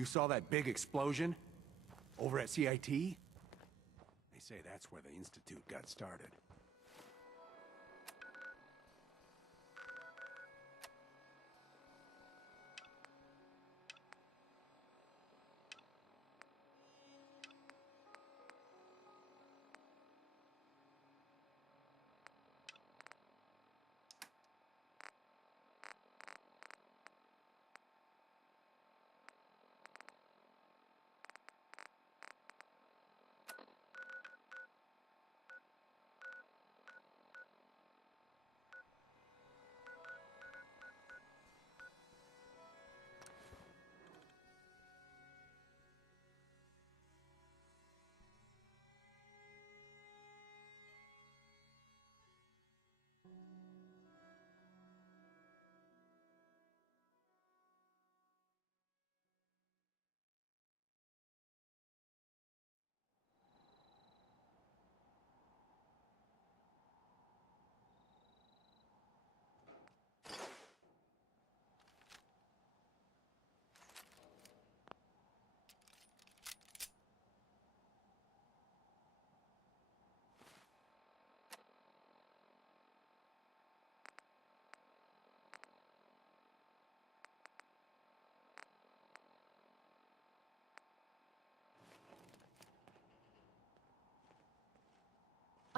You saw that big explosion? Over at CIT? They say that's where the Institute got started.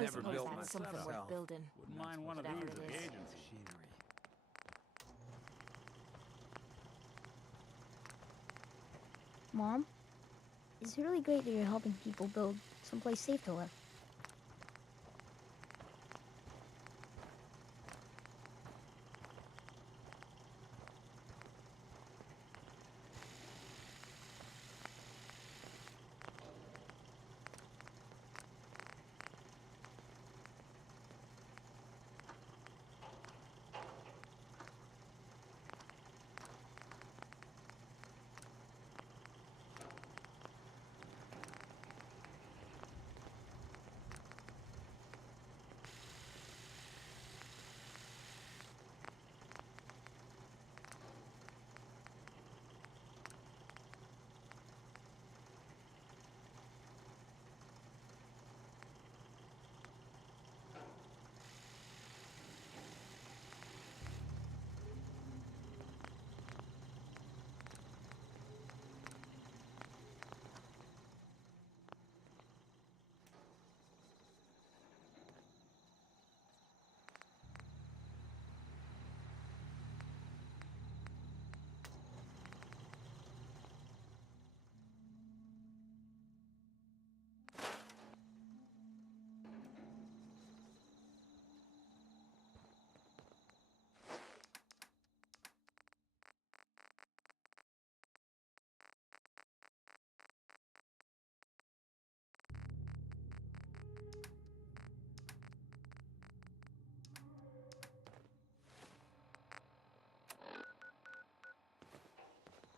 I Never suppose built that's one something worth myself. building. Wouldn't mind one of Whatever these it at the is. agency. Machinery. Mom, it's really great that you're helping people build someplace safe to live.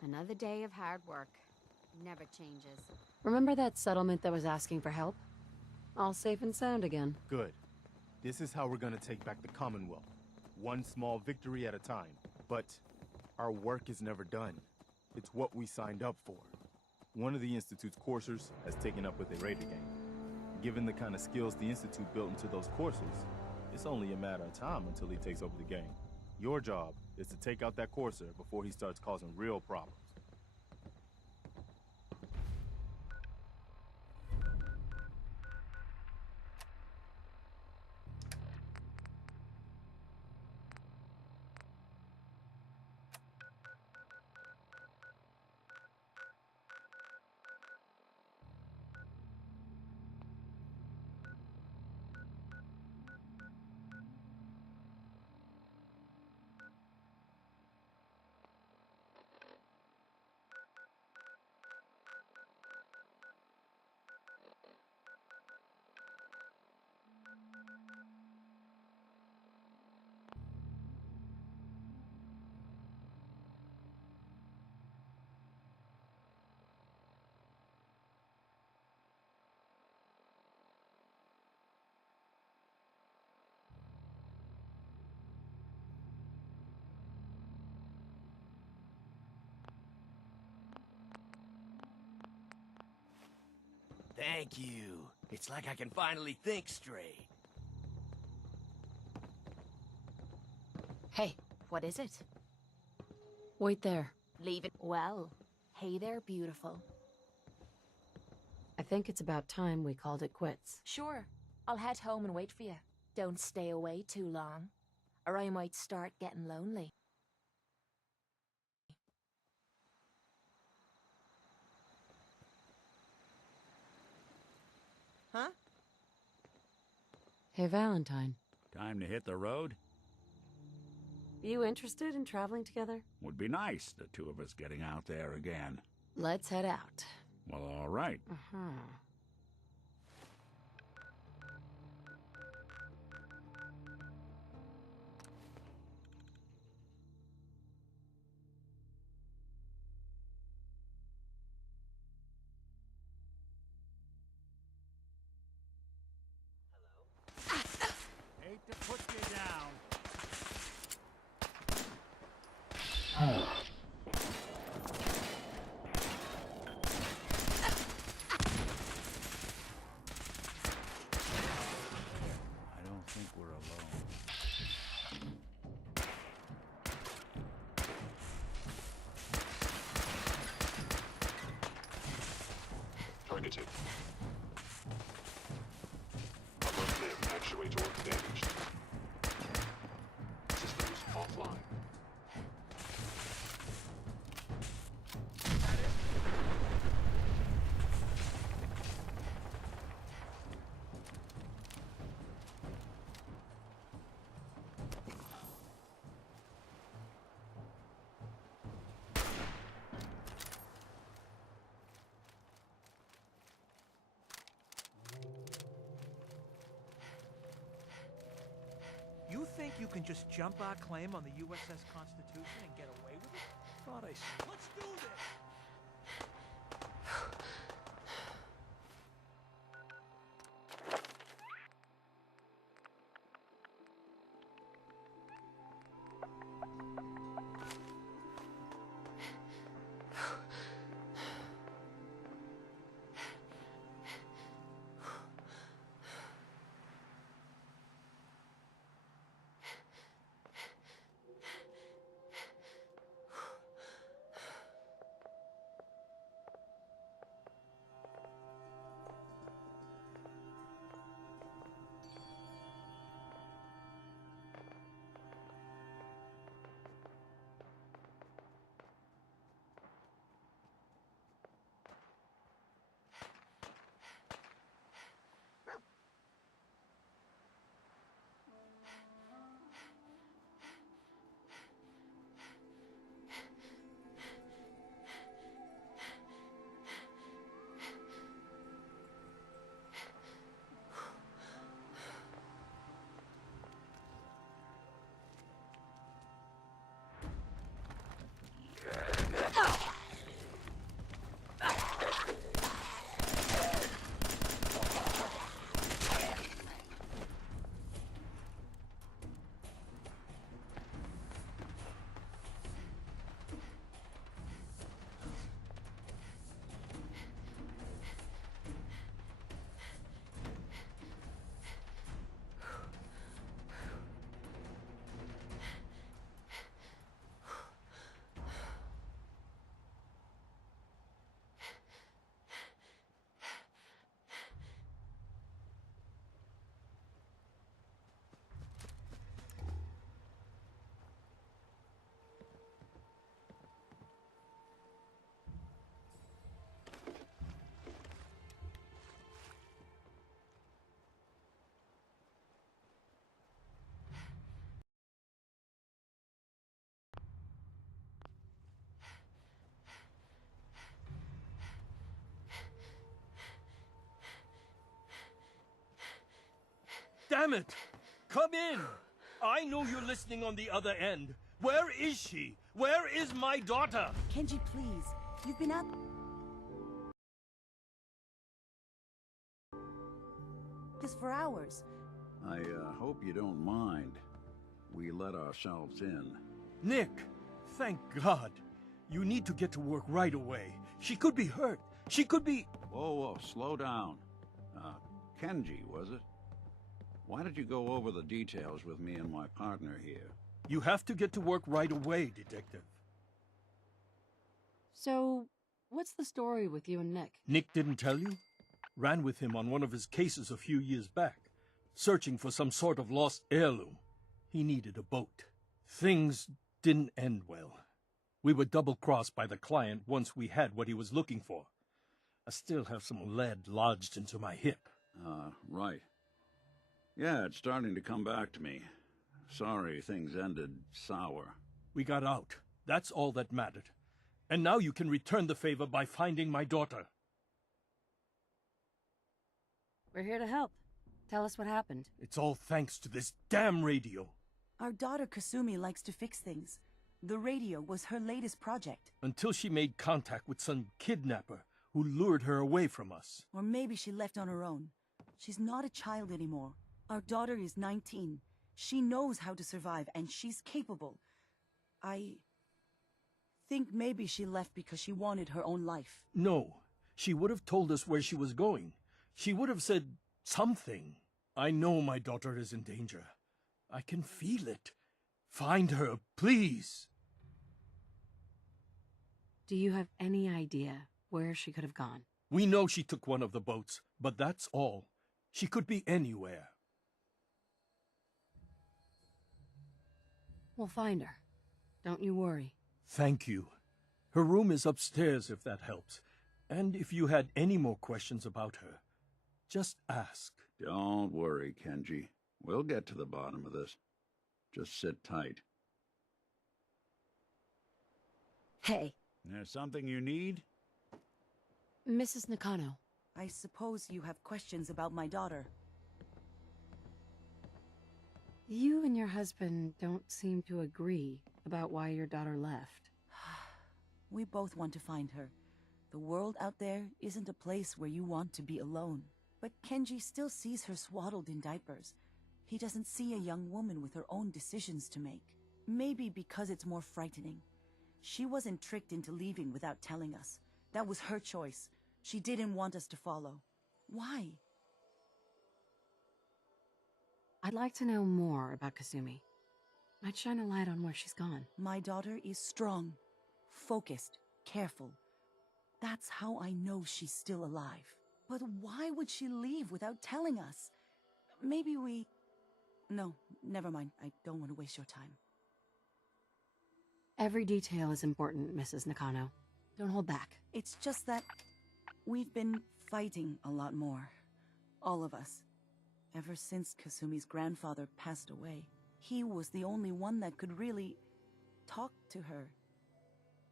Another day of hard work. Never changes. Remember that settlement that was asking for help? All safe and sound again. Good. This is how we're gonna take back the Commonwealth. One small victory at a time. But our work is never done. It's what we signed up for. One of the Institute's coursers has taken up with the Raider gang. Given the kind of skills the Institute built into those coursers, it's only a matter of time until he takes over the gang. Your job is to take out that courser before he starts causing real problems. Thank you. It's like I can finally think straight. Hey, what is it? Wait there. Leave it. Well, hey there, beautiful. I think it's about time we called it quits. Sure, I'll head home and wait for you. Don't stay away too long, or I might start getting lonely. Huh? Hey, Valentine. Time to hit the road? You interested in traveling together? Would be nice, the two of us getting out there again. Let's head out. Well, all right. Hate to put you down. I don't think we're alone. Targeted. Alert limb actuator damaged. Systems offline. You think you can just jump our claim on the USS Constitution and get away with it? Thought I said, let's do this! Damn it! Come in! I know you're listening on the other end. Where is she? Where is my daughter? Kenji, please. You've been out this for hours. I hope you don't mind. We let ourselves in. Nick, thank God. You need to get to work right away. She could be hurt. She could be... Whoa, slow down. Kenji, was it? Why did you go over the details with me and my partner here? You have to get to work right away, Detective. So, what's the story with you and Nick? Nick didn't tell you? Ran with him on one of his cases a few years back, searching for some sort of lost heirloom. He needed a boat. Things didn't end well. We were double-crossed by the client once we had what he was looking for. I still have some lead lodged into my hip. Right. Yeah, it's starting to come back to me. Sorry things ended sour. We got out. That's all that mattered. And now you can return the favor by finding my daughter. We're here to help. Tell us what happened. It's all thanks to this damn radio. Our daughter Kasumi likes to fix things. The radio was her latest project. Until she made contact with some kidnapper who lured her away from us. Or maybe she left on her own. She's not a child anymore. Our daughter is 19. She knows how to survive, and she's capable. I think maybe she left because she wanted her own life. No, she would have told us where she was going. She would have said something. I know my daughter is in danger. I can feel it. Find her, please. Do you have any idea where she could have gone? We know she took one of the boats, but that's all. She could be anywhere. We'll find her. Don't you worry. Thank you. Her room is upstairs if that helps. And if you had any more questions about her, just ask. Don't worry, Kenji. We'll get to the bottom of this. Just sit tight. Hey. There's something you need? Mrs. Nakano. I suppose you have questions about my daughter. You and your husband don't seem to agree about why your daughter left. We both want to find her. The world out there isn't a place where you want to be alone. But Kenji still sees her swaddled in diapers. He doesn't see a young woman with her own decisions to make. Maybe because it's more frightening. She wasn't tricked into leaving without telling us. That was her choice. She didn't want us to follow. Why? I'd like to know more about Kasumi. Might shine a light on where she's gone. My daughter is strong, focused, careful. That's how I know she's still alive. But why would she leave without telling us? Maybe we... No, never mind. I don't want to waste your time. Every detail is important, Mrs. Nakano. Don't hold back. It's just that we've been fighting a lot more. All of us. Ever since Kasumi's grandfather passed away. He was the only one that could really talk to her.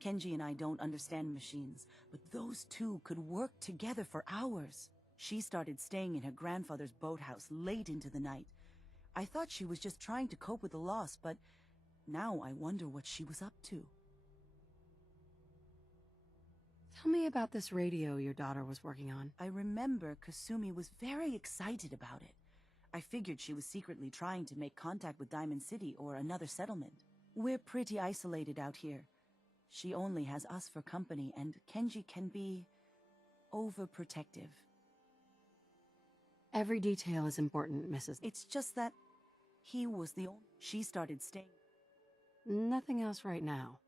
Kenji and I don't understand machines, but those two could work together for hours. She started staying in her grandfather's boathouse late into the night. I thought she was just trying to cope with the loss, but now I wonder what she was up to. Tell me about this radio your daughter was working on. I remember Kasumi was very excited about it. I figured she was secretly trying to make contact with Diamond City or another settlement. We're pretty isolated out here. She only has us for company, and Kenji can be overprotective. Every detail is important, Mrs. It's just that he was the only... She started staying. Nothing else right now.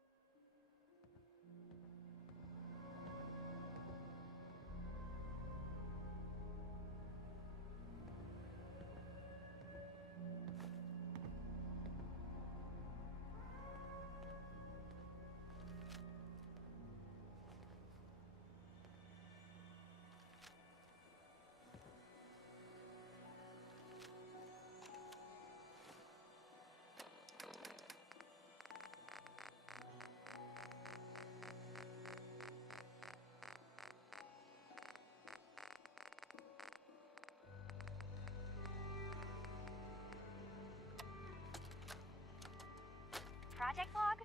Project log?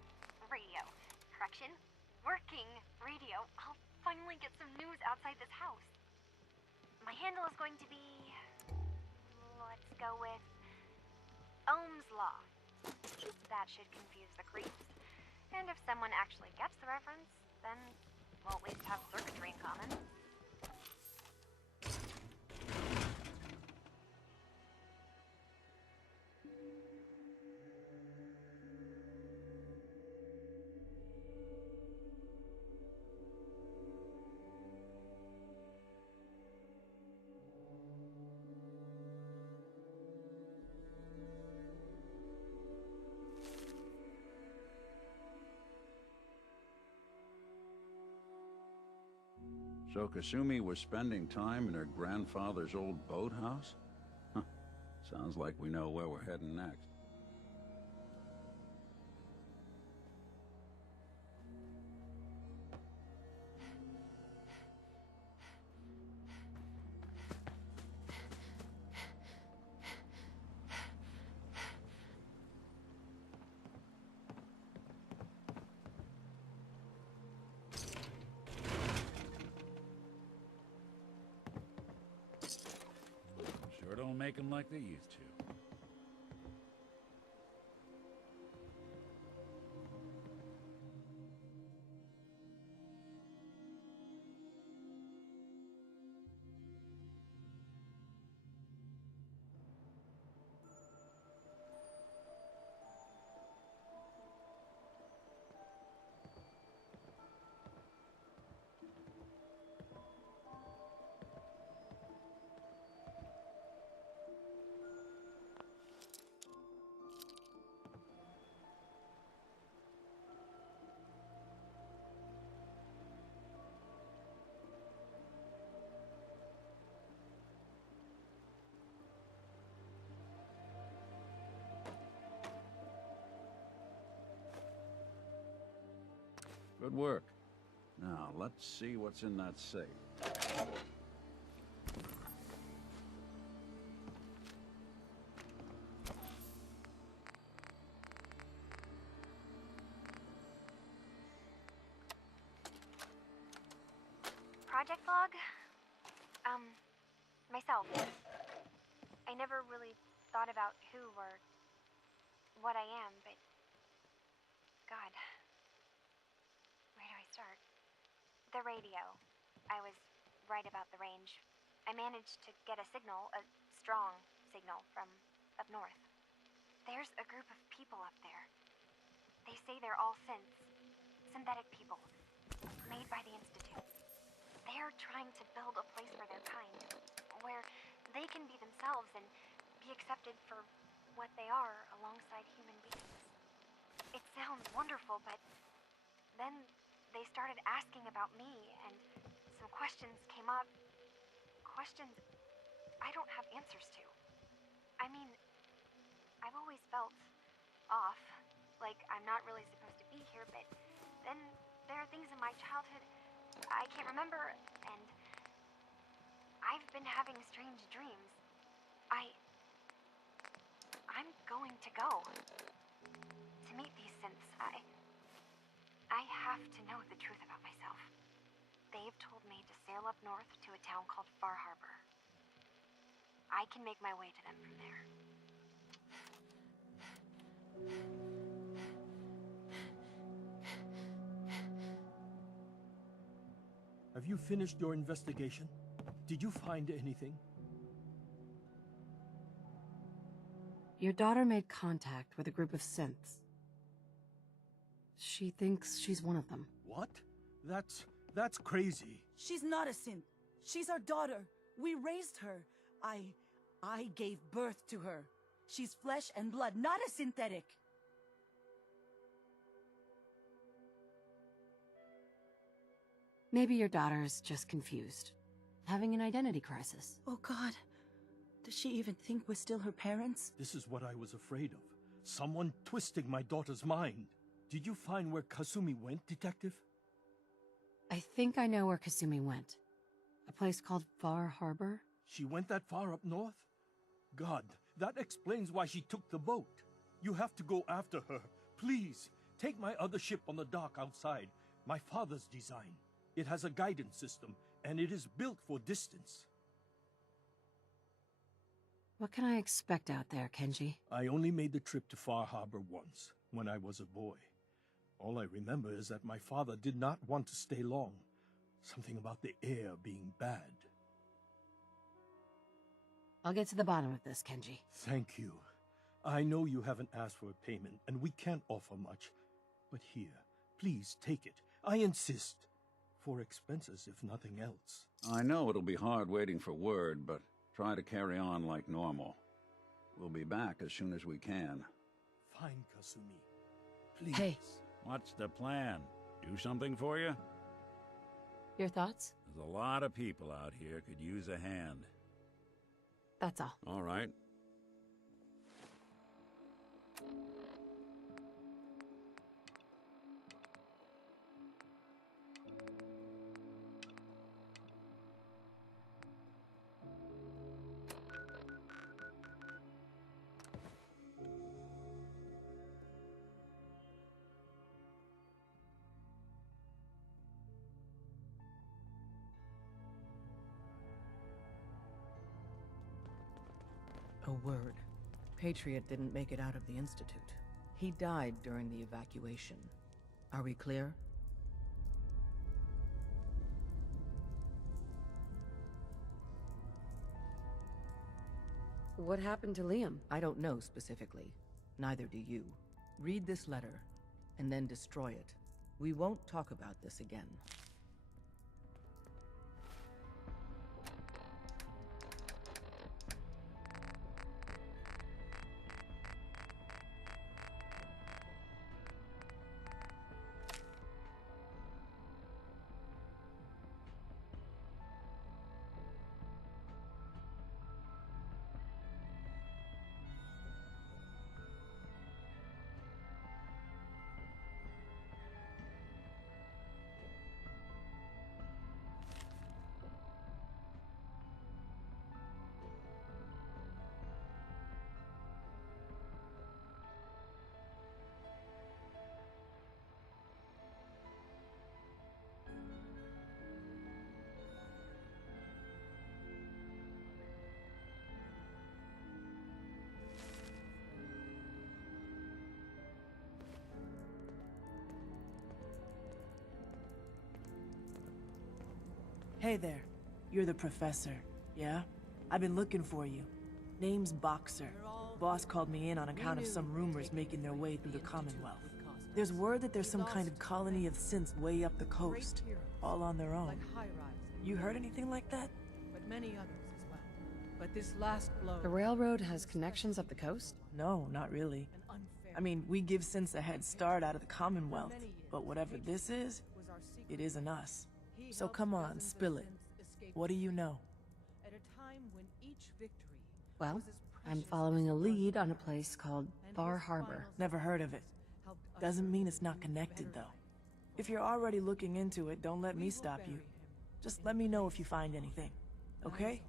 Radio. Correction? Working radio. I'll finally get some news outside this house. My handle is going to be... let's go with... Ohm's Law. That should confuse the creeps. And if someone actually gets the reference, then we'll at least have circuitry in common. So Kasumi was spending time in her grandfather's old boathouse? Huh. Sounds like we know where we're heading next. Sure don't make them like they used to. Good work. Now, let's see what's in that safe. Project log? Myself. I never really thought about who or what I am, but God. Where do I start? The radio. I was right about the range. I managed to get a signal, a strong signal, from up north. There's a group of people up there. They say they're all synths. Synthetic people. Made by the Institute. They're trying to build a place for their kind, where they can be themselves and be accepted for what they are alongside human beings. It sounds wonderful, but then they started asking about me, and some questions came up. Questions I don't have answers to. I mean, I've always felt off, like I'm not really supposed to be here, but then there are things in my childhood I can't remember, and I've been having strange dreams. I'm going to go to meet these synths. I have to know the truth about myself. They've told me to sail up north to a town called Far Harbor. I can make my way to them from there. Have you finished your investigation? Did you find anything? Your daughter made contact with a group of synths. She thinks she's one of them. What? That's crazy. She's not a synth. She's our daughter. We raised her. I gave birth to her. She's flesh and blood, not a synthetic. Maybe your daughter's just confused. Having an identity crisis. Oh God. Does she even think we're still her parents? This is what I was afraid of. Someone twisting my daughter's mind. Did you find where Kasumi went, Detective? I think I know where Kasumi went. A place called Far Harbor? She went that far up north? God, that explains why she took the boat. You have to go after her. Please, take my other ship on the dock outside. My father's design. It has a guidance system, and it is built for distance. What can I expect out there, Kenji? I only made the trip to Far Harbor once, when I was a boy. All I remember is that my father did not want to stay long. Something about the air being bad. I'll get to the bottom of this, Kenji. Thank you. I know you haven't asked for a payment, and we can't offer much. But here, please take it. I insist. For expenses, if nothing else. I know it'll be hard waiting for word, but try to carry on like normal. We'll be back as soon as we can. Fine, Kasumi. Please. Hey. What's the plan? Do something for you? Your thoughts? There's a lot of people out here could use a hand. That's all. All right. A word. Patriot didn't make it out of the Institute. He died during the evacuation. Are we clear? What happened to Liam? I don't know specifically. Neither do you. Read this letter, and then destroy it. We won't talk about this again. Hey there. You're the professor, yeah? I've been looking for you. Name's Boxer. Boss called me in on account of some rumors making their way through the Commonwealth. There's word that there's some kind of colony of synths way up the coast, all on their own. You heard anything like that? But many others as well. But this last blow... The railroad has connections up the coast? No, not really. I mean, we give synths a head start out of the Commonwealth, but whatever this is, it isn't us. So come on, spill it. What do you know? At a time when each victory Well, I'm following a lead on a place called Bar Harbor. Never heard of it. Doesn't mean it's not connected, though. If you're already looking into it, don't let me stop you. Just let me know if you find anything, okay?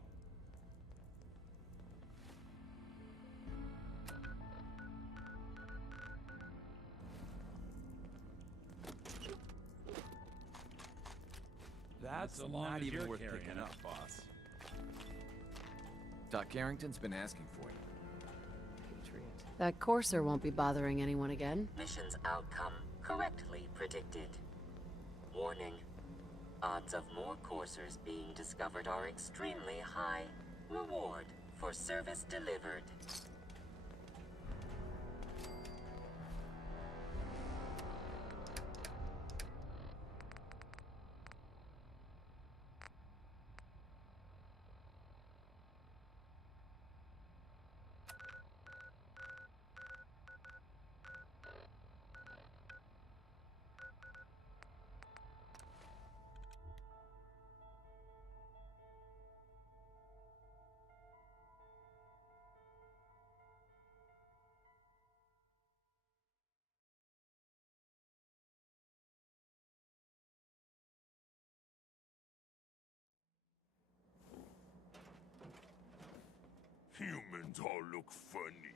That's so long not as even you're worth carrying picking it. up, boss. Doc Carrington's been asking for you. That courser won't be bothering anyone again. Mission's outcome correctly predicted. Warning. Odds of more coursers being discovered are extremely high. Reward for service delivered. Humans all look funny.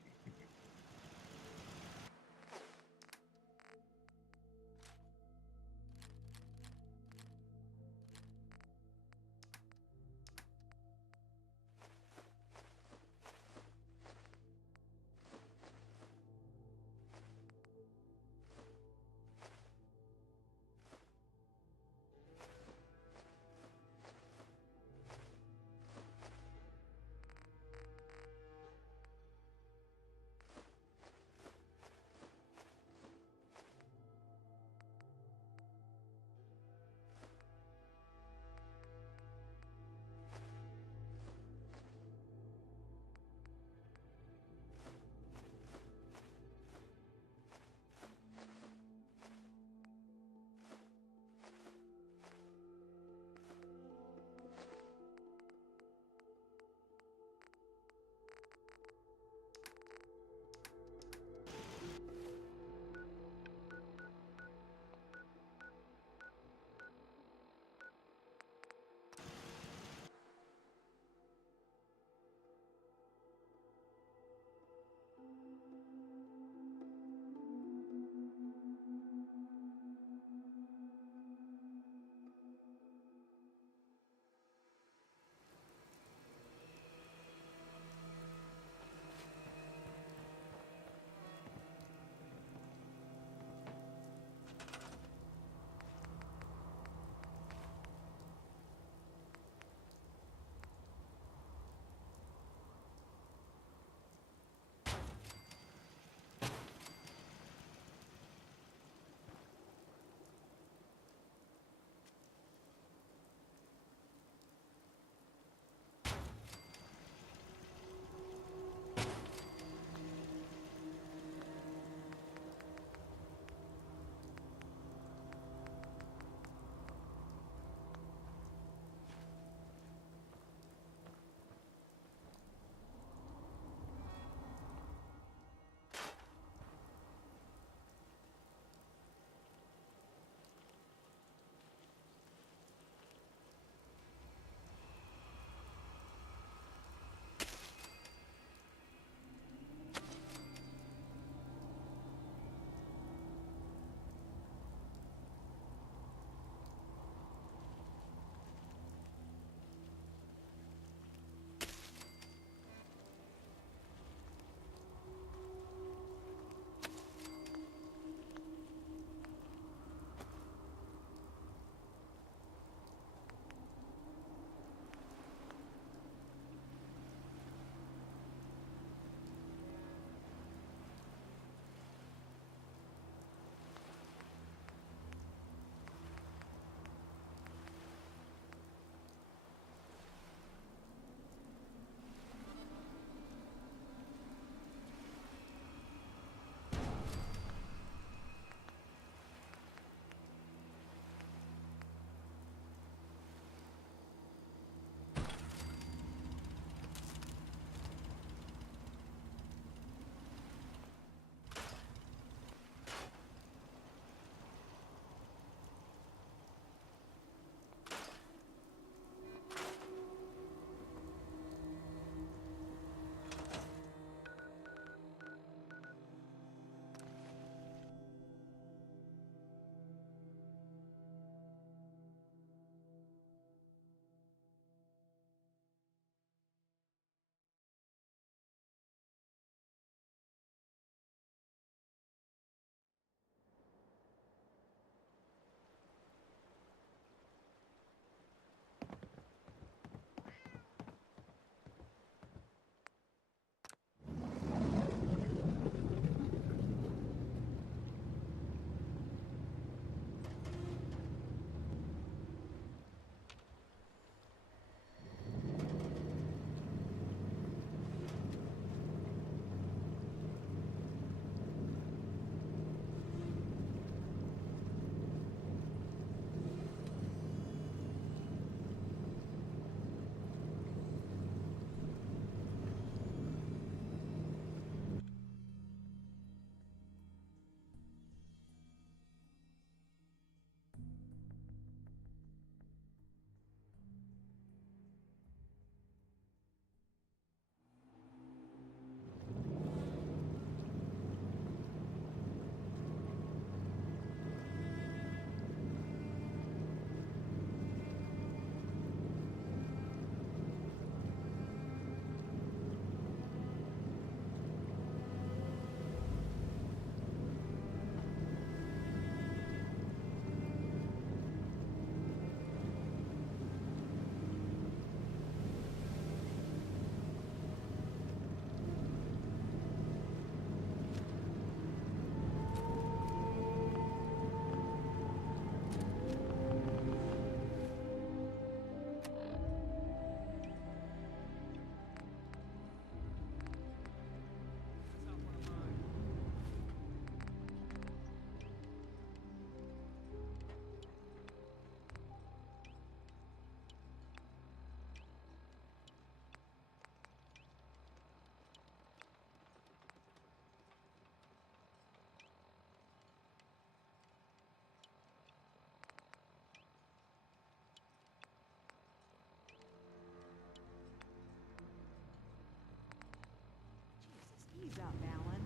Ease up, Alan.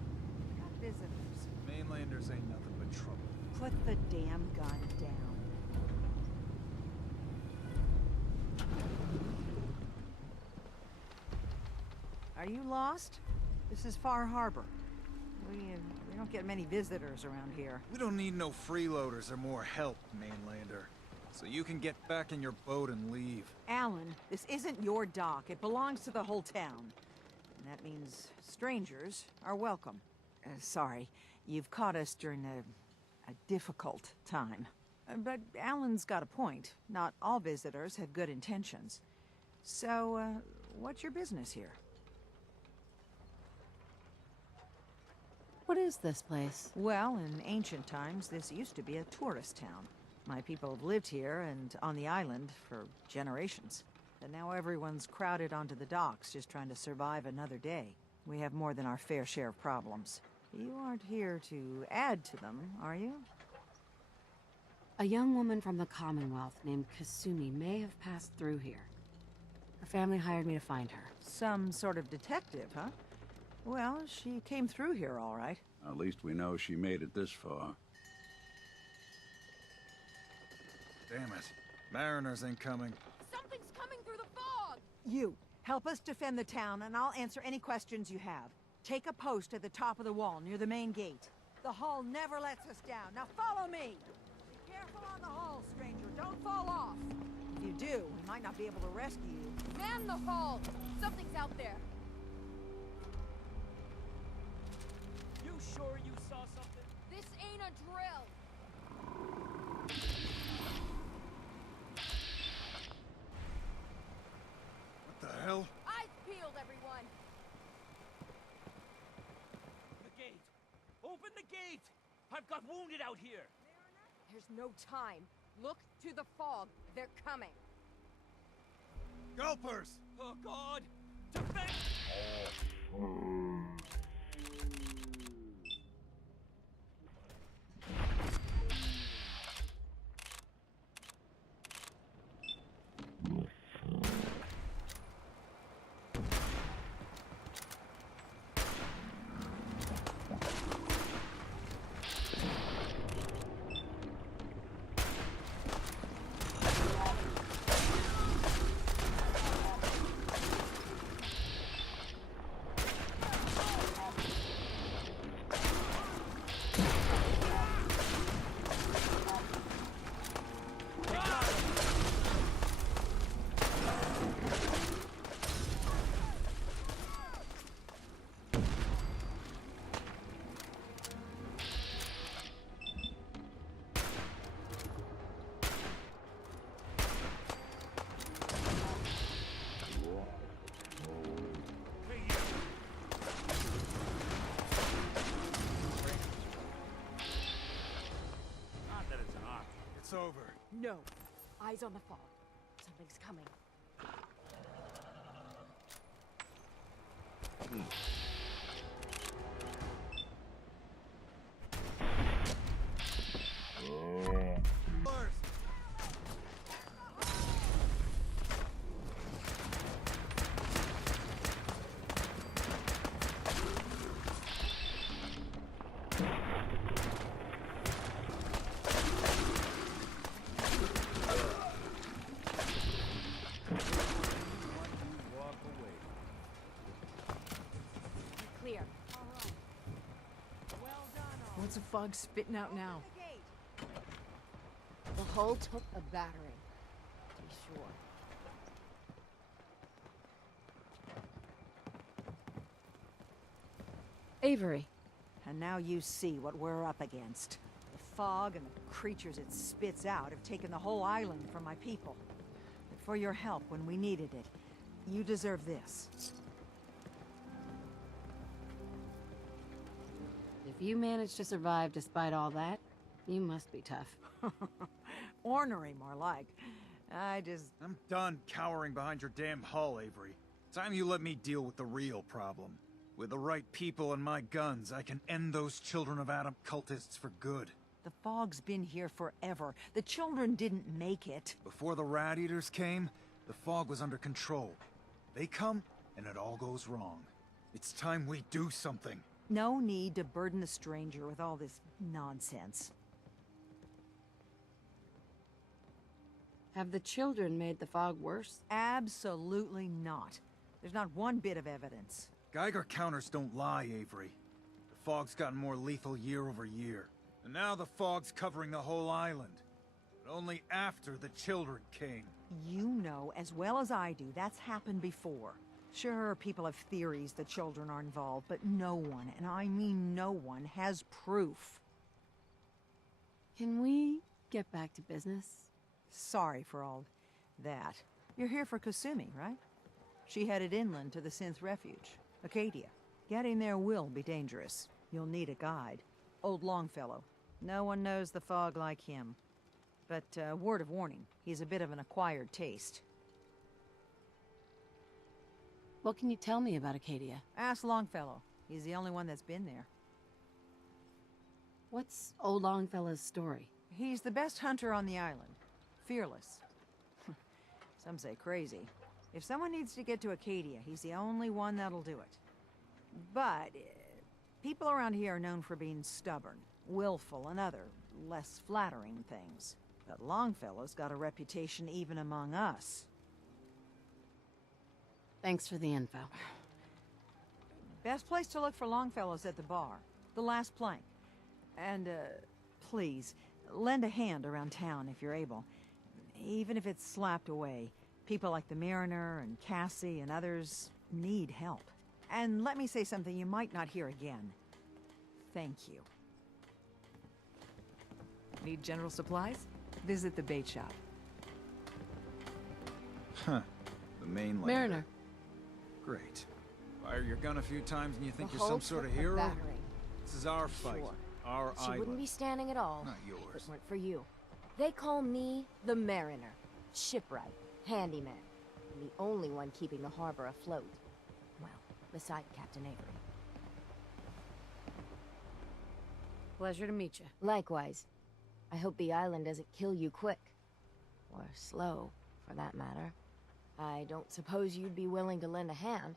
We got visitors. Mainlanders ain't nothing but trouble. Put the damn gun down. Are you lost? This is Far Harbor. We don't get many visitors around here. We don't need no freeloaders or more help, Mainlander. So you can get back in your boat and leave. Alan, this isn't your dock. It belongs to the whole town. And that means strangers are welcome. Sorry, you've caught us during a difficult time. But Alan's got a point. Not all visitors have good intentions. So, what's your business here? What is this place? Well, in ancient times, this used to be a tourist town. My people have lived here and on the island for generations. But now everyone's crowded onto the docks, just trying to survive another day. We have more than our fair share of problems. You aren't here to add to them, are you? A young woman from the Commonwealth named Kasumi may have passed through here. Her family hired me to find her. Some sort of detective, huh? Well, she came through here all right. At least we know she made it this far. Damn it. Mariners ain't coming. Something's coming through the fog! You, help us defend the town, and I'll answer any questions you have. Take a post at the top of the wall, near the main gate. The hull never lets us down. Now follow me! Be careful on the hull, stranger. Don't fall off. If you do, we might not be able to rescue you. Man the hull! Something's out there. You sure you saw something? This ain't a drill. What the hell? Eyes peeled, everyone. The gate! Open the gate! I've got wounded out here! There's no time. Look to the fog. They're coming. Gulpers! Oh, God! Defend! It's over. No. Eyes on the fog. Something's coming. Clear. What's the fog spitting out now? The hull took a battering, to be sure. Avery. And now you see what we're up against. The fog and the creatures it spits out have taken the whole island from my people. But for your help when we needed it, you deserve this. If you managed to survive despite all that, you must be tough. Ornery, more like. I'm done cowering behind your damn hull, Avery. Time you let me deal with the real problem. With the right people and my guns, I can end those Children of Adam cultists for good. The fog's been here forever. The children didn't make it. Before the Rat Eaters came, the fog was under control. They come, and it all goes wrong. It's time we do something. No need to burden the stranger with all this nonsense. Have the children made the fog worse? Absolutely not. There's not one bit of evidence. Geiger counters don't lie, Avery. The fog's gotten more lethal year over year. And now the fog's covering the whole island. But only after the children came. You know as well as I do that's happened before. Sure, people have theories the children are involved, but no one, and I mean no one, has proof. Can we get back to business? Sorry for all that. You're here for Kasumi, right? She headed inland to the Synth Refuge, Acadia. Getting there will be dangerous. You'll need a guide. Old Longfellow. No one knows the fog like him. But, word of warning, he's a bit of an acquired taste. What can you tell me about Acadia? Ask Longfellow. He's the only one that's been there. What's old Longfellow's story? He's the best hunter on the island. Fearless. Some say crazy. If someone needs to get to Acadia, he's the only one that'll do it. But people around here are known for being stubborn, willful, and other, less flattering things. But Longfellow's got a reputation even among us. Thanks for the info. Best place to look for Longfellow's at the bar. The last plank. And, please, lend a hand around town if you're able. Even if it's slapped away. People like the Mariner and Cassie and others need help. And let me say something you might not hear again. Thank you. Need general supplies? Visit the bait shop. Huh. The mainland. Mariner. Great. Fire your gun a few times and you think The you're some whole sort of trip hero? battering. This is our fight. Sure. Our She island. wouldn't be standing at all. Not If yours. it weren't for you. They call me the Mariner. Shipwright. Handyman. And the only one keeping the harbor afloat. Well, beside Captain Avery. Pleasure to meet you. Likewise. I hope the island doesn't kill you quick. Or slow, for that matter. I don't suppose you'd be willing to lend a hand.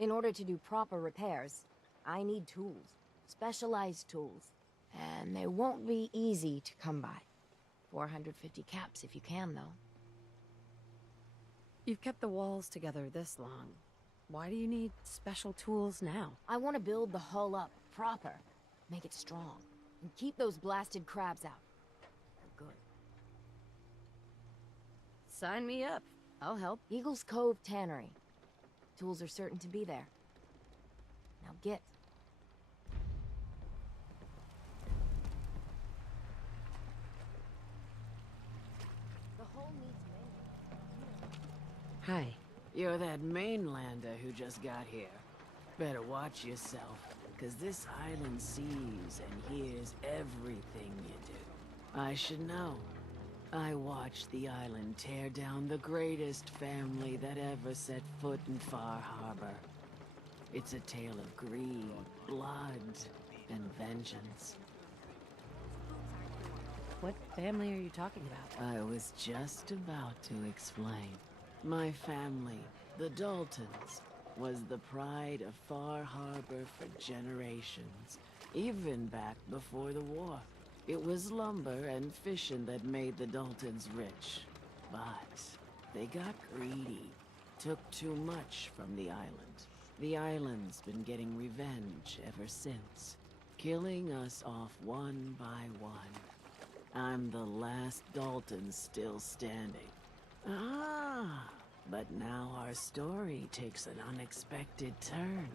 In order to do proper repairs, I need tools. Specialized tools. And they won't be easy to come by. 450 caps if you can, though. You've kept the walls together this long. Why do you need special tools now? I want to build the hull up, proper. Make it strong. And keep those blasted crabs out. They're good. Sign me up. I'll help. Eagles Cove Tannery. Tools are certain to be there. Now get. The hull needs mending. Hi. You're that mainlander who just got here. Better watch yourself, because this island sees and hears everything you do. I should know. I watched the island tear down the greatest family that ever set foot in Far Harbor. It's a tale of greed, blood, and vengeance. What family are you talking about? I was just about to explain. My family, the Daltons, was the pride of Far Harbor for generations, even back before the war. It was lumber and fishing that made the Daltons rich. But they got greedy, took too much from the island. The island's been getting revenge ever since, killing us off one by one. I'm the last Dalton still standing. Ah, but now our story takes an unexpected turn.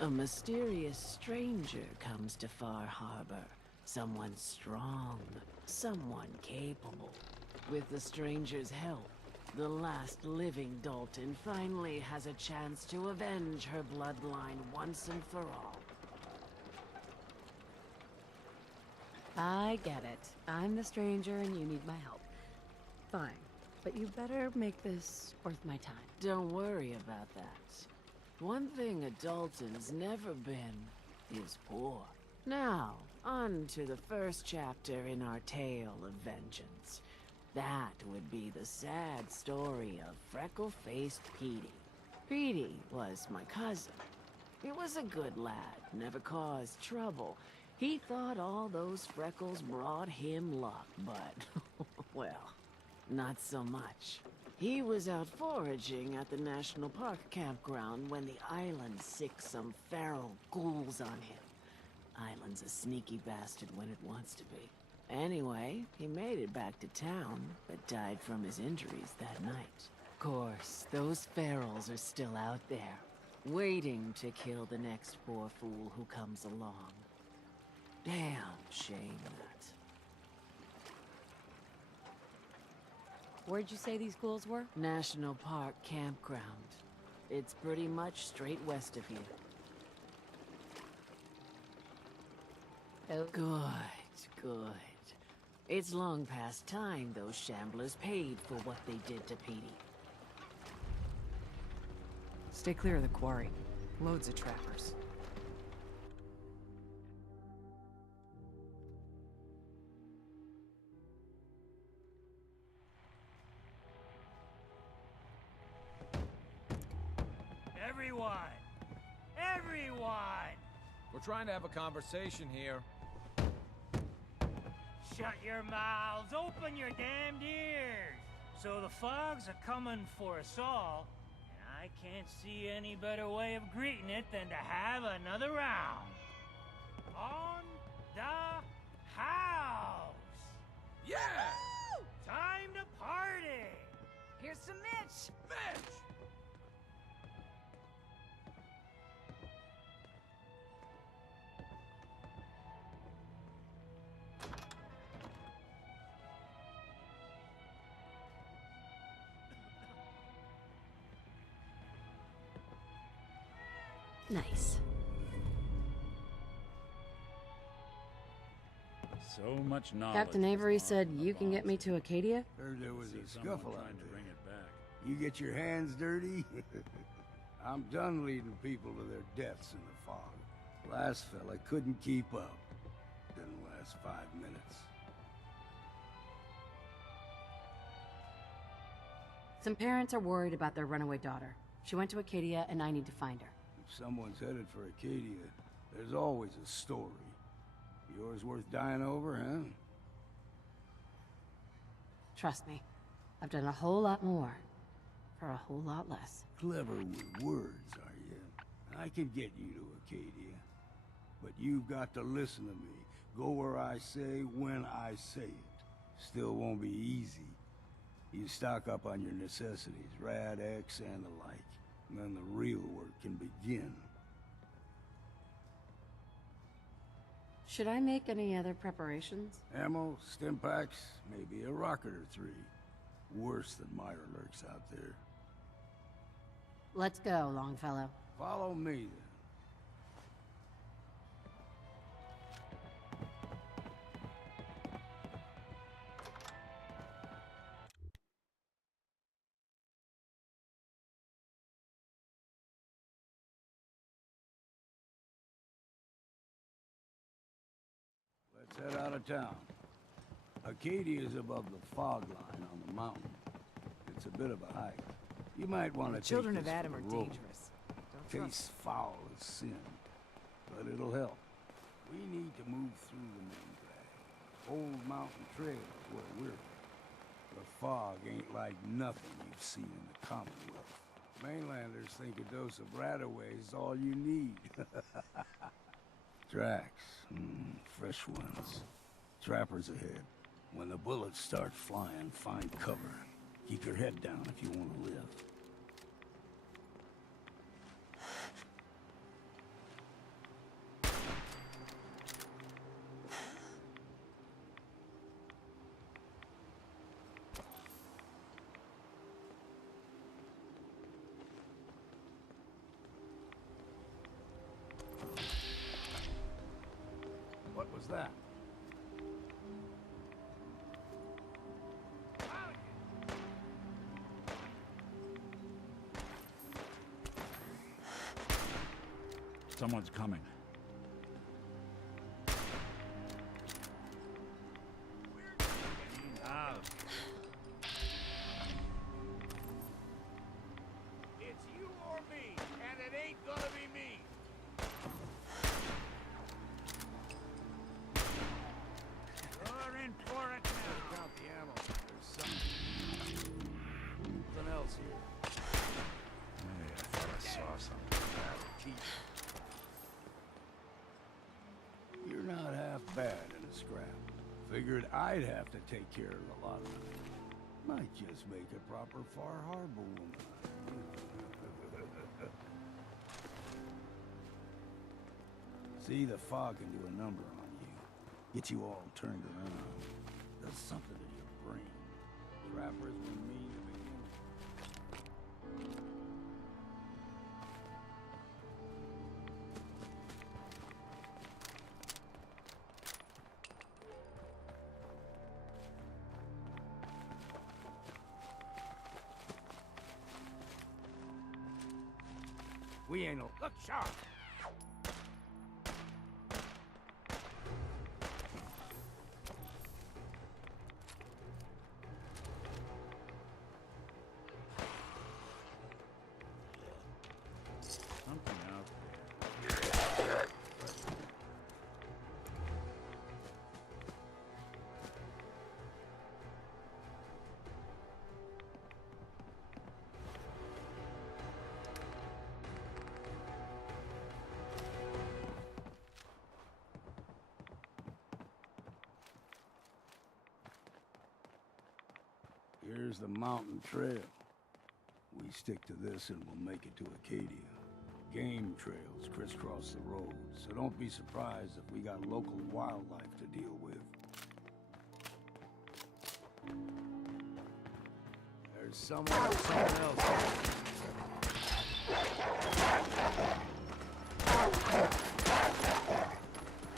A mysterious stranger comes to Far Harbor. Someone strong, someone capable. With the stranger's help, the last living Dalton finally has a chance to avenge her bloodline once and for all. I get it. I'm the stranger and you need my help. Fine. But you better make this worth my time. Don't worry about that. One thing a Dalton's never been is poor. Now, on to the first chapter in our tale of vengeance. That would be the sad story of freckle-faced Petey. Petey was my cousin. He was a good lad, never caused trouble. He thought all those freckles brought him luck, but, well, not so much. He was out foraging at the National Park campground when the island sicked some feral ghouls on him. Island's a sneaky bastard when it wants to be. Anyway, he made it back to town, but died from his injuries that night. Of course, those ferals are still out there, waiting to kill the next poor fool who comes along. Damn shame that. Where'd you say these ghouls were? National Park campground. It's pretty much straight west of here. Oh. Good, good. It's long past time those shamblers paid for what they did to Petey. Stay clear of the quarry. Loads of trappers. Everyone! Everyone! We're trying to have a conversation here. Shut your mouths! Open your damned ears! So the fogs are coming for us all, and I can't see any better way of greeting it than to have another round. On the house! Yeah! Woo! Time to party! Here's some Mitch! Mitch! Nice. So much knowledge. Captain Avery said you can get me to Acadia? Heard there was a Someone scuffle out trying to there. bring it back. You get your hands dirty? I'm done leading people to their deaths in the fog. Last fella couldn't keep up. Didn't last 5 minutes. Some parents are worried about their runaway daughter. She went to Acadia, and I need to find her. If someone's headed for Acadia, there's always a story. Yours worth dying over, huh? Trust me, I've done a whole lot more for a whole lot less. Clever with words, are you? I can get you to Acadia. But you've got to listen to me. Go where I say, when I say it. Still won't be easy. You stock up on your necessities, Rad-X and the like. And then the real work can begin. Should I make any other preparations? Ammo, stim packs, maybe a rocket or 3. Worse than Mire lurks out there. Let's go, Longfellow. Follow me, then. Let's head out of town. Acadia is above the fog line on the mountain. It's a bit of a hike. You might want to take Children of this Adam for are the road. dangerous. Don't trust Tastes foul as sin, but it'll help. We need to move through the main drag. Old Mountain Trail is where we're at. The fog ain't like nothing you've seen in the Commonwealth. Mainlanders think a dose of Radaway is all you need. Tracks, fresh ones. Trappers ahead. When the bullets start flying, find cover. Keep your head down if you want to live. What was that? Someone's coming. It's you or me, and it ain't gonna be me. the scrap. Figured I'd have to take care of a lot of it. Might just make a proper Far Harbor woman. See, the fog can do a number on you. Get you all turned around. Does something to your brain. Trappers were mean to begin with. We ain't no... Look sharp! Something out there. Here's the mountain trail. We stick to this and we'll make it to Acadia. Game trails crisscross the road, so don't be surprised if we got local wildlife to deal with. There's someone else.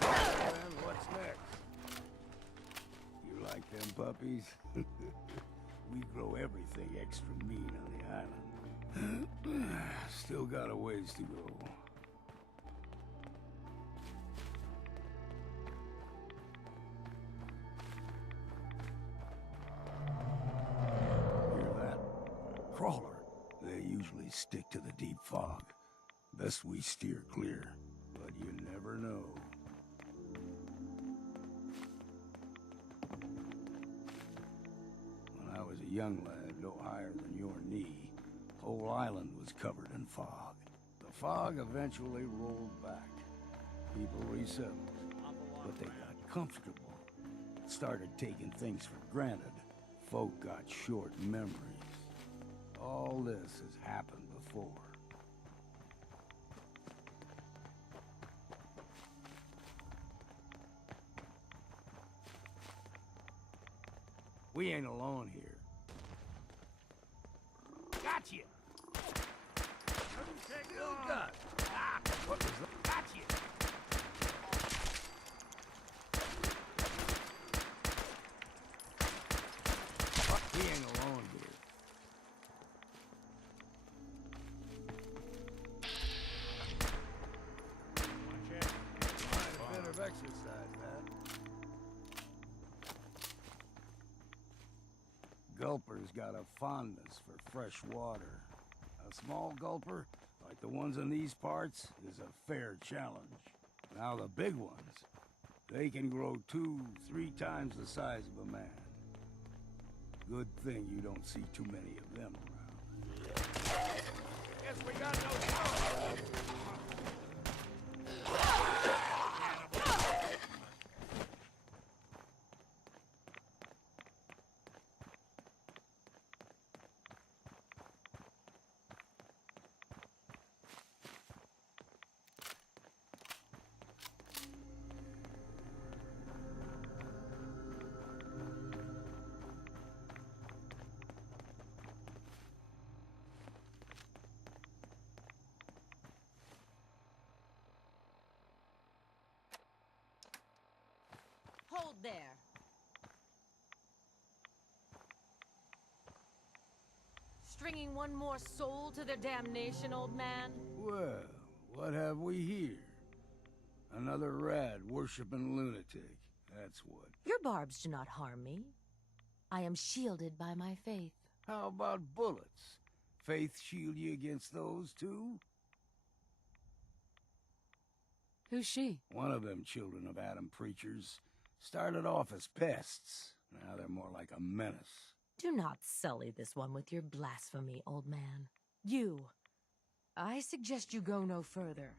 And what's next? You like them puppies? We grow everything extra mean on the island. Still got a ways to go. Hear that? Crawler. They usually stick to the deep fog. Best we steer clear, but you never know. When I was a young lad, no higher than your knee, whole island was covered in fog. The fog eventually rolled back. People resettled, but they got comfortable. Started taking things for granted. Folk got short memories. All this has happened before. We ain't alone here. Gotcha! Still got. Ah, what was that? Gotcha! He ain't alone here. Might have better have exercised that. Gulper's got a fondness for fresh water. A small gulper, like the ones in these parts, is a fair challenge. Now the big ones, they can grow 2-3 times the size of a man. Good thing you don't see too many of them around. Guess we got no choice. Hold there. Stringing one more soul to their damnation, old man? Well, what have we here? Another rad worshipping lunatic. That's what. Your barbs do not harm me. I am shielded by my faith. How about bullets? Faith shield you against those too? Who's she? One of them children of Adam preachers. Started off as pests. Now they're more like a menace. Do not sully this one with your blasphemy, old man. You. I suggest you go no further.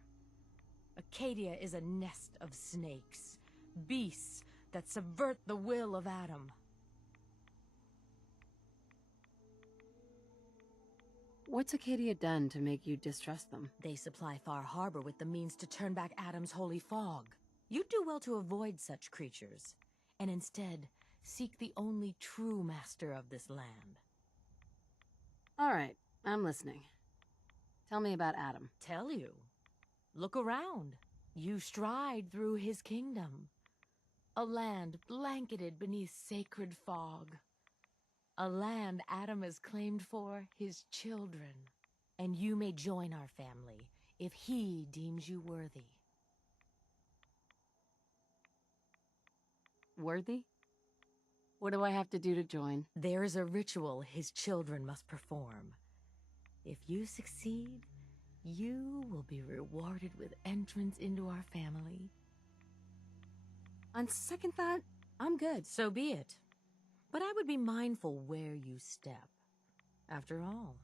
Acadia is a nest of snakes. Beasts that subvert the will of Adam. What's Acadia done to make you distrust them? They supply Far Harbor with the means to turn back Adam's holy fog. You'd do well to avoid such creatures, and instead seek the only true master of this land. All right, I'm listening. Tell me about Adam. Tell you? Look around. You stride through his kingdom. A land blanketed beneath sacred fog. A land Adam has claimed for his children. And you may join our family if he deems you worthy. Worthy? What do I have to do to join? There is a ritual his children must perform. If you succeed, you will be rewarded with entrance into our family. On second thought, I'm good. So be it. But I would be mindful where you step. After all,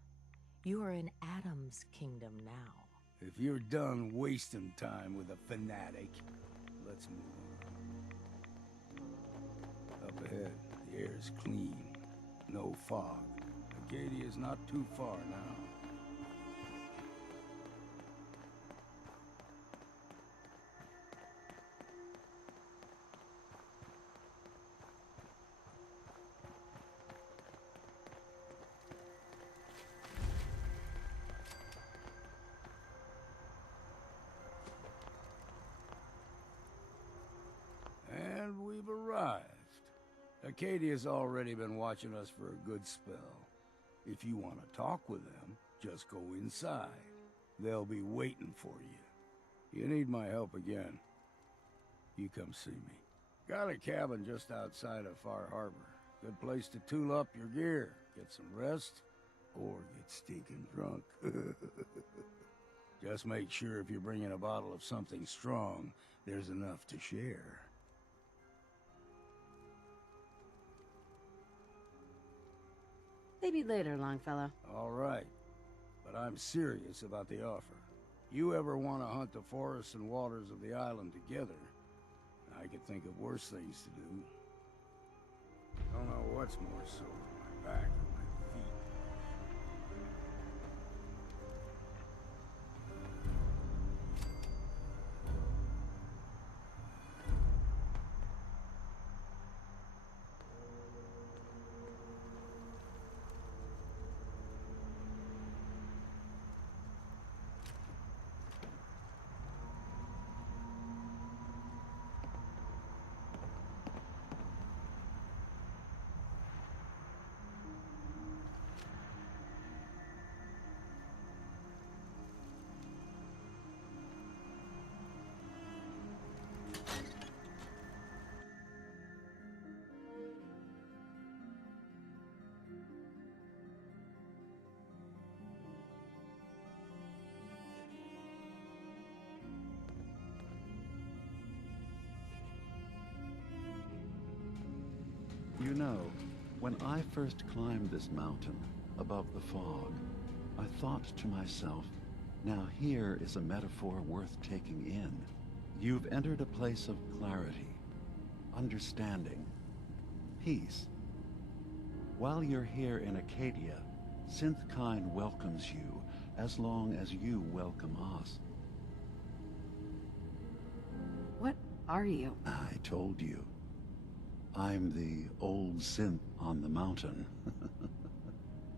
you are in Adam's kingdom now. If you're done wasting time with a fanatic, let's move on. Up ahead, the air is clean. No fog. Acadia's not too far now. And we've arrived. Acadia's already been watching us for a good spell. If you want to talk with them, just go inside. They'll be waiting for you. You need my help again, you come see me. Got a cabin just outside of Far Harbor. Good place to tool up your gear, get some rest, or get stinking drunk. Just make sure if you're bringing a bottle of something strong, there's enough to share. Maybe later, Longfellow. All right, but I'm serious about the offer. You ever want to hunt the forests and waters of the island together, I could think of worse things to do. Don't know what's more sore, my back or my feet. You know, when I first climbed this mountain above the fog, I thought to myself, now here is a metaphor worth taking in. You've entered a place of clarity, understanding, peace. While you're here in Acadia, Synthkind welcomes you as long as you welcome us. What are you? I told you. I'm the old synth on the mountain.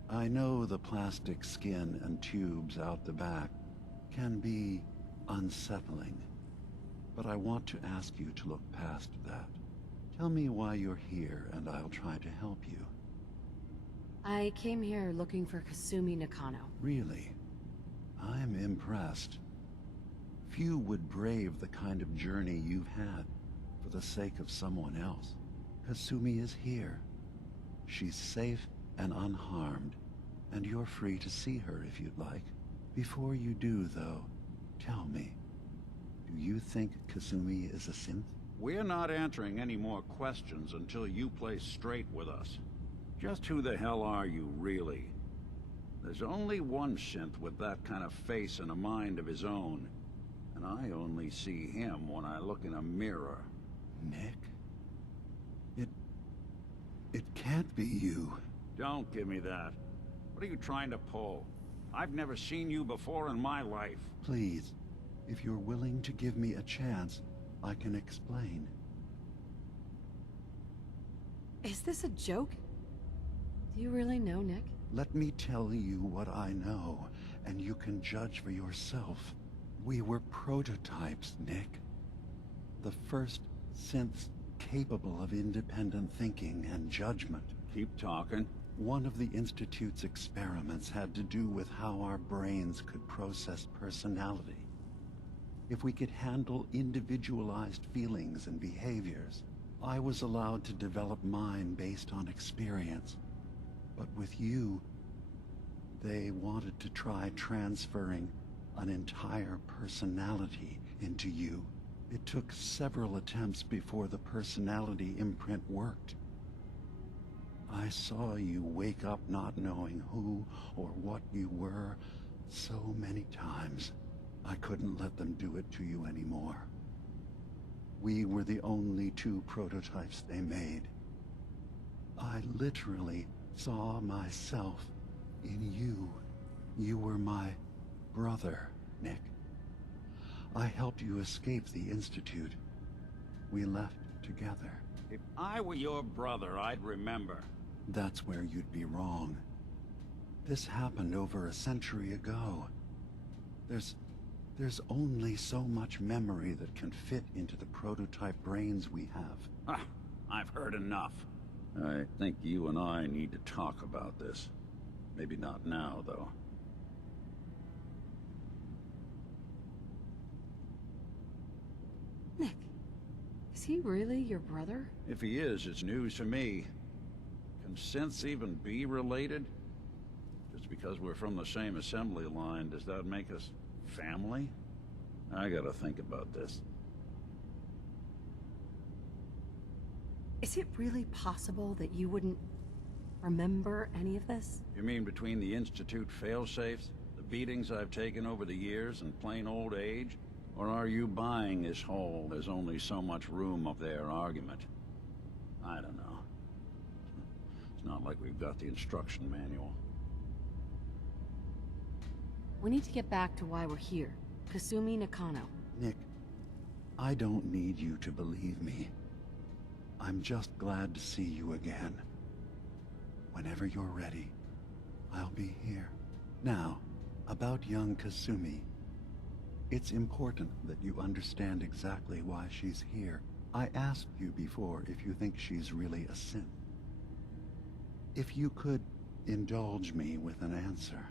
I know the plastic skin and tubes out the back can be unsettling, but I want to ask you to look past that. Tell me why you're here and I'll try to help you. I came here looking for Kasumi Nakano. Really? I'm impressed. Few would brave the kind of journey you've had for the sake of someone else. Kasumi is here. She's safe and unharmed, and you're free to see her if you'd like. Before you do, though, tell me, do you think Kasumi is a synth? We're not answering any more questions until you play straight with us. Just who the hell are you, really? There's only one synth with that kind of face and a mind of his own, and I only see him when I look in a mirror. Nick? It can't be you. Don't give me that. What are you trying to pull? I've never seen you before in my life. Please, if you're willing to give me a chance, I can explain. Is this a joke? Do you really know, Nick? Let me tell you what I know, and you can judge for yourself. We were prototypes, Nick. The first synths capable of independent thinking and judgment. Keep talking. One of the Institute's experiments had to do with how our brains could process personality. If we could handle individualized feelings and behaviors, I was allowed to develop mine based on experience. But with you, they wanted to try transferring an entire personality into you. It took several attempts before the personality imprint worked. I saw you wake up not knowing who or what you were so many times. I couldn't let them do it to you anymore. We were the only two prototypes they made. I literally saw myself in you. You were my brother, Nick. I helped you escape the Institute. We left together. If I were your brother, I'd remember. That's where you'd be wrong. This happened over a century ago. There's only so much memory that can fit into the prototype brains we have. Ah, I've heard enough. I think you and I need to talk about this. Maybe not now, though. Nick, is he really your brother? If he is, it's news to me. Can synths even be related? Just because we're from the same assembly line, does that make us family? I gotta think about this. Is it really possible that you wouldn't remember any of this? You mean between the Institute failsafes, the beatings I've taken over the years, and plain old age? Or are you buying this whole "there's only so much room" of their argument? I don't know. It's not like we've got the instruction manual. We need to get back to why we're here. Kasumi Nakano. Nick, I don't need you to believe me. I'm just glad to see you again. Whenever you're ready, I'll be here. Now, about young Kasumi. It's important that you understand exactly why she's here. I asked you before if you think she's really a synth. If you could indulge me with an answer.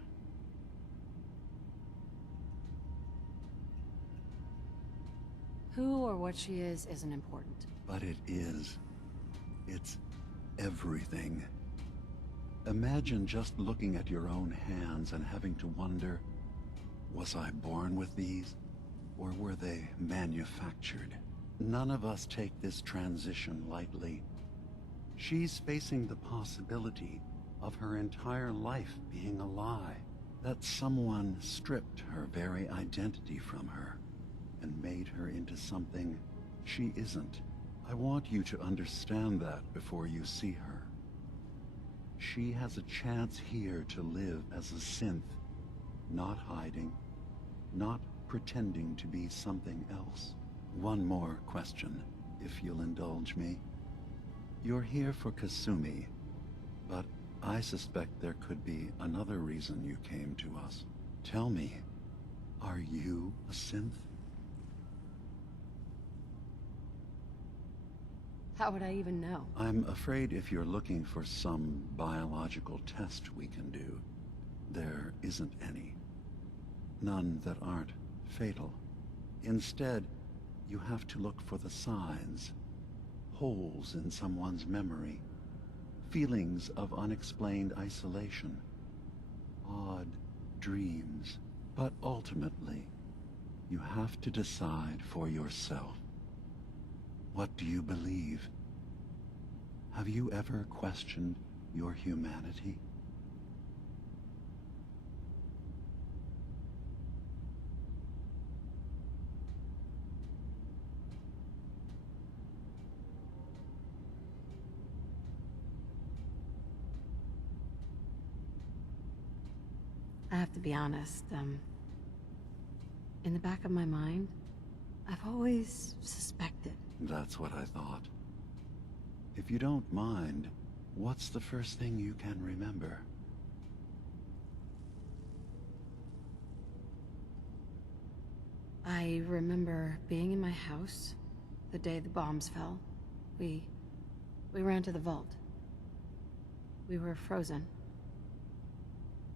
Who or what she is isn't important. But it is. It's everything. Imagine just looking at your own hands and having to wonder, was I born with these? Or were they manufactured? None of us take this transition lightly. She's facing the possibility of her entire life being a lie. That someone stripped her very identity from her and made her into something she isn't. I want you to understand that before you see her. She has a chance here to live as a synth, not hiding, not pretending to be something else. One more question, if you'll indulge me. You're here for Kasumi, but I suspect there could be another reason you came to us. Tell me, are you a synth? How would I even know? I'm afraid if you're looking for some biological test we can do, there isn't any. None that aren't fatal. Instead, you have to look for the signs, holes in someone's memory, feelings of unexplained isolation, odd dreams. But ultimately, you have to decide for yourself. What do you believe? Have you ever questioned your humanity? have to be honest, in the back of my mind, I've always suspected. That's what I thought. If you don't mind, what's the first thing you can remember? I remember being in my house the day the bombs fell. We ran to the vault. We were frozen.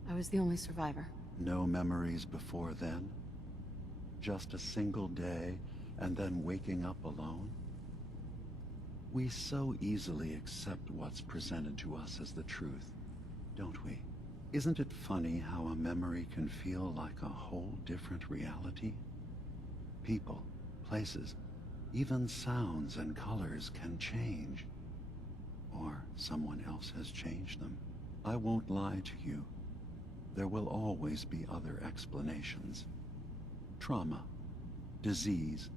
I was the only survivor. No memories before then? Just a single day, and then waking up alone? We so easily accept what's presented to us as the truth, don't we? Isn't it funny how a memory can feel like a whole different reality? People, places, even sounds and colors can change. Or someone else has changed them. I won't lie to you. There will always be other explanations. Trauma, disease,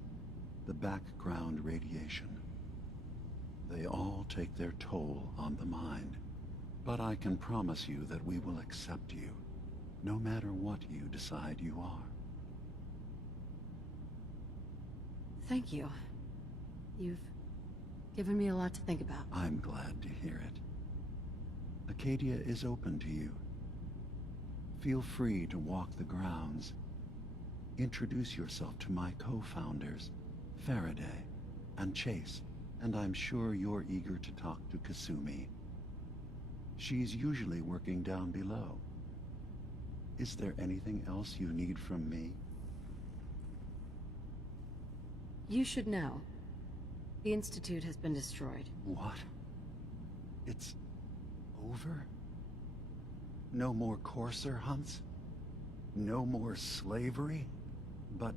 the background radiation. They all take their toll on the mind. But I can promise you that we will accept you, no matter what you decide you are. Thank you. You've given me a lot to think about. I'm glad to hear it. Acadia is open to you. Feel free to walk the grounds. Introduce yourself to my co-founders, Faraday and Chase, and I'm sure you're eager to talk to Kasumi. She's usually working down below. Is there anything else you need from me? You should know. The Institute has been destroyed. What? It's over? No more courser hunts? No more slavery? But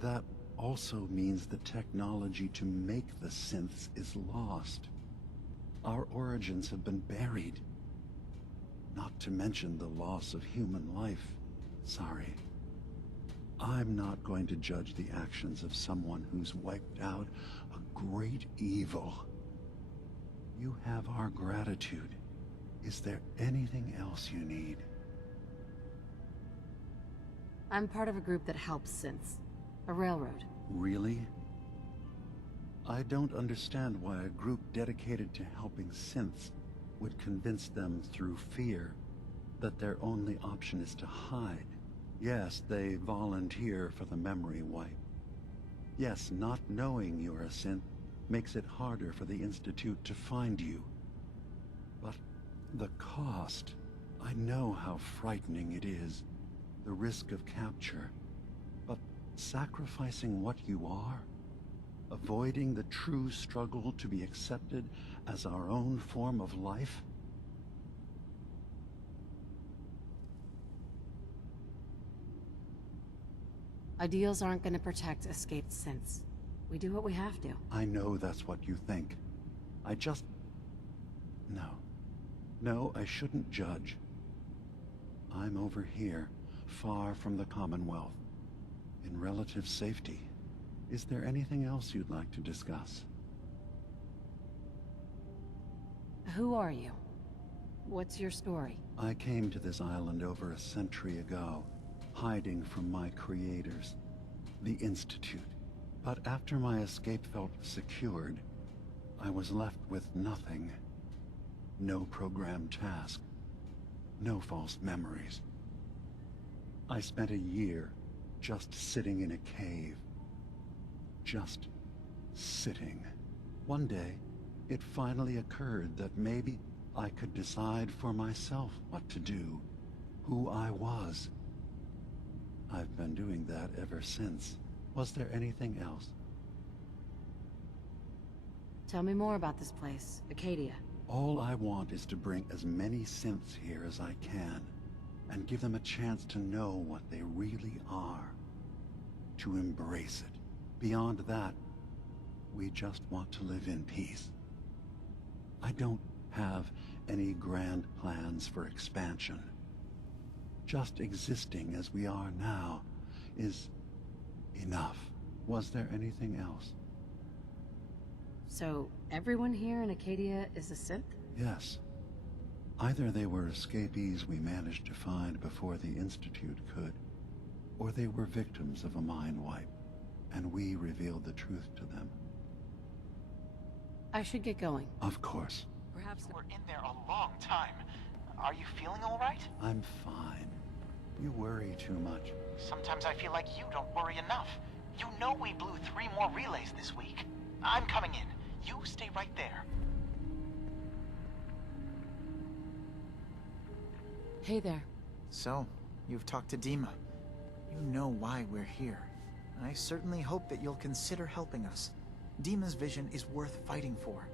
that also means the technology to make the synths is lost. Our origins have been buried. Not to mention the loss of human life. Sorry. I'm not going to judge the actions of someone who's wiped out a great evil. You have our gratitude. Is there anything else you need? I'm part of a group that helps synths. A railroad. Really? I don't understand why a group dedicated to helping synths would convince them through fear that their only option is to hide. Yes, they volunteer for the memory wipe. Yes, not knowing you're a synth makes it harder for the Institute to find you. But the cost, I know how frightening it is. The risk of capture. But sacrificing what you are, avoiding the true struggle to be accepted as our own form of life? Ideals aren't going to protect escaped synths. We do what we have to. I know that's what you think. I just... No, I shouldn't judge. I'm over here, far from the Commonwealth, in relative safety. Is there anything else you'd like to discuss? Who are you? What's your story? I came to this island over a century ago, hiding from my creators, the Institute. But after my escape felt secured, I was left with nothing. No programmed task. No false memories. I spent a year just sitting in a cave. Just sitting. One day, it finally occurred that maybe I could decide for myself what to do, who I was. I've been doing that ever since. Was there anything else? Tell me more about this place, Acadia. All I want is to bring as many synths here as I can, and give them a chance to know what they really are. To embrace it. Beyond that, we just want to live in peace. I don't have any grand plans for expansion. Just existing as we are now is enough. Was there anything else? So, everyone here in Acadia is a synth? Yes. Either they were escapees we managed to find before the Institute could, or they were victims of a mind wipe, and we revealed the truth to them. I should get going. Of course. Perhaps we're in there a long time. Are you feeling all right? I'm fine. You worry too much. Sometimes I feel like you don't worry enough. You know we blew 3 more relays this week. I'm coming in. You stay right there. Hey there. So, you've talked to Dima. You know why we're here. I certainly hope that you'll consider helping us. Dima's vision is worth fighting for.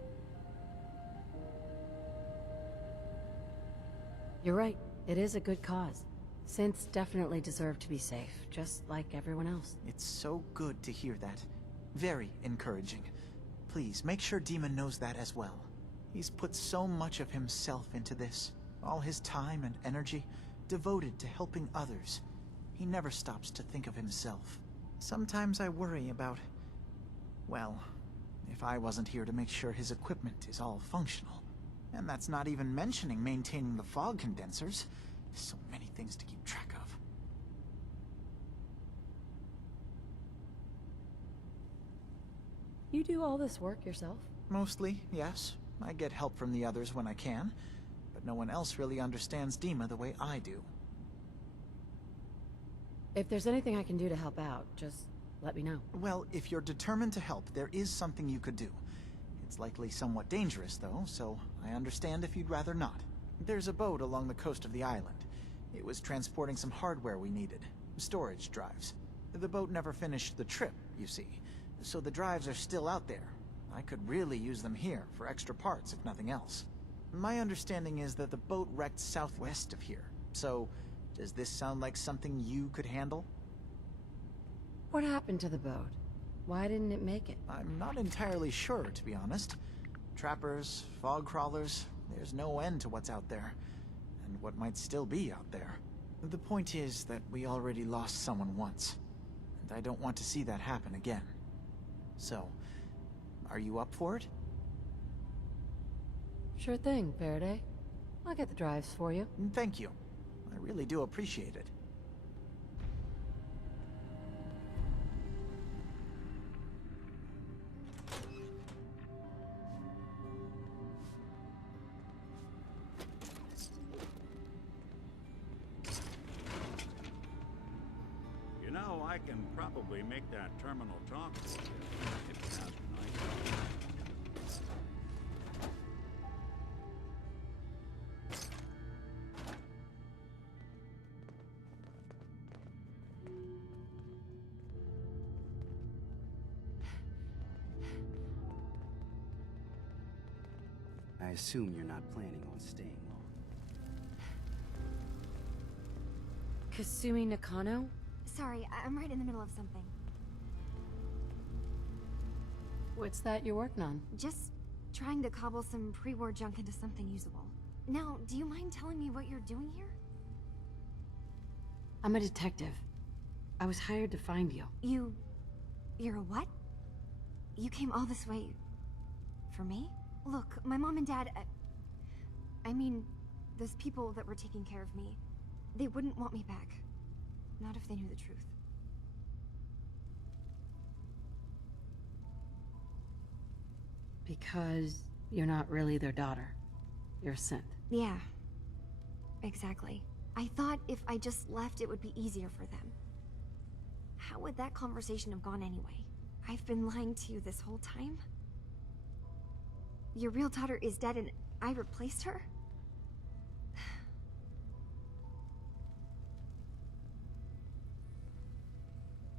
You're right. It is a good cause. Synths definitely deserve to be safe, just like everyone else. It's so good to hear that. Very encouraging. Please, make sure Dima knows that as well. He's put so much of himself into this. All his time and energy devoted to helping others. He never stops to think of himself. Sometimes I worry about... well, if I wasn't here to make sure his equipment is all functional. And that's not even mentioning maintaining the fog condensers. So many things to keep track of. You do all this work yourself? Mostly, yes. I get help from the others when I can. But no one else really understands Dima the way I do. If there's anything I can do to help out, just let me know. Well, if you're determined to help, there is something you could do. It's likely somewhat dangerous, though, so I understand if you'd rather not. There's a boat along the coast of the island. It was transporting some hardware we needed. Storage drives. The boat never finished the trip, you see. So the drives are still out there. I could really use them here for extra parts, if nothing else. My understanding is that the boat wrecked southwest of here. So, does this sound like something you could handle? What happened to the boat? Why didn't it make it? I'm not entirely sure, to be honest. Trappers, fog crawlers, there's no end to what's out there. And what might still be out there. The point is that we already lost someone once. And I don't want to see that happen again. So, are you up for it? Sure thing, Faraday. I'll get the drives for you. Thank you. I really do appreciate it. You know, I can probably make that terminal talk for you if you ask nicely. I assume you're not planning on staying long. Kasumi Nakano? Sorry, I'm right in the middle of something. What's that you're working on? Just trying to cobble some pre-war junk into something usable. Now, do you mind telling me what you're doing here? I'm a detective. I was hired to find you. You're a what? You came all this way... for me? Look, my mom and dad... I mean, those people that were taking care of me, they wouldn't want me back. Not if they knew the truth. Because you're not really their daughter. You're a synth. Yeah. Exactly. I thought if I just left, it would be easier for them. How would that conversation have gone anyway? I've been lying to you this whole time? Your real daughter is dead and I replaced her?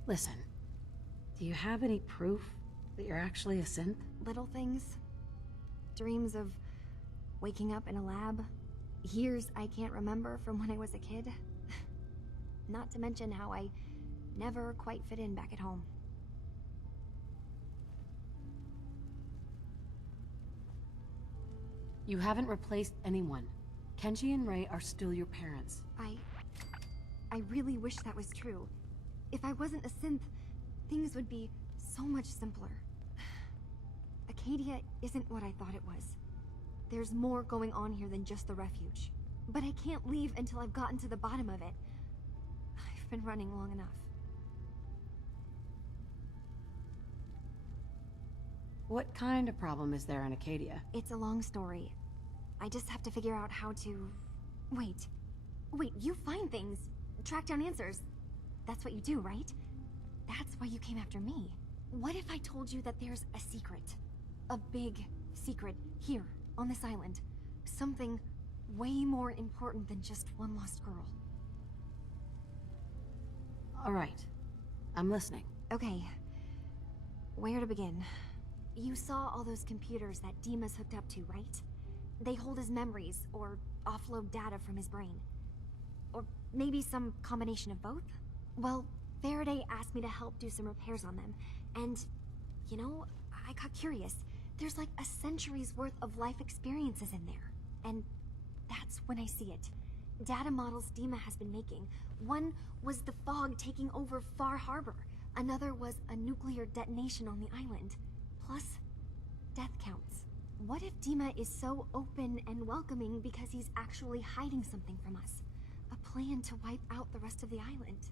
Listen, do you have any proof that you're actually a synth? Little things. Dreams of waking up in a lab. Years I can't remember from when I was a kid. Not to mention how I never quite fit in back at home. You haven't replaced anyone. Kenji and Rei are still your parents. I really wish that was true. If I wasn't a synth, things would be so much simpler. Acadia isn't what I thought it was. There's more going on here than just the refuge. But I can't leave until I've gotten to the bottom of it. I've been running long enough. What kind of problem is there in Acadia? It's a long story. I just have to figure out how to... Wait, you find things. Track down answers. That's what you do, right? That's why you came after me. What if I told you that there's a secret? A big secret here, on this island. Something way more important than just one lost girl. Alright. I'm listening. Okay. Where to begin? You saw all those computers that Dima's hooked up to, right? They hold his memories, or offload data from his brain. Or maybe some combination of both? Well, Faraday asked me to help do some repairs on them, and, you know, I got curious. There's like a century's worth of life experiences in there, and that's when I see it. Data models Dima has been making. One was the fog taking over Far Harbor. Another was a nuclear detonation on the island. Plus, death counts. What if Dima is so open and welcoming because he's actually hiding something from us? A plan to wipe out the rest of the island.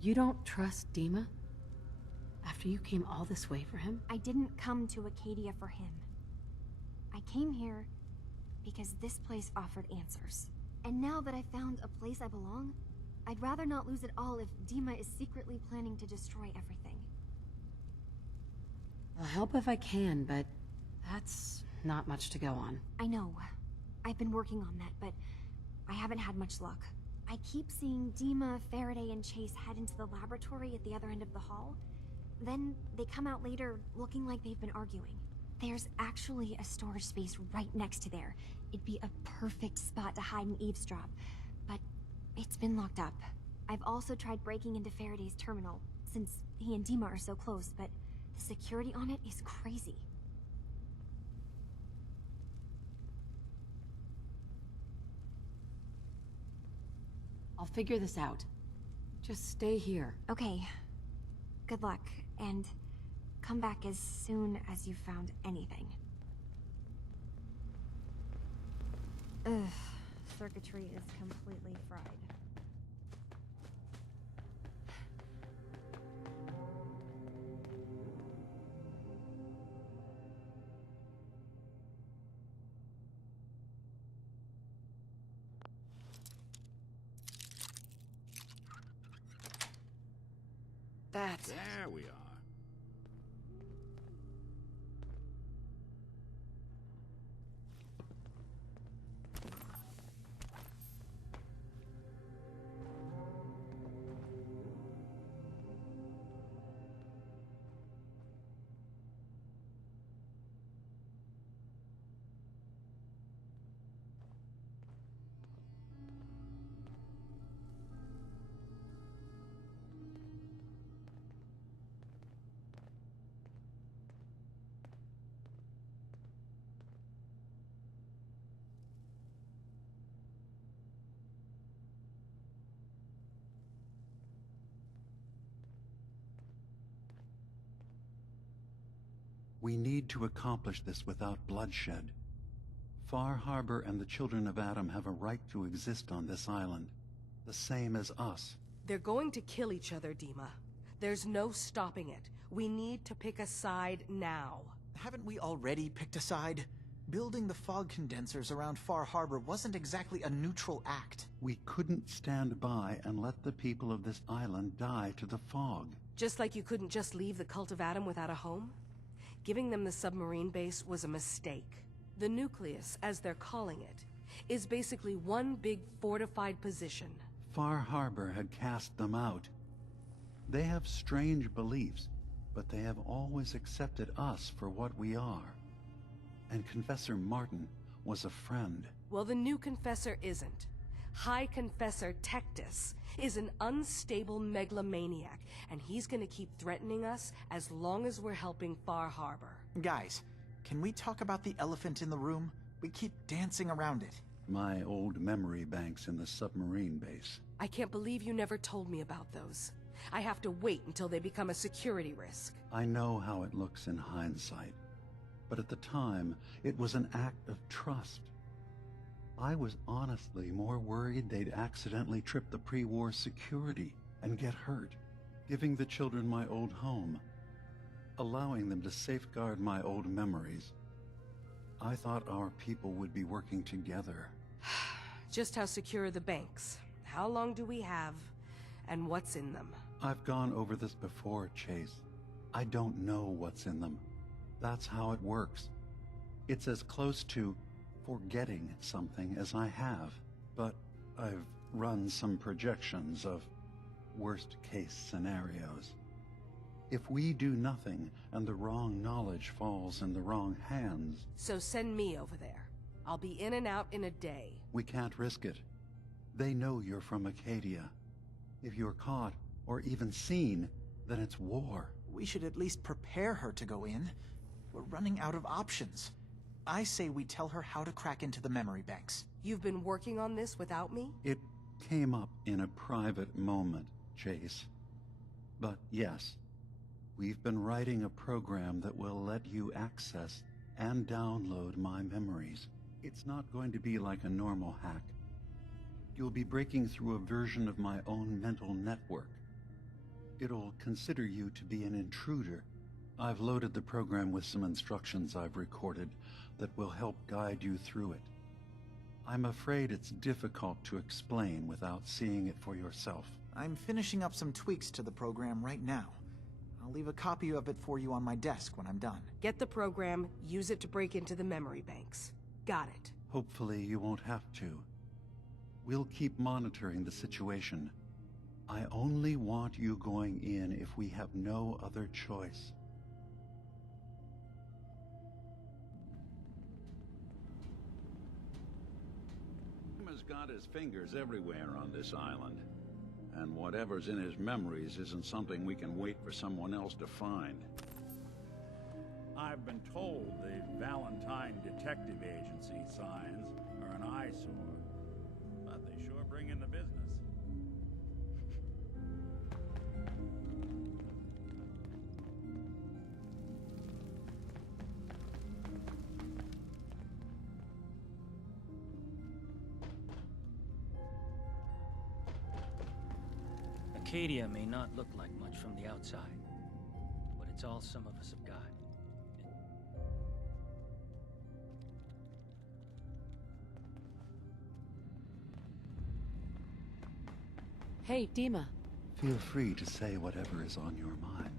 You don't trust Dima? After you came all this way for him? I didn't come to Acadia for him. I came here because this place offered answers. And now that I found a place I belong, I'd rather not lose it all if Dima is secretly planning to destroy everything. I'll help if I can, but that's not much to go on. I know. I've been working on that, but I haven't had much luck. I keep seeing Dima, Faraday, and Chase head into the laboratory at the other end of the hall. Then they come out later looking like they've been arguing. There's actually a storage space right next to there. It'd be a perfect spot to hide and eavesdrop, but it's been locked up. I've also tried breaking into Faraday's terminal, since he and Dima are so close, but the security on it is crazy. I'll figure this out. Just stay here. Okay. Good luck, and come back as soon as you've found anything. Ugh. Circuitry is completely fried. There we are. We need to accomplish this without bloodshed. Far Harbor and the Children of Atom have a right to exist on this island, the same as us. They're going to kill each other, Dima. There's no stopping it. We need to pick a side now. Haven't we already picked a side? Building the fog condensers around Far Harbor wasn't exactly a neutral act. We couldn't stand by and let the people of this island die to the fog. Just like you couldn't just leave the Cult of Atom without a home? Giving them the submarine base was a mistake. The nucleus, as they're calling it, is basically one big fortified position. Far Harbor had cast them out. They have strange beliefs, but they have always accepted us for what we are. And Confessor Martin was a friend. Well, the new Confessor isn't. High Confessor Tectus is an unstable megalomaniac, and he's gonna keep threatening us as long as we're helping Far Harbor. Guys, can we talk about the elephant in the room? We keep dancing around it. My old memory banks in the submarine base. I can't believe you never told me about those. I have to wait until they become a security risk. I know how it looks in hindsight. but at the time, it was an act of trust. I was honestly more worried they'd accidentally trip the pre-war security and get hurt, giving the children my old home, allowing them to safeguard my old memories. I thought our people would be working together. Just how secure are the banks? How long do we have? And what's in them? I've gone over this before, Chase. I don't know what's in them. That's how it works. It's as close to forgetting something as I have, but I've run some projections of worst-case scenarios. If we do nothing and the wrong knowledge falls in the wrong hands... So send me over there. I'll be in and out in a day. We can't risk it. They know you're from Acadia. If you're caught, or even seen, then it's war. We should at least prepare her to go in. We're running out of options. I say we tell her how to crack into the memory banks. You've been working on this without me? It came up in a private moment, Chase. But yes, we've been writing a program that will let you access and download my memories. It's not going to be like a normal hack. You'll be breaking through a version of my own mental network. It'll consider you to be an intruder. I've loaded the program with some instructions I've recorded that will help guide you through it. I'm afraid it's difficult to explain without seeing it for yourself. I'm finishing up some tweaks to the program right now. I'll leave a copy of it for you on my desk when I'm done. Get the program, use it to break into the memory banks. Got it. Hopefully you won't have to. We'll keep monitoring the situation. I only want you going in if we have no other choice. Has got his fingers everywhere on this island. And whatever's in his memories isn't something we can wait for someone else to find. I've been told the Valentine Detective Agency signs are an eyesore, but they sure bring in the business. Acadia may not look like much from the outside, but it's all some of us have got. Hey, Dima. Feel free to say whatever is on your mind.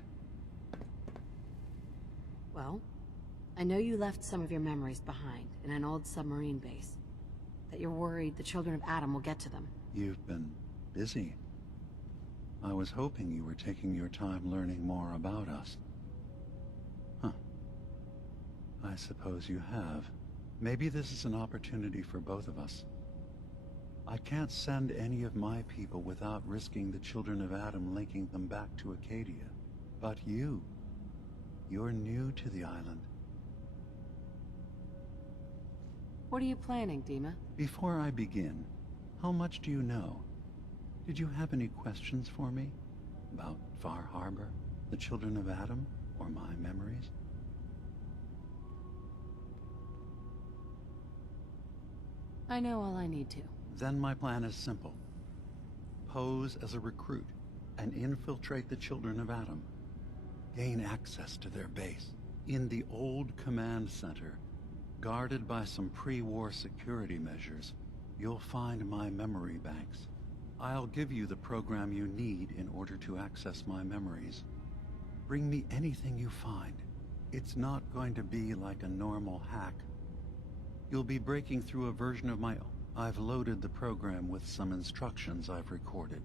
Well, I know you left some of your memories behind in an old submarine base. That you're worried the children of Adam will get to them. You've been busy. I was hoping you were taking your time learning more about us. Huh. I suppose you have. Maybe this is an opportunity for both of us. I can't send any of my people without risking the children of Adam linking them back to Acadia. But you're new to the island. What are you planning, Dima? Before I begin, how much do you know? Did you have any questions for me? About Far Harbor, the children of Adam, or my memories? I know all I need to. Then my plan is simple. Pose as a recruit and infiltrate the children of Adam. Gain access to their base. In the old command center, guarded by some pre-war security measures, you'll find my memory banks. I'll give you the program you need in order to access my memories. Bring me anything you find. It's not going to be like a normal hack. You'll be breaking through a version of my own. I've loaded the program with some instructions I've recorded.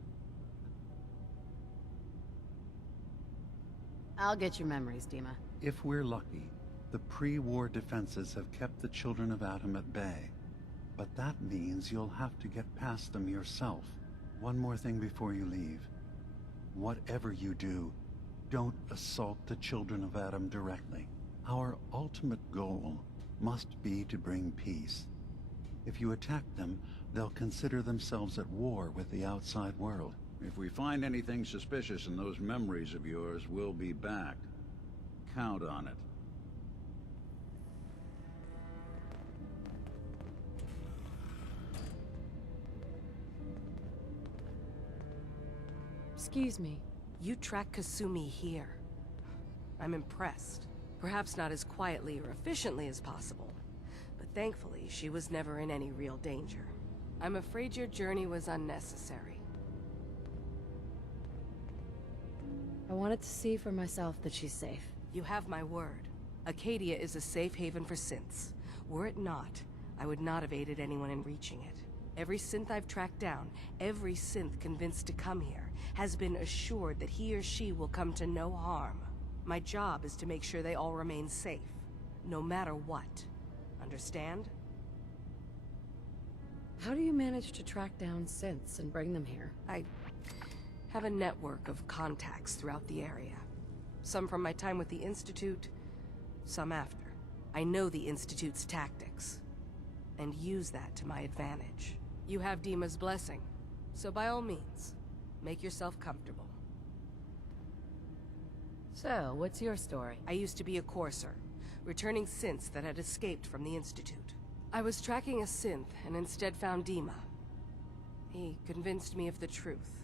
I'll get your memories, Dima. If we're lucky, the pre-war defenses have kept the children of Adam at bay. But that means you'll have to get past them yourself. One more thing before you leave. Whatever you do, don't assault the children of Adam directly. Our ultimate goal must be to bring peace. If you attack them, they'll consider themselves at war with the outside world. If we find anything suspicious in those memories of yours, we'll be back. Count on it. Excuse me. You tracked Kasumi here. I'm impressed. Perhaps not as quietly or efficiently as possible, but thankfully she was never in any real danger. I'm afraid your journey was unnecessary. I wanted to see for myself that she's safe. You have my word. Acadia is a safe haven for synths. Were it not, I would not have aided anyone in reaching it. Every synth I've tracked down, every synth convinced to come here, has been assured that he or she will come to no harm. My job is to make sure they all remain safe, no matter what. Understand? How do you manage to track down synths and bring them here? I have a network of contacts throughout the area. Some from my time with the Institute, some after. I know the Institute's tactics, and use that to my advantage. You have Dima's blessing, so by all means, make yourself comfortable. So, what's your story? I used to be a courser, returning synths that had escaped from the Institute. I was tracking a synth and instead found Dima. He convinced me of the truth,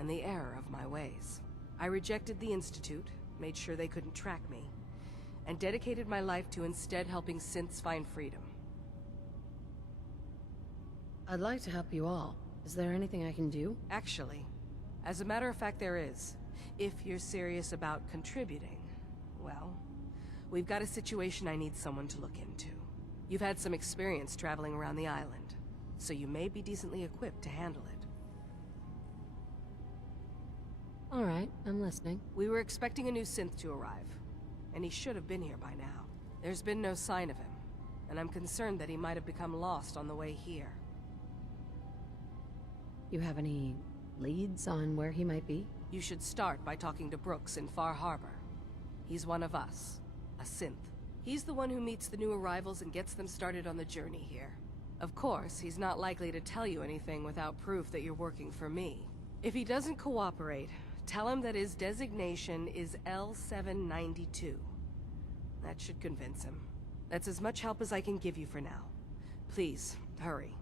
and the error of my ways. I rejected the Institute, made sure they couldn't track me, and dedicated my life to instead helping synths find freedom. I'd like to help you all. Is there anything I can do? Actually, as a matter of fact there is. If you're serious about contributing, well, we've got a situation I need someone to look into. You've had some experience traveling around the island, so you may be decently equipped to handle it. All right, I'm listening. We were expecting a new synth to arrive, and he should have been here by now. There's been no sign of him, and I'm concerned that he might have become lost on the way here. You have any leads on where he might be? You should start by talking to Brooks in Far Harbor. He's one of us, a synth. He's the one who meets the new arrivals and gets them started on the journey here. Of course, he's not likely to tell you anything without proof that you're working for me. If he doesn't cooperate, tell him that his designation is L792. That should convince him. That's as much help as I can give you for now. Please, hurry.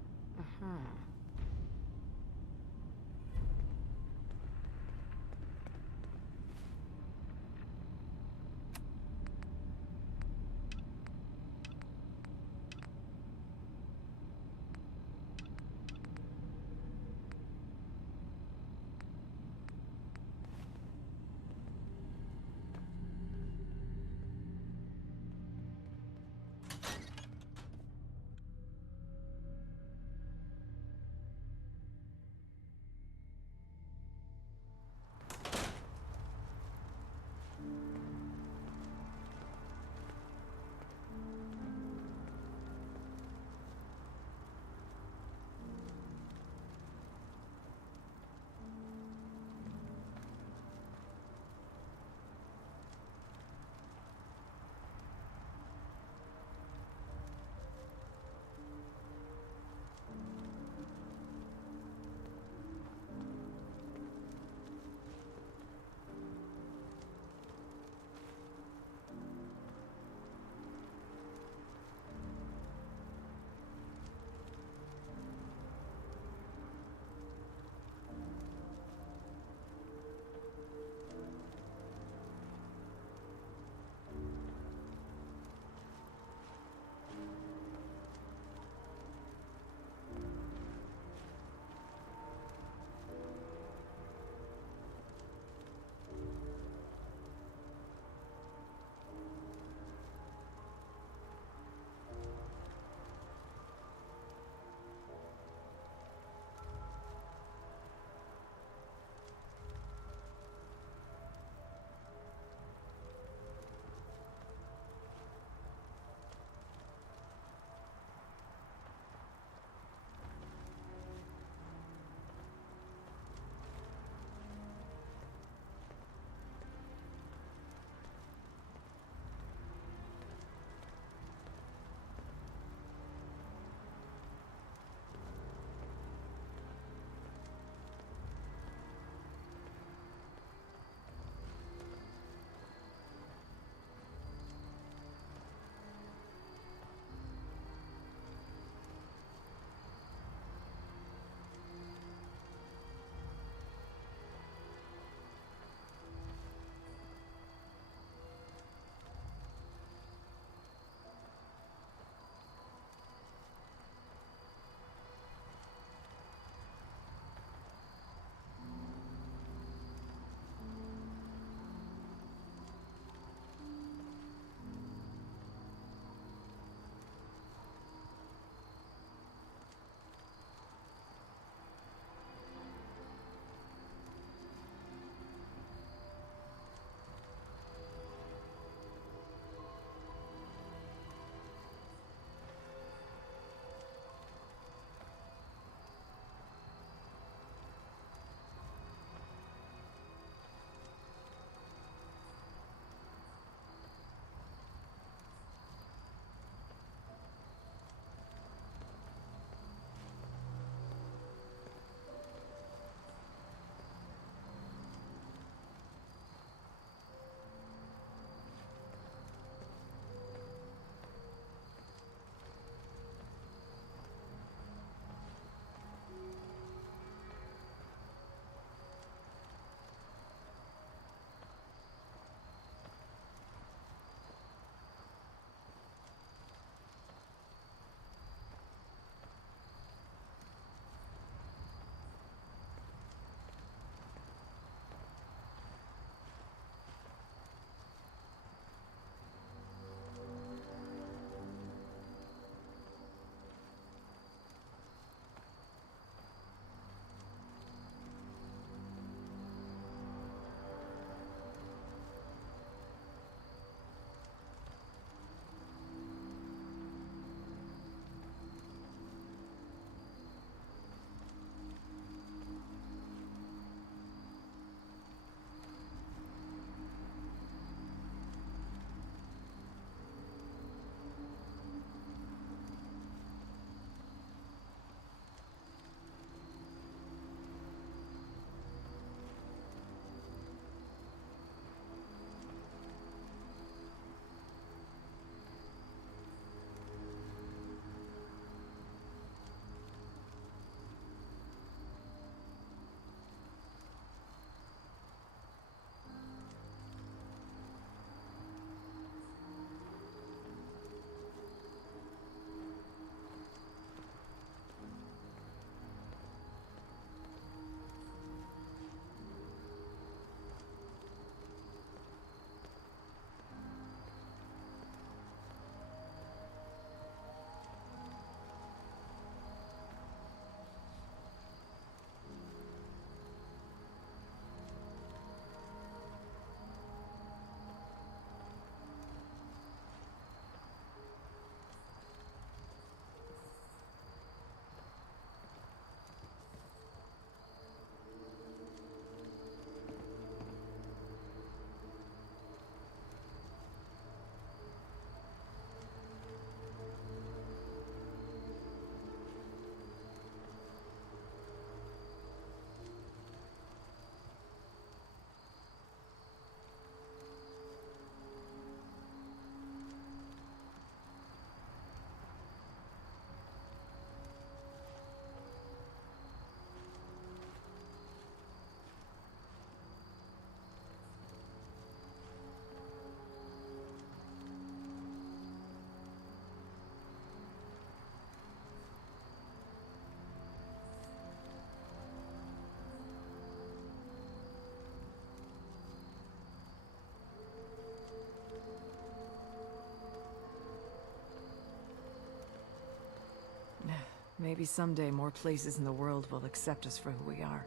Maybe someday more places in the world will accept us for who we are.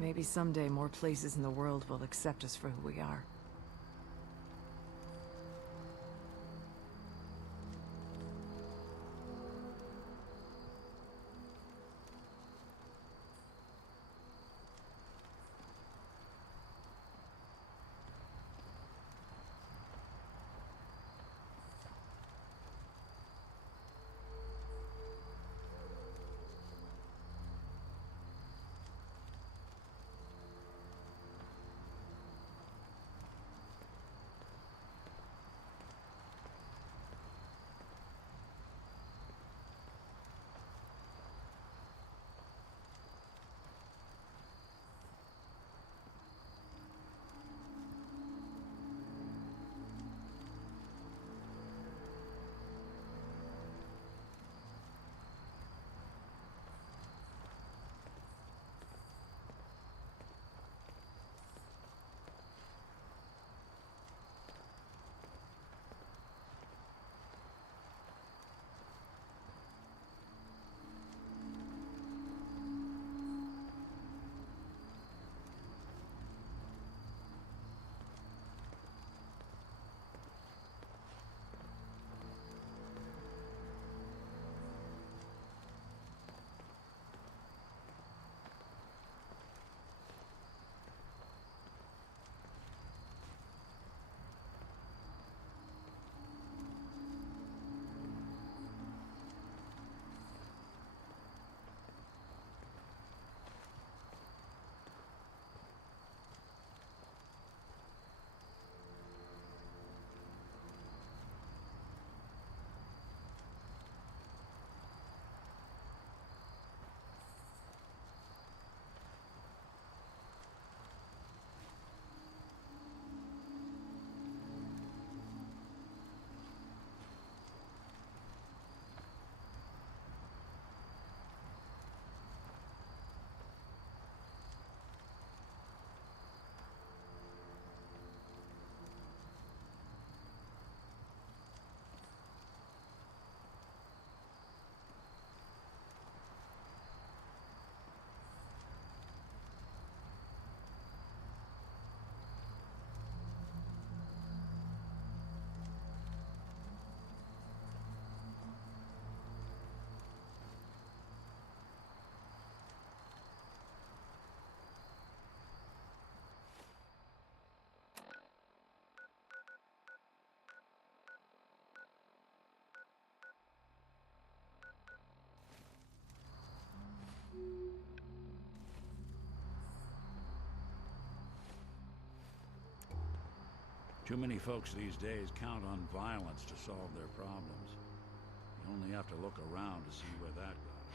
Maybe someday more places in the world will accept us for who we are. Too many folks these days count on violence to solve their problems. You only have to look around to see where that got us.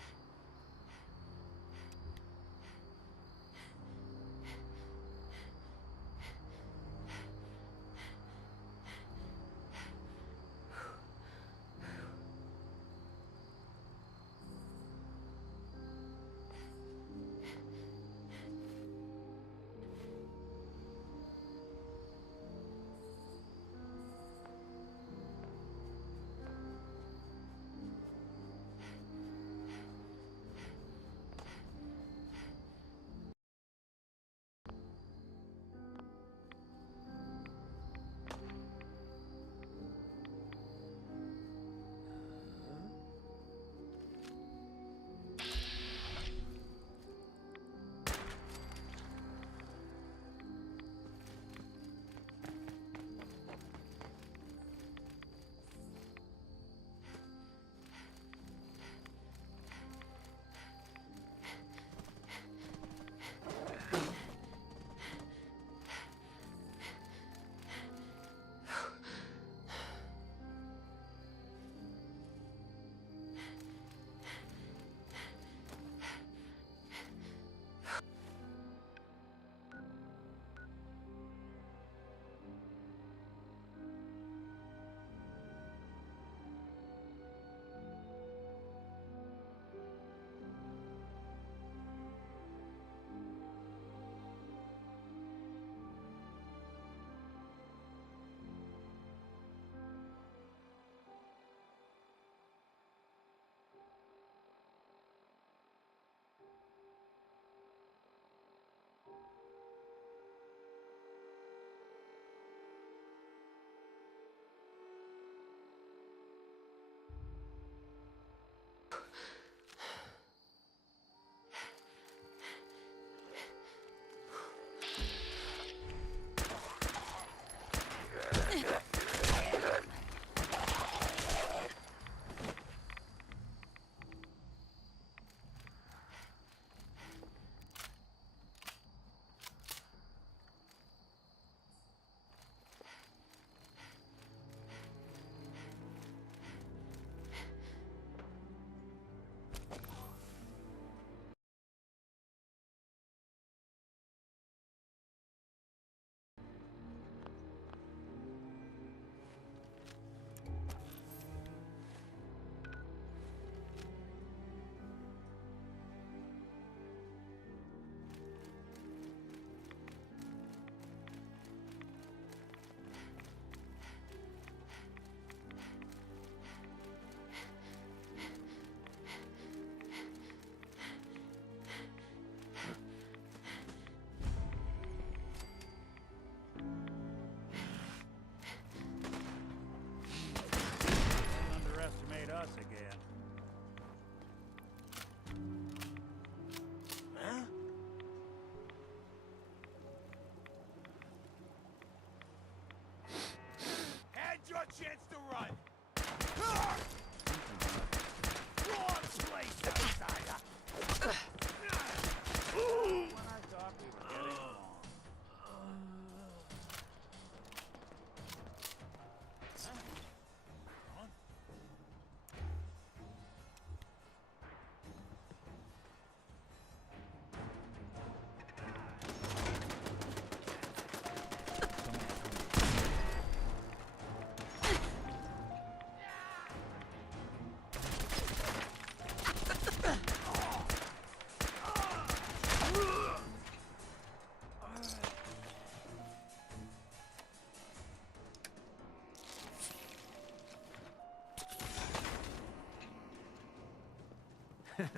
What's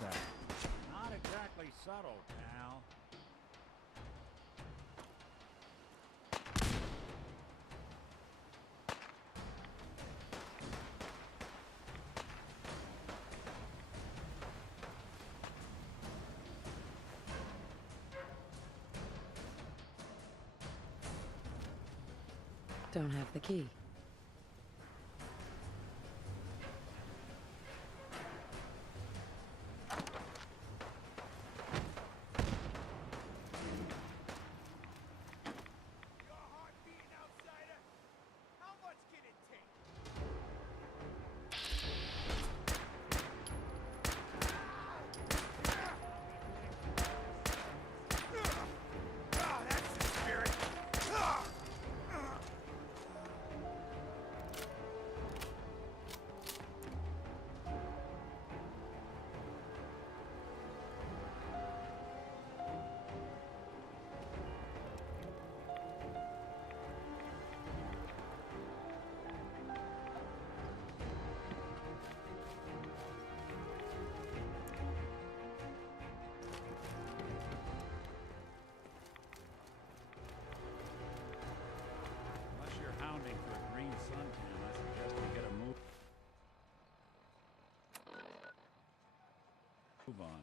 that? Not exactly subtle, pal. Don't have the key. Unless you're hounding for a green suntan, I suggest we get a move on.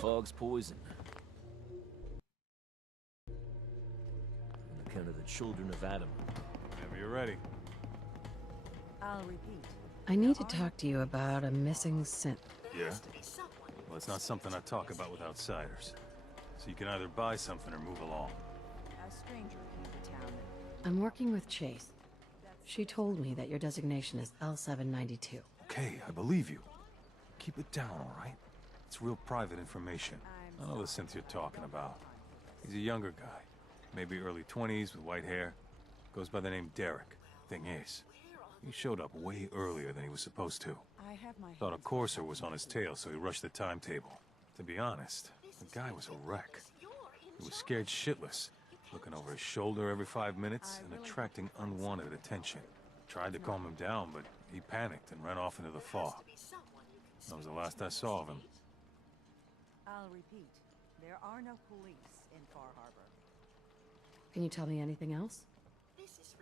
Fog's poison. On account of the children of Adam. Whenever you're ready. I'll repeat. I need to talk to you about a missing synth. Yeah? Well, it's not something I talk about with outsiders. So you can either buy something or move along. A stranger came to town. I'm working with Chase. She told me that your designation is L792. Okay, I believe you. Keep it down, all right? It's real private information. I know the synth you're talking about. He's a younger guy. Maybe early 20s with white hair. Goes by the name Derek. Thing is, he showed up way earlier than he was supposed to. I have my Thought a courser was on his tail, so he rushed the timetable. To be honest, the guy was a wreck. He was scared shitless, looking over his shoulder every 5 minutes and attracting unwanted attention. Tried to calm him down, but he panicked and ran off into the fog. That was the last I saw of him. I'll repeat. There are no police in Far Harbor. Can you tell me anything else?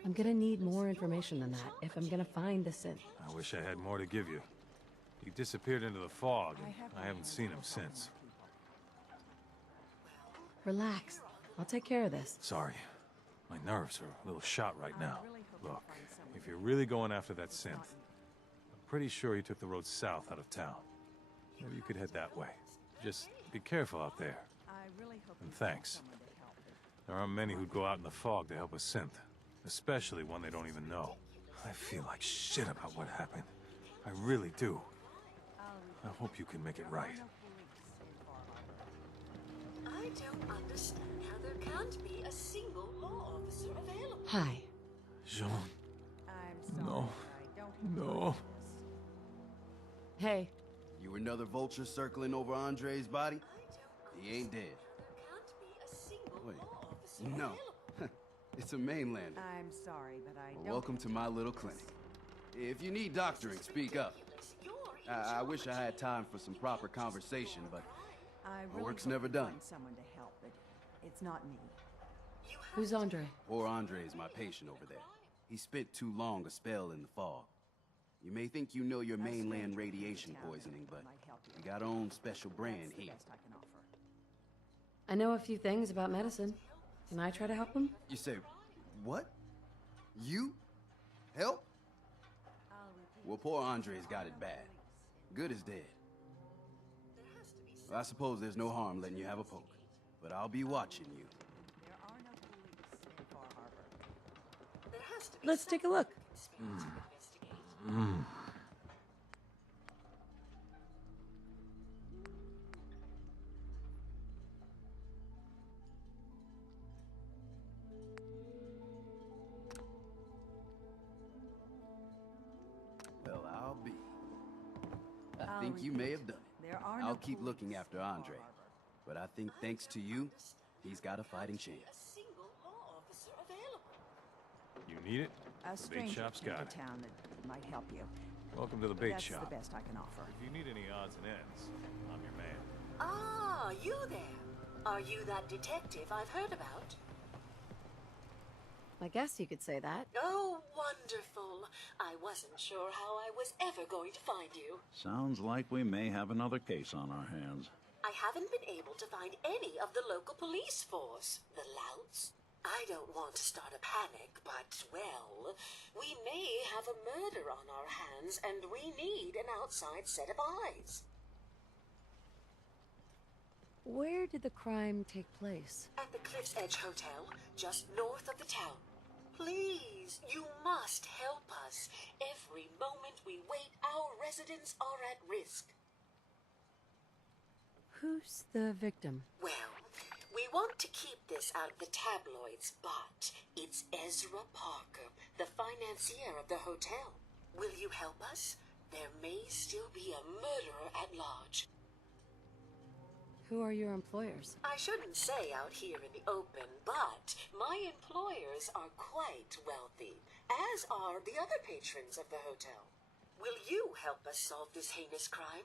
I'm gonna need more information than that if I'm gonna find the synth. I wish I had more to give you. He disappeared into the fog, and I haven't seen him since. Relax. I'll take care of this. Sorry. My nerves are a little shot right now. Look, if you're really going after that synth, I'm pretty sure he took the road south out of town. Maybe you could head that way. Just be careful out there. And thanks. There aren't many who'd go out in the fog to help a synth, especially one they don't even know. I feel like shit about what happened. I really do. I hope you can make it right. I don't understand how there can't be a single law officer available. Hi. Jean. No. No. Hey. You another vulture circling over Andre's body? He ain't dead. Wait. No. It's a mainlander. I'm sorry, but I Well, don't... welcome to my little clinic. If you need doctoring, speak up. I wish I had time for some proper conversation, but my work's never done. Find someone to help, but it's not me. Who's Andre? Poor Andre's my patient over there. He spent too long a spell in the fog. You may think you know your mainland radiation poisoning, but we got our own special brand here. I know a few things about medicine. Can I try to help him? You say, what? You? Help? Well, poor Andre's got it bad. Good as dead. Well, I suppose there's no harm letting you have a poke, but I'll be watching you. Let's take a look. Well, I'll be. I think you may have done it. I'll keep looking after Andre. But I think thanks to you, he's got a fighting chance. You need it? A The bait stranger shop's came got to it. town that might help you. Welcome to the bait That's shop. the best I can offer. If you need any odds and ends, I'm your man. Ah, you there. Are you that detective I've heard about? I guess you could say that. Oh, wonderful. I wasn't sure how I was ever going to find you. Sounds like we may have another case on our hands. I haven't been able to find any of the local police force. The louts. I don't want to start a panic, but, well, we may have a murder on our hands, and we need an outside set of eyes. Where did the crime take place? At the Cliff's Edge Hotel, just north of the town. Please, you must help us. Every moment we wait, our residents are at risk. Who's the victim? Well, we want to keep this out of the tabloids, but it's Ezra Parker, the financier of the hotel. Will you help us? There may still be a murderer at large. Who are your employers? I shouldn't say out here in the open, but my employers are quite wealthy, as are the other patrons of the hotel. Will you help us solve this heinous crime?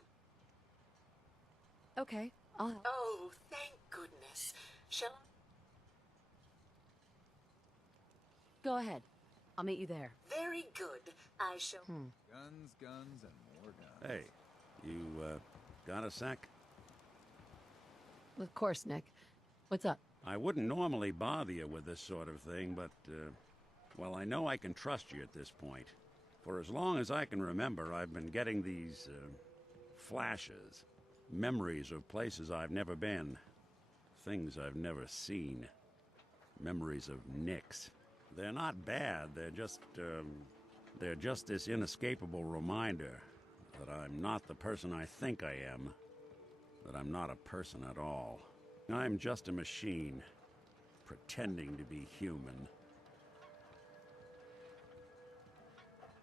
Okay, I'll help. Oh, thank goodness. Shall I? Go ahead. I'll meet you there. Very good. I shall... Guns, guns, and more guns. Hey, you, got a sec? Of course, Nick. What's up? I wouldn't normally bother you with this sort of thing, but, well, I know I can trust you at this point. For as long as I can remember, I've been getting these, flashes. Memories of places I've never been. Things I've never seen. Memories of Nicks. They're not bad, they're just this inescapable reminder that I'm not the person I think I am. That I'm not a person at all. I'm just a machine, pretending to be human.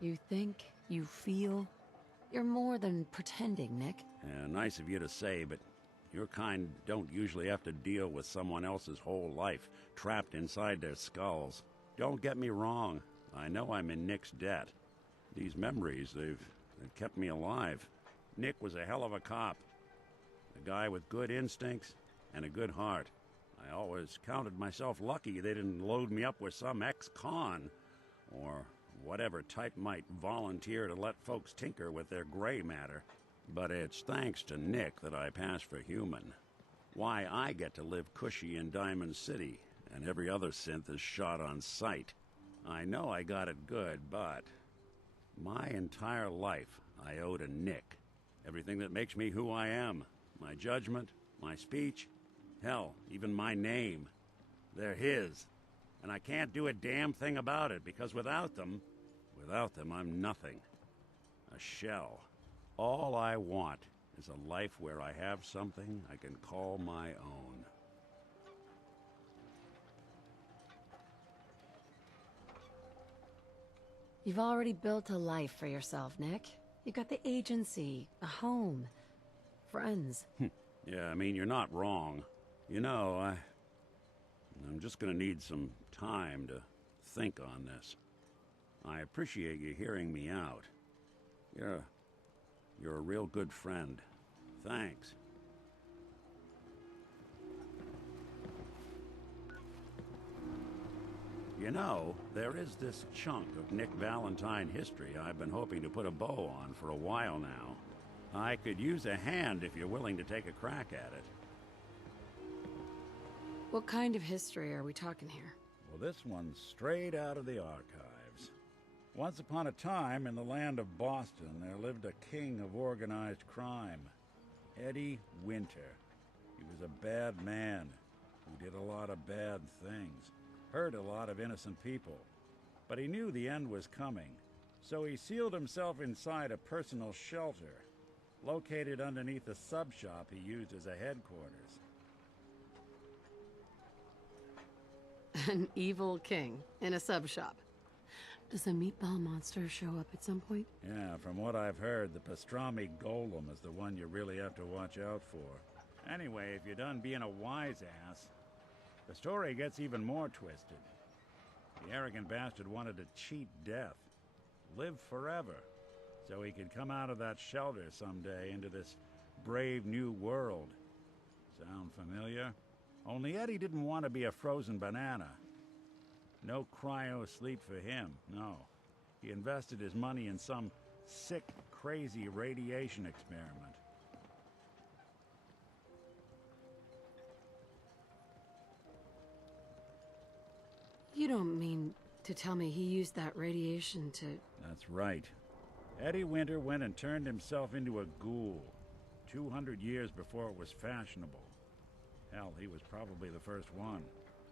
You think, you feel. You're more than pretending, Nick. Yeah, nice of you to say, but your kind don't usually have to deal with someone else's whole life trapped inside their skulls. Don't get me wrong. I know I'm in Nick's debt. These memories, they've kept me alive. Nick was a hell of a cop. A guy with good instincts and a good heart. I always counted myself lucky they didn't load me up with some ex-con, or whatever type might volunteer to let folks tinker with their gray matter. But it's thanks to Nick that I pass for human. Why I get to live cushy in Diamond City, and every other synth is shot on sight. I know I got it good, but my entire life I owe to Nick. Everything that makes me who I am. My judgment, my speech, hell, even my name. They're his. And I can't do a damn thing about it, because without them, I'm nothing. A shell. All I want is a life where I have something I can call my own. You've already built a life for yourself, Nick. You got the agency, a home, friends. Yeah, I mean, you're not wrong. You know, I'm just gonna need some time to think on this. I appreciate you hearing me out. You're a real good friend. Thanks. You know, there is this chunk of Nick Valentine history I've been hoping to put a bow on for a while now. I could use a hand if you're willing to take a crack at it. What kind of history are we talking here? Well, this one's straight out of the archives. Once upon a time, in the land of Boston, there lived a king of organized crime, Eddie Winter. He was a bad man who did a lot of bad things, hurt a lot of innocent people. But he knew the end was coming, so he sealed himself inside a personal shelter, located underneath a sub-shop he used as a headquarters. An evil king in a sub-shop. Does a meatball monster show up at some point? Yeah, from what I've heard, the pastrami golem is the one you really have to watch out for. Anyway, if you're done being a wise ass, the story gets even more twisted. The arrogant bastard wanted to cheat death, live forever, so he could come out of that shelter someday into this brave new world. Sound familiar? Only Eddie didn't want to be a frozen banana. No cryo sleep for him, no. He invested his money in some sick, crazy radiation experiment. You don't mean to tell me he used that radiation to... That's right. Eddie Winter went and turned himself into a ghoul, 200 years before it was fashionable. Hell, he was probably the first one.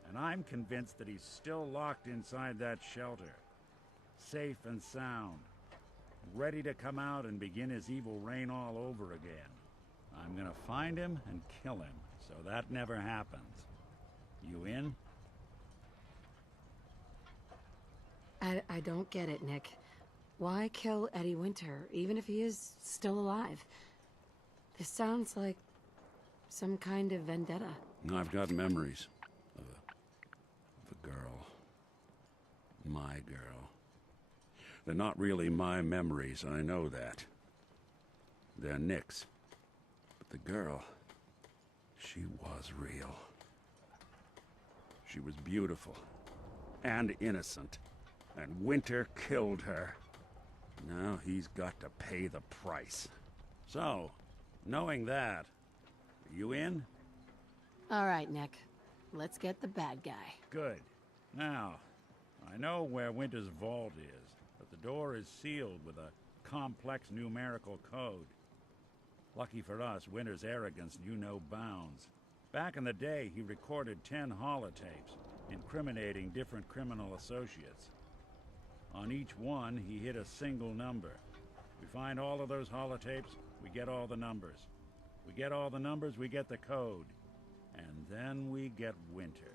And I'm convinced that he's still locked inside that shelter, safe and sound, ready to come out and begin his evil reign all over again. I'm gonna find him and kill him, so that never happens. You in? I don't get it, Nick. Why kill Eddie Winter, even if he is still alive? This sounds like some kind of vendetta. I've got memories of a girl. My girl. They're not really my memories, I know that. They're Nick's. But the girl, she was real. She was beautiful and innocent, and Winter killed her. Now he's got to pay the price. So, knowing that, are you in? All right, Nick. Let's get the bad guy. Good. Now, I know where Winter's vault is, but the door is sealed with a complex numerical code. Lucky for us, Winter's arrogance knew no bounds. Back in the day, he recorded 10 holotapes, incriminating different criminal associates. On each one, he hit a single number. We find all of those holotapes, we get all the numbers. We get all the numbers, we get the code. And then we get Winter.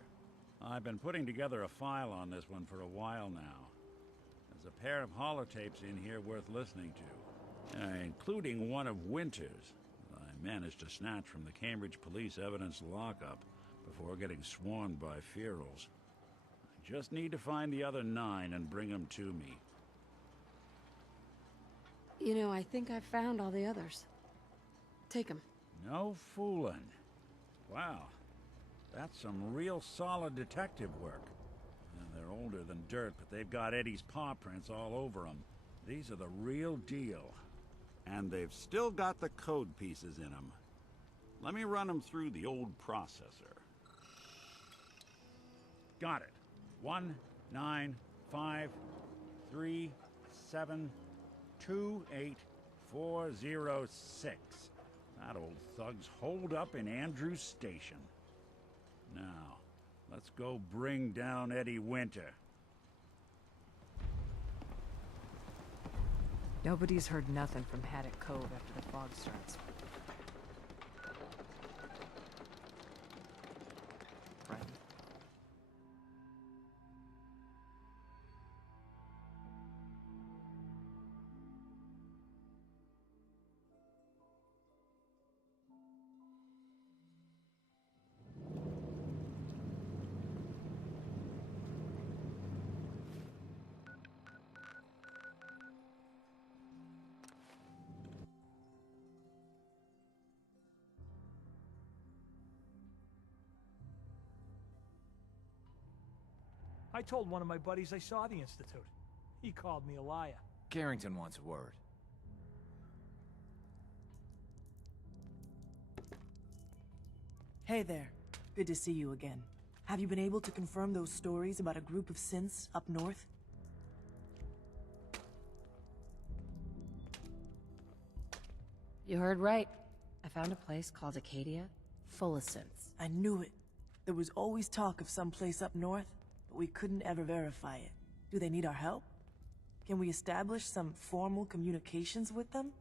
I've been putting together a file on this one for a while now. There's a pair of holotapes in here worth listening to, including one of Winter's that I managed to snatch from the Cambridge Police evidence lockup before getting swarmed by ferals. I just need to find the other 9 and bring them to me. You know, I think I found all the others. Take them. No fooling. Wow, that's some real solid detective work. They're older than dirt, but they've got Eddie's paw prints all over them. These are the real deal. And they've still got the code pieces in them. Let me run them through the old processor. Got it. 1 9 5 3 7 2 8 4 0 6. That old thug's holed up in Andrews Station. Now, let's go bring down Eddie Winter. Nobody's heard nothing from Haddock Cove after the fog starts. Right. I told one of my buddies I saw the Institute. He called me a liar. Carrington wants a word. Hey there. Good to see you again. Have you been able to confirm those stories about a group of synths up north? You heard right. I found a place called Acadia, full of synths. I knew it. There was always talk of some place up north, but we couldn't ever verify it. Do they need our help? Can we establish some formal communications with them?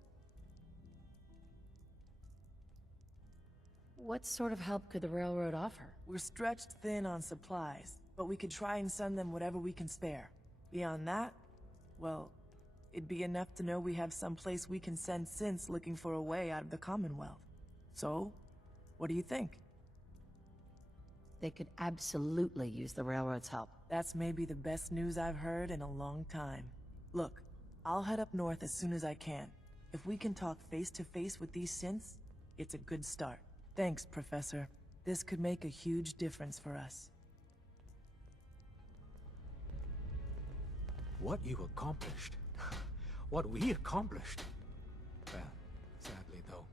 What sort of help could the railroad offer? We're stretched thin on supplies, but we could try and send them whatever we can spare. Beyond that, well, it'd be enough to know we have some place we can send synths looking for a way out of the Commonwealth. So, what do you think? They could absolutely use the railroad's help. That's maybe the best news I've heard in a long time. Look, I'll head up north as soon as I can. If we can talk face to face with these synths, it's a good start. Thanks, Professor. This could make a huge difference for us. What you accomplished. What we accomplished. Well, sadly though,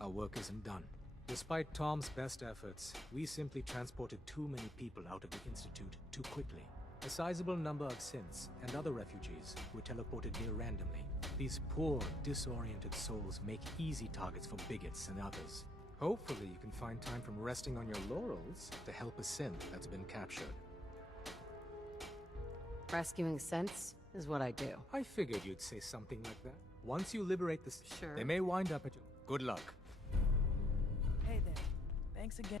our work isn't done. Despite Tom's best efforts, we simply transported too many people out of the Institute too quickly. A sizable number of synths and other refugees were teleported near randomly. These poor, disoriented souls make easy targets for bigots and others. Hopefully you can find time from resting on your laurels to help a synth that's been captured. Rescuing synths is what I do. I figured you'd say something like that. Once you liberate the Sure. they may wind up at you. Good luck. Hey there. Thanks again.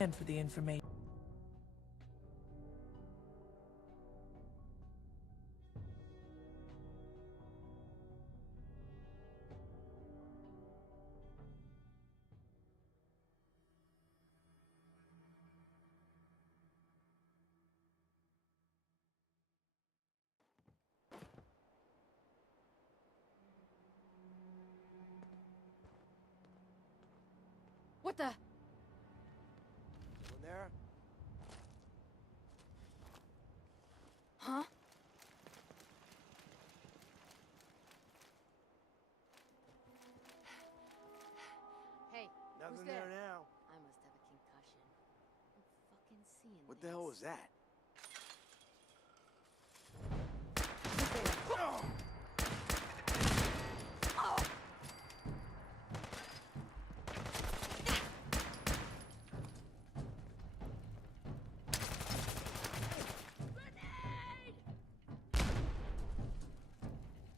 And for the information. What the? Someone there? Huh? Hey, Nothing who's there there? now. I must have a concussion. I'm fucking seeing What the hell was that?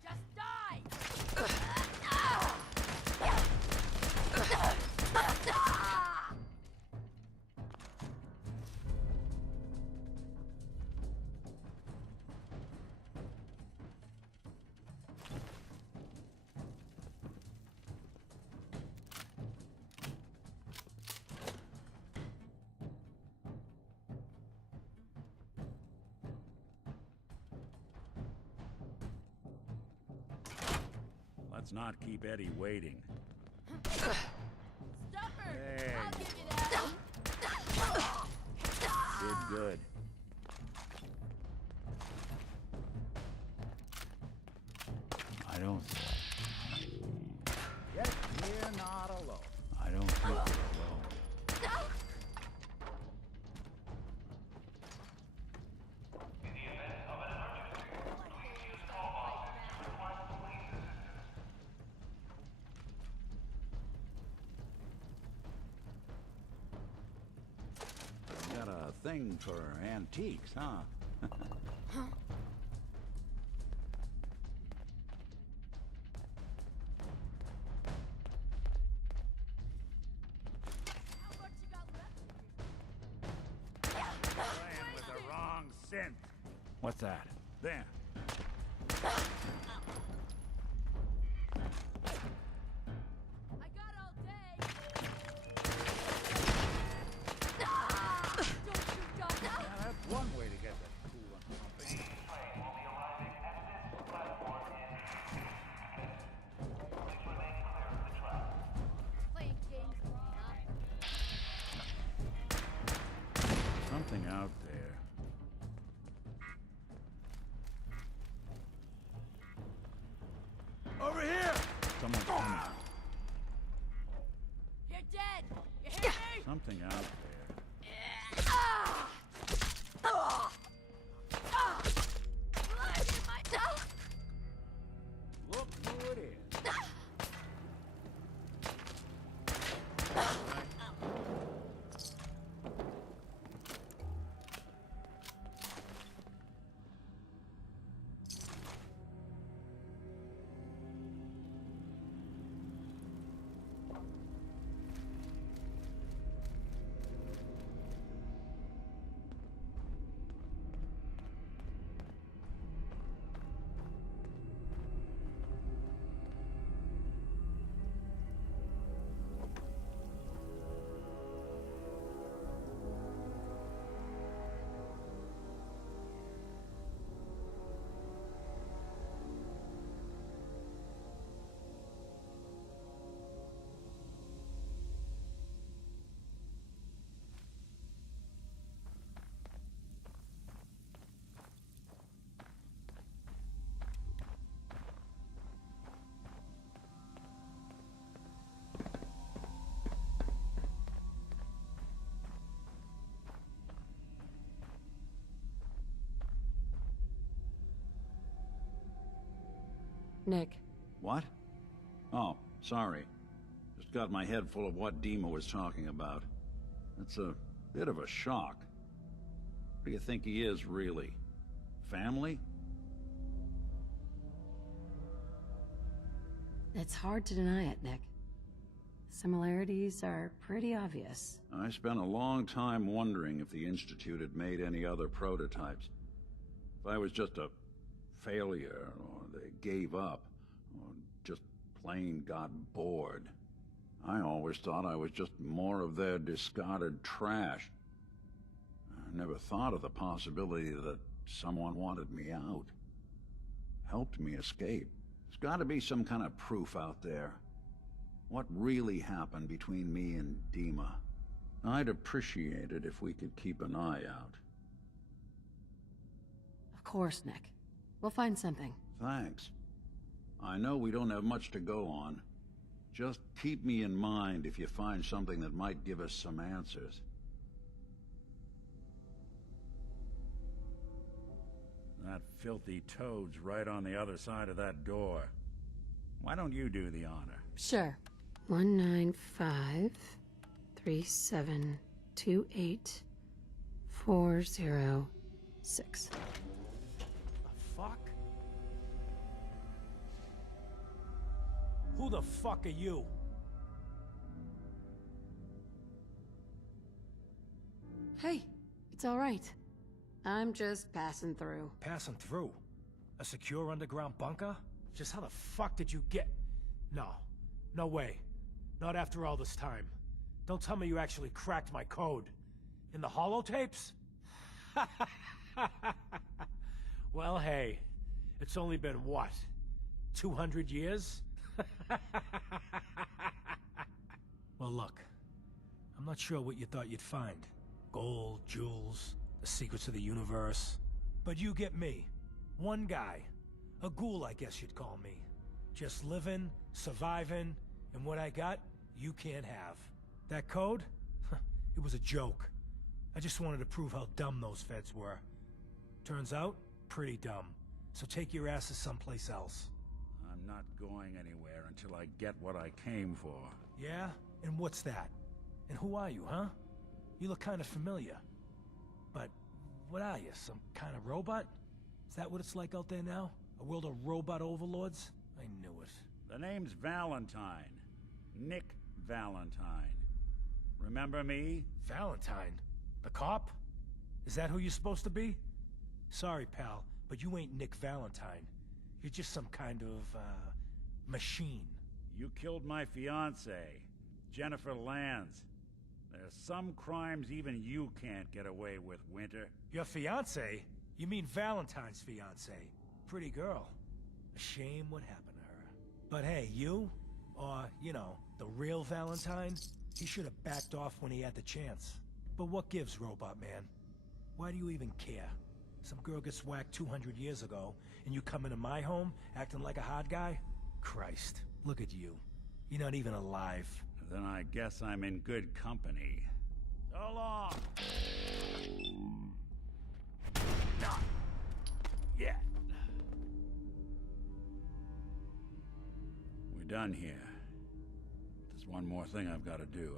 Just die! Let's not keep Eddie waiting. Stop her! Hey. I'll give you that! Did good. I don't... Yet we're not alone. I don't think we're alone. You got a thing for antiques, huh? Playing with the wrong synth. What's that? There. That's one way to get that cool and pumping. out there. Over here! Someone's coming. You're dead! You hear me? Something out there. Look who it is. Nick. What? Oh, sorry. Just got my head full of what Dima was talking about. That's a bit of a shock. What do you think he is, really? Family? It's hard to deny it, Nick. Similarities are pretty obvious. I spent a long time wondering if the Institute had made any other prototypes. If I was just a failure, or they gave up, or just plain got bored. I always thought I was just more of their discarded trash. I never thought of the possibility that someone wanted me out, helped me escape. There's got to be some kind of proof out there. What really happened between me and Dima? I'd appreciate it if we could keep an eye out. Of course, Nick. We'll find something. Thanks. I know we don't have much to go on. Just keep me in mind if you find something that might give us some answers. That filthy toad's right on the other side of that door. Why don't you do the honor? Sure. 195-3728-406. Fuck? Who the fuck are you? Hey, it's all right. I'm just passing through. Passing through? A secure underground bunker? Just how the fuck did you get... No. No way. Not after all this time. Don't tell me you actually cracked my code. In the holotapes? Well, hey. It's only been, what? 200 years? Well, look. I'm not sure what you thought you'd find. Gold, jewels, the secrets of the universe. But you get me. One guy. A ghoul, I guess you'd call me. Just living, surviving, and what I got, you can't have. That code? It was a joke. I just wanted to prove how dumb those feds were. Turns out, pretty dumb. So take your asses someplace else. I'm not going anywhere until I get what I came for. Yeah? And what's that? And who are you, huh? You look kind of familiar. But what are you, some kind of robot? Is that what it's like out there now? A world of robot overlords? I knew it. The name's Valentine. Nick Valentine. Remember me? Valentine? The cop? Is that who you're supposed to be? Sorry, pal, but you ain't Nick Valentine. You're just some kind of, machine. You killed my fiancée, Jennifer Lands. There's some crimes even you can't get away with, Winter. Your fiancée? You mean Valentine's fiancée? Pretty girl. A shame what happened to her. But hey, you? Or, you know, the real Valentine? He should have backed off when he had the chance. But what gives, Robot Man? Why do you even care? Some girl gets whacked 200 years ago, and you come into my home acting like a hard guy? Christ, look at you. You're not even alive. Then I guess I'm in good company. So long! Not yet. We're done here. There's one more thing I've got to do.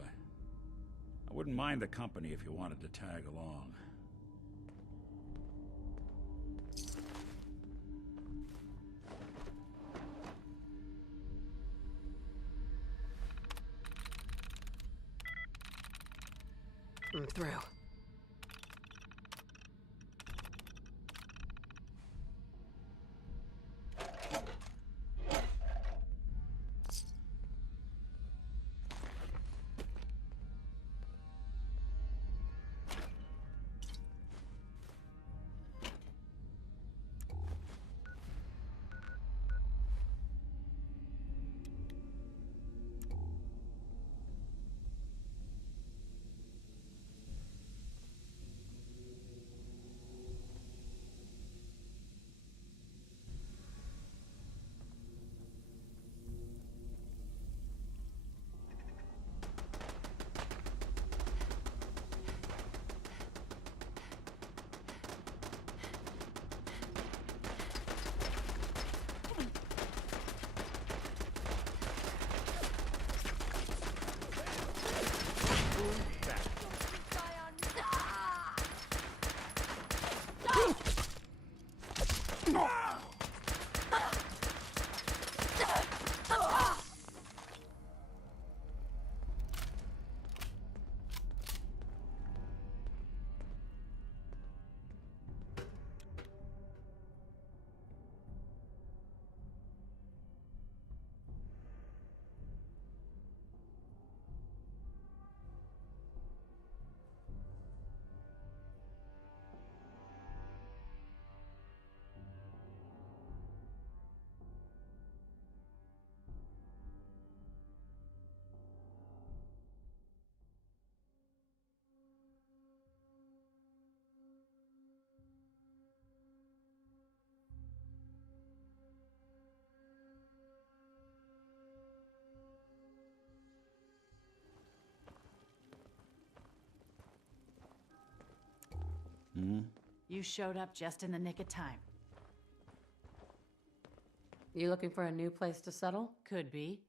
I wouldn't mind the company if you wanted to tag along. I'm through. You showed up just in the nick of time. You looking for a new place to settle? Could be.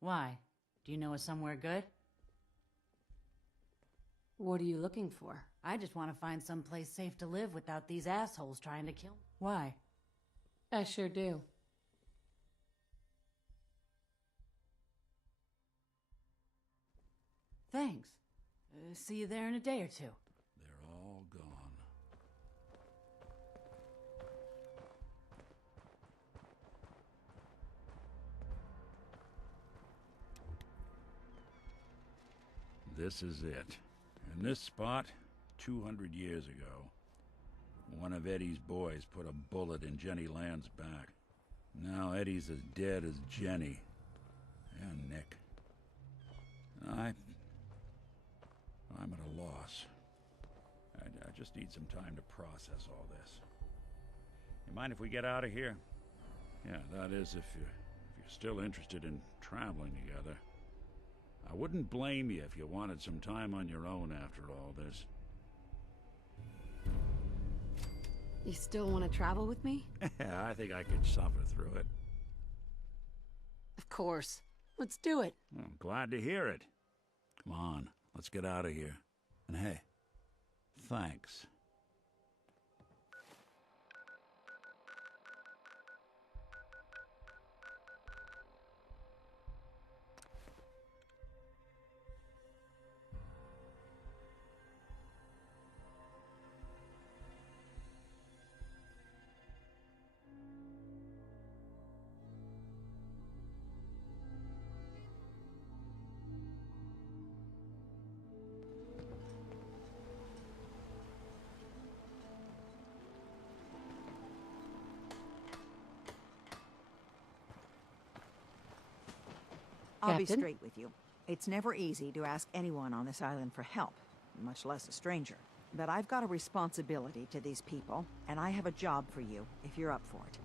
Why? Do you know of somewhere good? What are you looking for? I just want to find some place safe to live without these assholes trying to kill me. Why? I sure do. Thanks. See you there in a day or two. They're all gone. This is it. In this spot, 200 years ago, one of Eddie's boys put a bullet in Jenny Land's back. Now Eddie's as dead as Jenny. And Nick. I'm at a loss. I just need some time to process all this. You mind if we get out of here? Yeah, that is if you're still interested in traveling together. I wouldn't blame you if you wanted some time on your own after all this. You still want to travel with me? Yeah, I think I could suffer through it. Of course. Let's do it. Well, I'm glad to hear it. Come on, let's get out of here. And hey, thanks. I'll be straight with you. It's never easy to ask anyone on this island for help, much less a stranger. But I've got a responsibility to these people, and I have a job for you, if you're up for it.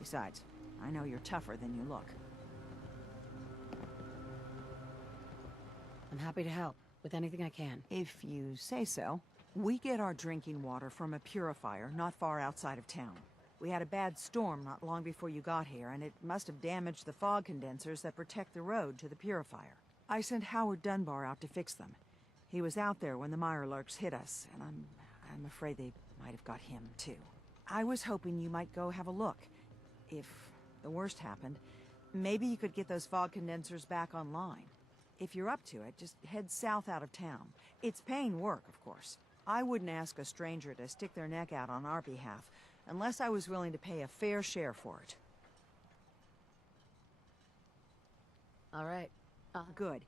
Besides, I know you're tougher than you look. I'm happy to help, with anything I can. If you say so. We get our drinking water from a purifier not far outside of town. We had a bad storm not long before you got here, and it must have damaged the fog condensers that protect the road to the purifier. I sent Howard Dunbar out to fix them. He was out there when the Mirelurks hit us, and I'm afraid they might have got him, too. I was hoping you might go have a look. If the worst happened, maybe you could get those fog condensers back online. If you're up to it, just head south out of town. It's paying work, of course. I wouldn't ask a stranger to stick their neck out on our behalf, unless I was willing to pay a fair share for it. All right. Good.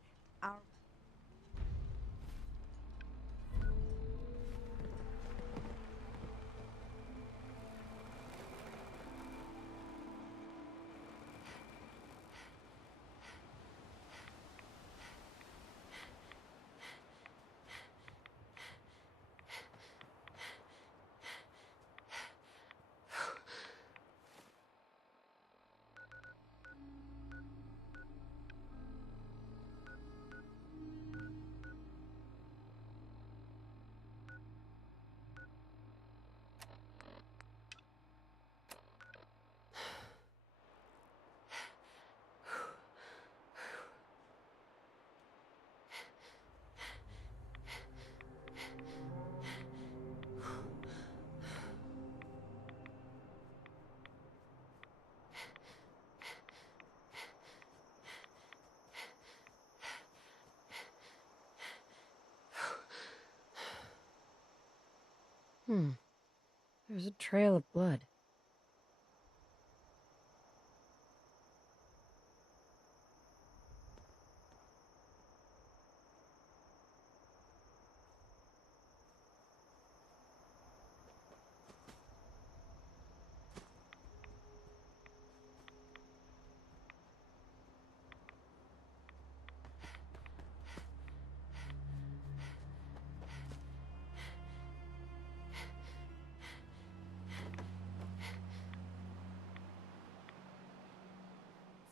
There's a trail of blood.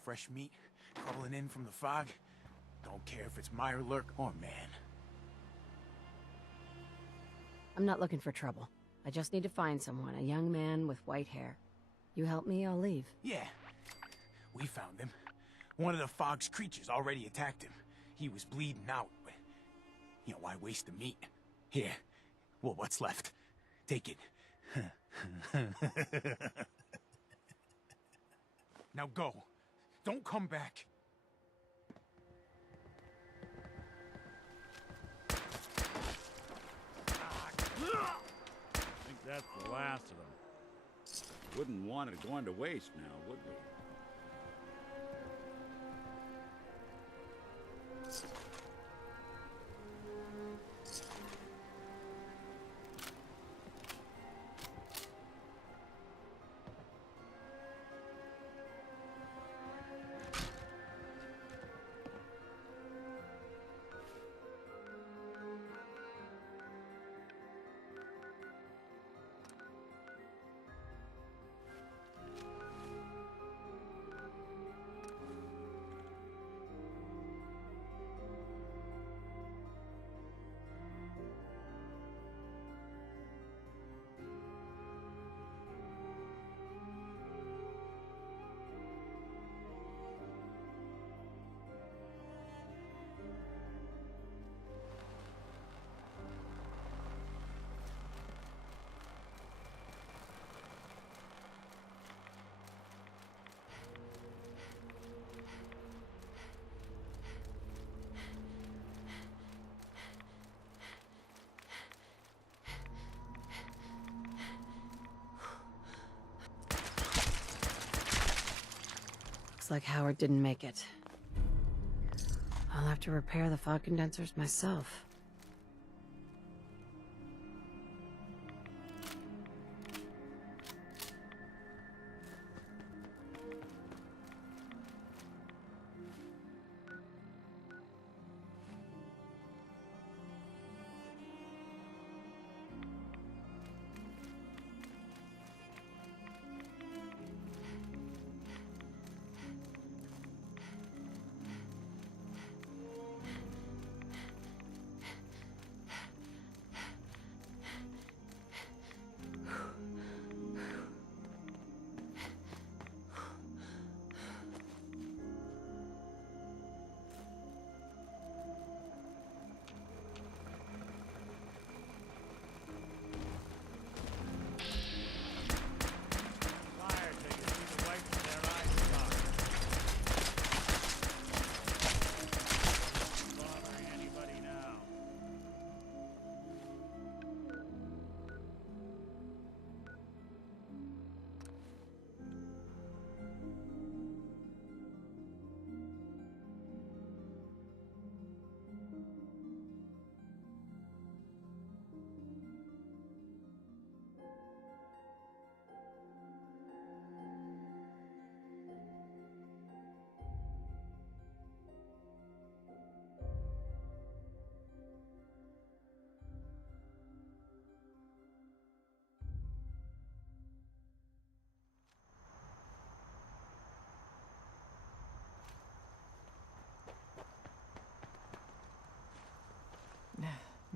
Fresh meat crumbling in from the fog. Don't care if it's Mirelurk or man. I'm not looking for trouble. I just need to find someone, a young man with white hair. You help me, I'll leave. Yeah, we found him. One of the fog's creatures already attacked him. He was bleeding out, but, why waste the meat? Here, well, what's left? Take it. Now go. Don't come back. I think that's the last of them. Wouldn't want it going to waste now, would we? Looks like Howard didn't make it. I'll have to repair the fog condensers myself.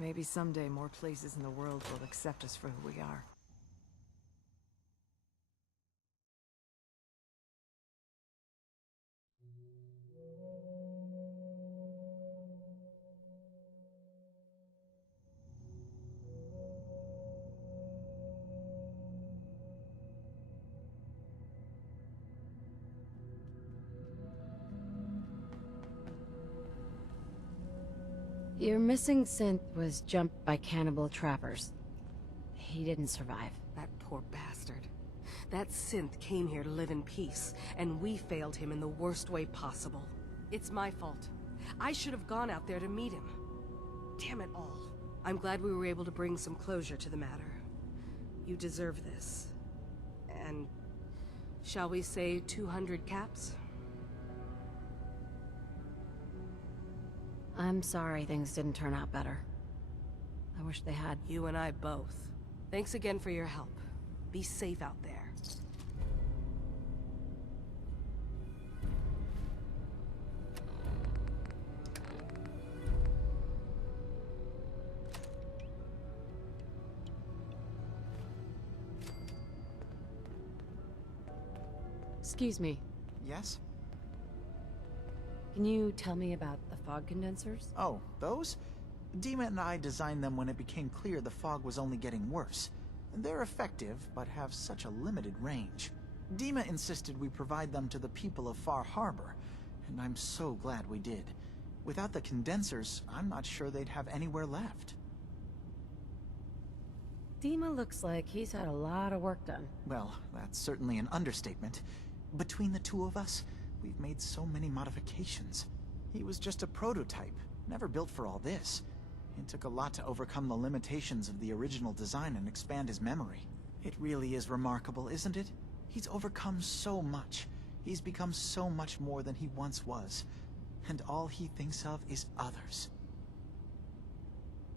Maybe someday more places in the world will accept us for who we are. Your missing synth was jumped by cannibal trappers. He didn't survive. That poor bastard. That synth came here to live in peace, and we failed him in the worst way possible. It's my fault. I should have gone out there to meet him. Damn it all. I'm glad we were able to bring some closure to the matter. You deserve this. And... shall we say 200 caps? I'm sorry things didn't turn out better. I wish they had. You and I both. Thanks again for your help. Be safe out there. Excuse me. Yes? Can you tell me about the fog condensers? Oh, those? Dima and I designed them when it became clear the fog was only getting worse. They're effective, but have such a limited range. Dima insisted we provide them to the people of Far Harbor, and I'm so glad we did. Without the condensers, I'm not sure they'd have anywhere left. Dima looks like he's had a lot of work done. Well, that's certainly an understatement. Between the two of us, we've made so many modifications. He was just a prototype, never built for all this. It took a lot to overcome the limitations of the original design and expand his memory. It really is remarkable, isn't it? He's overcome so much. He's become so much more than he once was. And all he thinks of is others.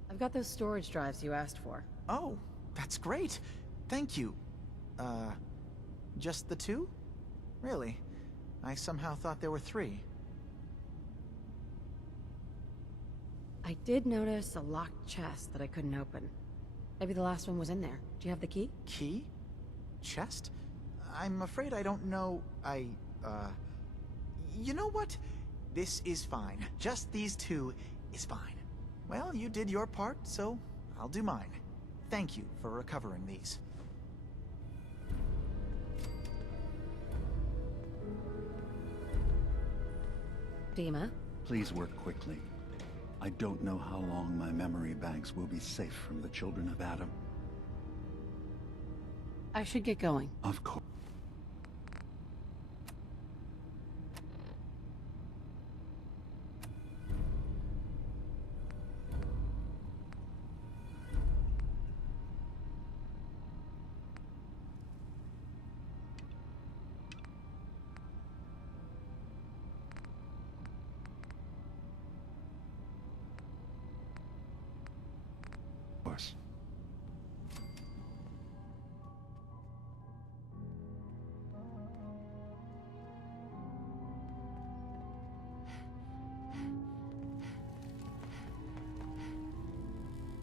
I've got those storage drives you asked for. Oh, that's great. Thank you. Just the two? Really? I somehow thought there were 3. I did notice a locked chest that I couldn't open. Maybe the last one was in there. Do you have the key? Key? Chest? I'm afraid I don't know. You know what? This is fine. Just these 2 is fine. Well, you did your part, so I'll do mine. Thank you for recovering these. Dima? Please work quickly. I don't know how long my memory banks will be safe from the children of Adam. I should get going. Of course.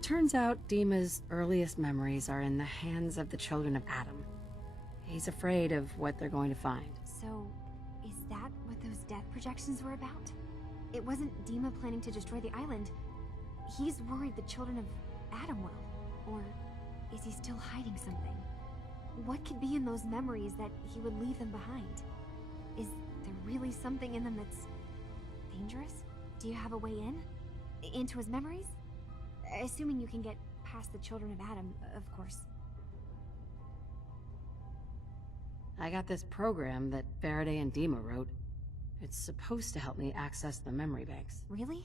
Turns out Dima's earliest memories are in the hands of the children of Adam. He's afraid of what they're going to find. So, is that what those death projections were about? It wasn't Dima planning to destroy the island. He's worried the children of Adam will. Or is he still hiding something? What could be in those memories that he would leave them behind? Is there really something in them that's dangerous? Do you have a way in? Into his memories? Assuming you can get past the children of Adam, of course. I got this program that Faraday and Dima wrote. It's supposed to help me access the memory banks. Really?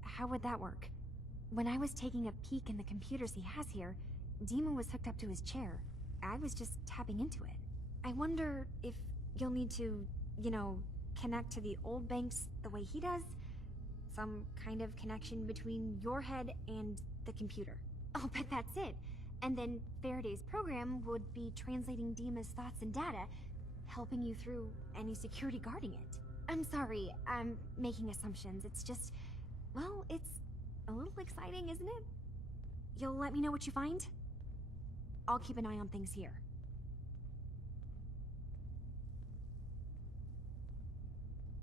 How would that work? When I was taking a peek in the computers he has here, Dima was hooked up to his chair. I was just tapping into it. I wonder if you'll need to, you know, connect to the old banks the way he does? Some kind of connection between your head and the computer. Oh, but that's it. And then Faraday's program would be translating Dima's thoughts and data, helping you through any security guarding it. I'm sorry, I'm making assumptions. It's just, well, it's A little exciting, isn't it? You'll let me know what you find? I'll keep an eye on things here.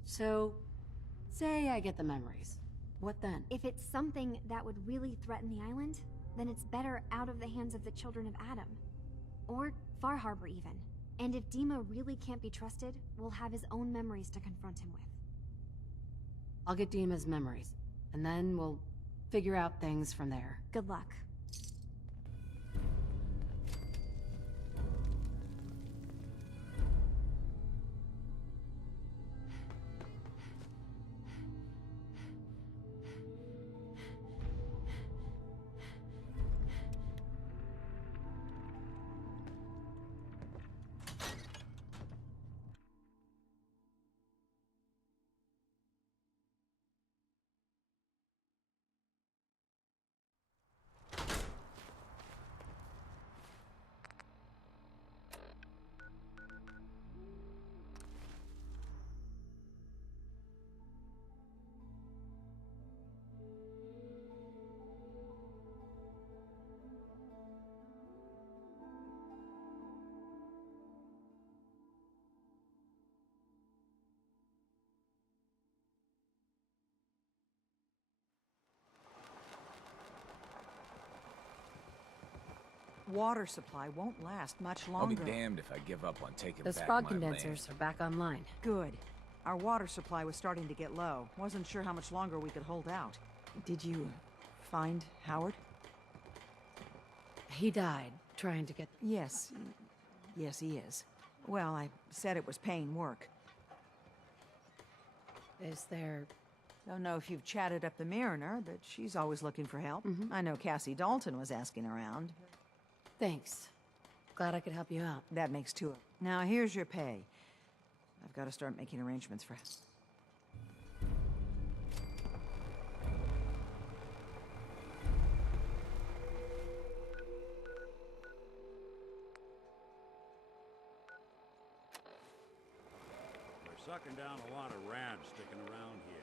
So, say I get the memories. What then? If it's something that would really threaten the island, then it's better out of the hands of the Children of Adam. Or Far Harbor, even. And if Dima really can't be trusted, we'll have his own memories to confront him with. I'll get Dima's memories, and then we'll figure out things from there. Good luck. Water supply won't last much I'll be longer. damned if I give up on taking Those back frog my condensers are back online. Good. Our water supply was starting to get low. Wasn't sure how much longer we could hold out. Did you find Howard? He died trying to get... Yes. Yes, he is. Well, I said it was paying work. Is there... Don't know if you've chatted up the Mariner, but she's always looking for help. I know Cassie Dalton was asking around. Thanks. Glad I could help you out. That makes two of them. Now, here's your pay. I've got to start making arrangements for... We're sucking down a lot of rats sticking around here.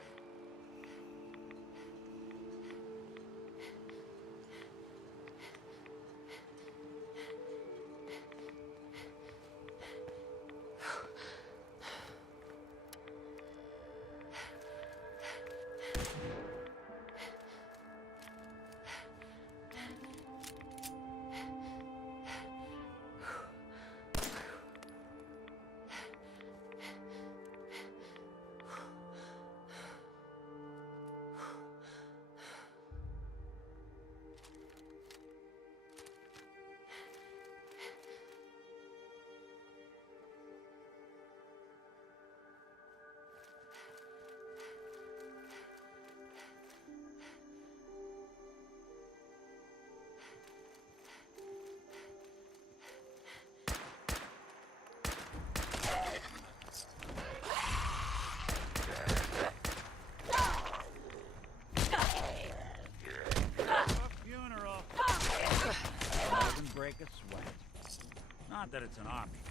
Break a sweat. Not that it's an option.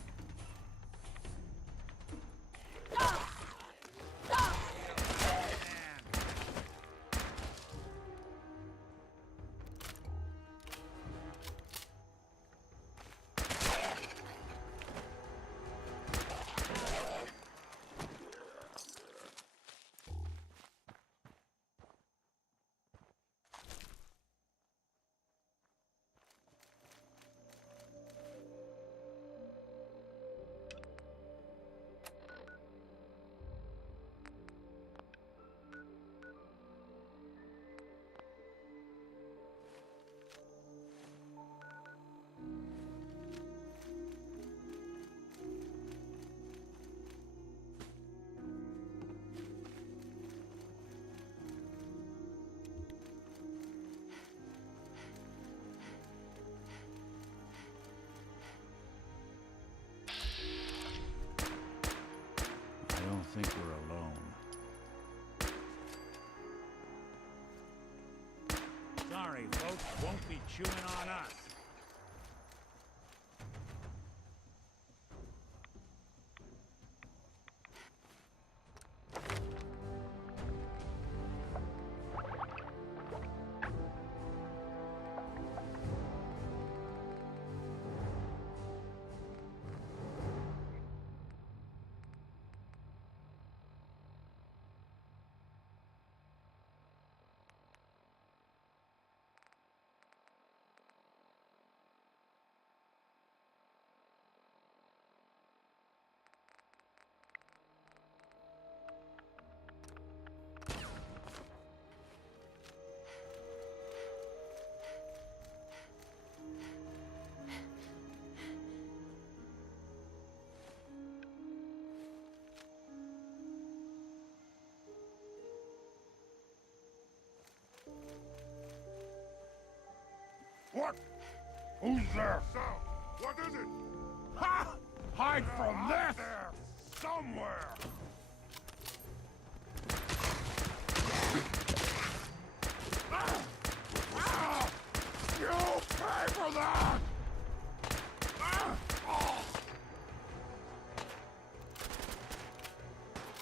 I don't think we're alone. Sorry, folks, won't be chewing on us. Who's there? So, what is it? Ha! Hide from this! There, somewhere! You pay for that!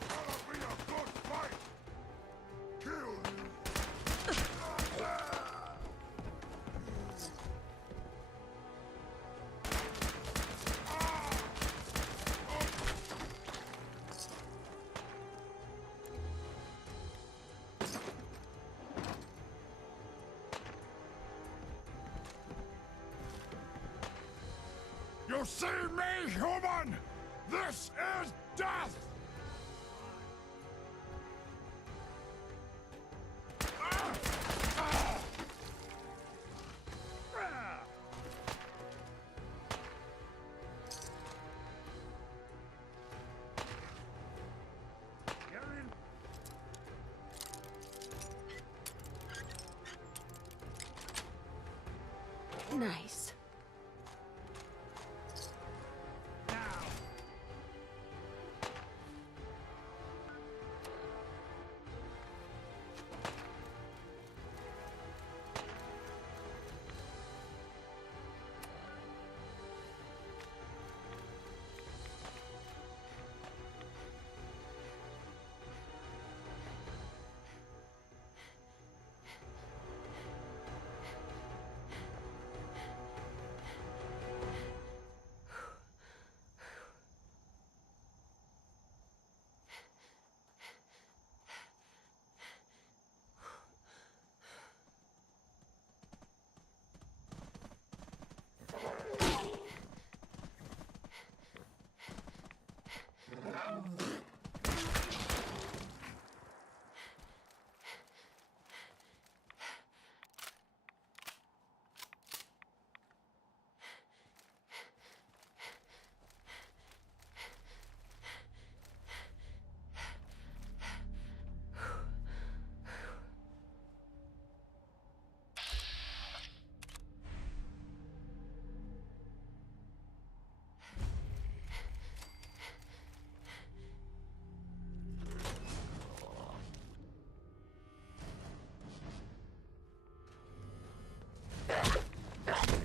That'll be a good fight! Kill you! You see me, human? This is death! Nice.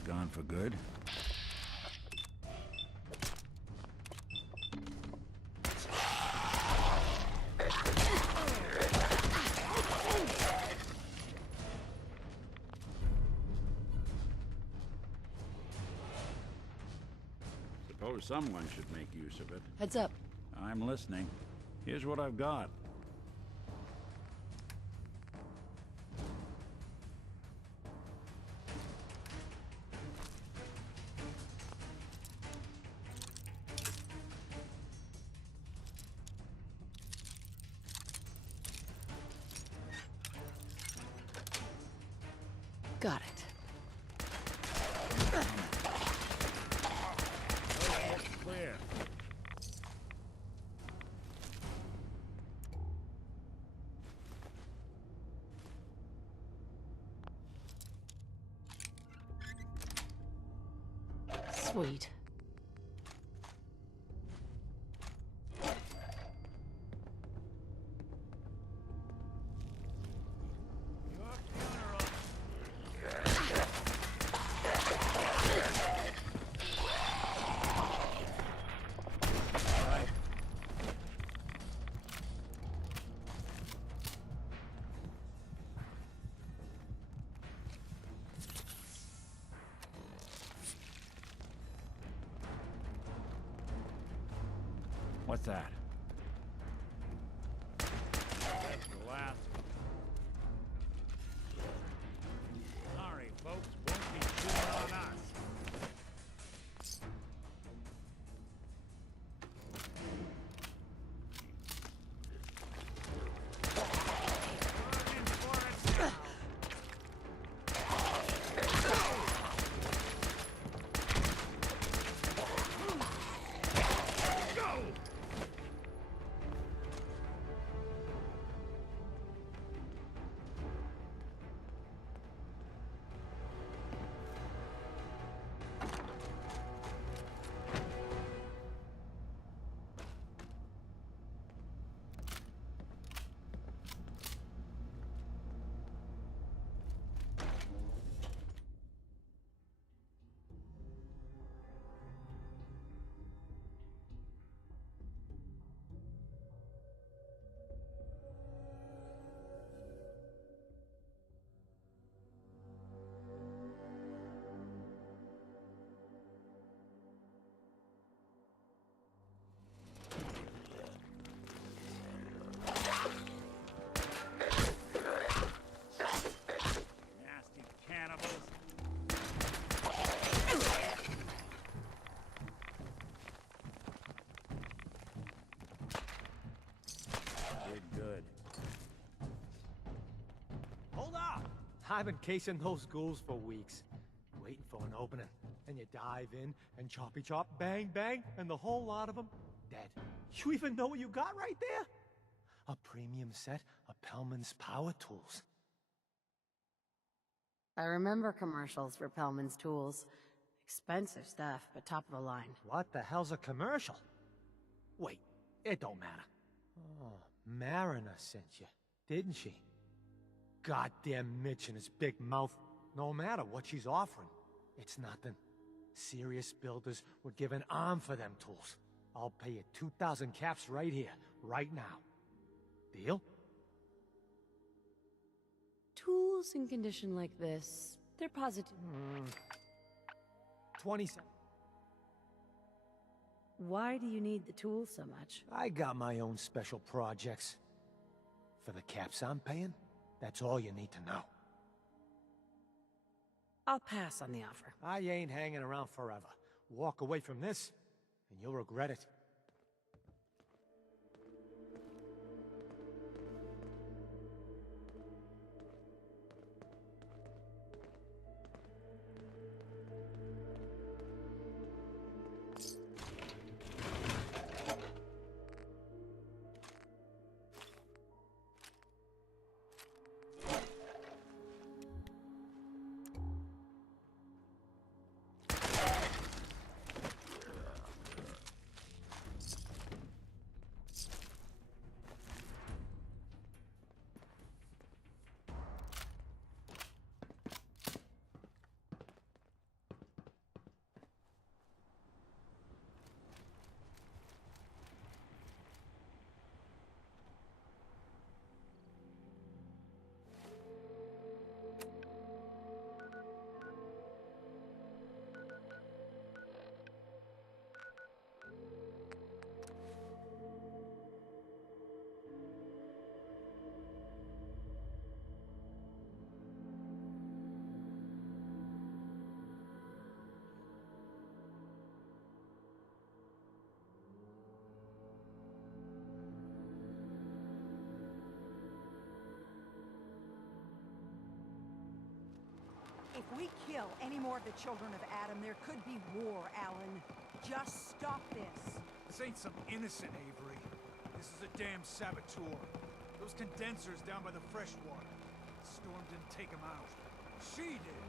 Gone for good? Suppose someone should make use of it. Heads up. I'm listening. Here's what I've got. Got it. Clear. Sweet. What's that? That's the last. Sorry, folks, won't be shooting on us. I've been casing those ghouls for weeks. Waiting for an opening. And you dive in, and choppy chop, bang bang, and the whole lot of them dead. You even know what you got right there? A premium set of Pellman's power tools. I remember commercials for Pellman's tools. Expensive stuff, but top of the line. What the hell's a commercial? Wait, it don't matter. Oh, Mariner sent you, didn't she? Goddamn Mitch and his big mouth. No matter what she's offering, it's nothing. Serious builders would give an arm for them tools. I'll pay you 2,000 caps right here, right now. Deal? Tools in condition like this, they're positive. 27. Why do you need the tools so much? I got my own special projects. For the caps I'm paying, that's all you need to know. I'll pass on the offer. I ain't hanging around forever. Walk away from this, and you'll regret it. If we kill any more of the children of Adam, there could be war, Alan. Just stop this. This ain't some innocent, Avery. This is a damn saboteur. Those condensers down by the freshwater. Storm didn't take them out. She did.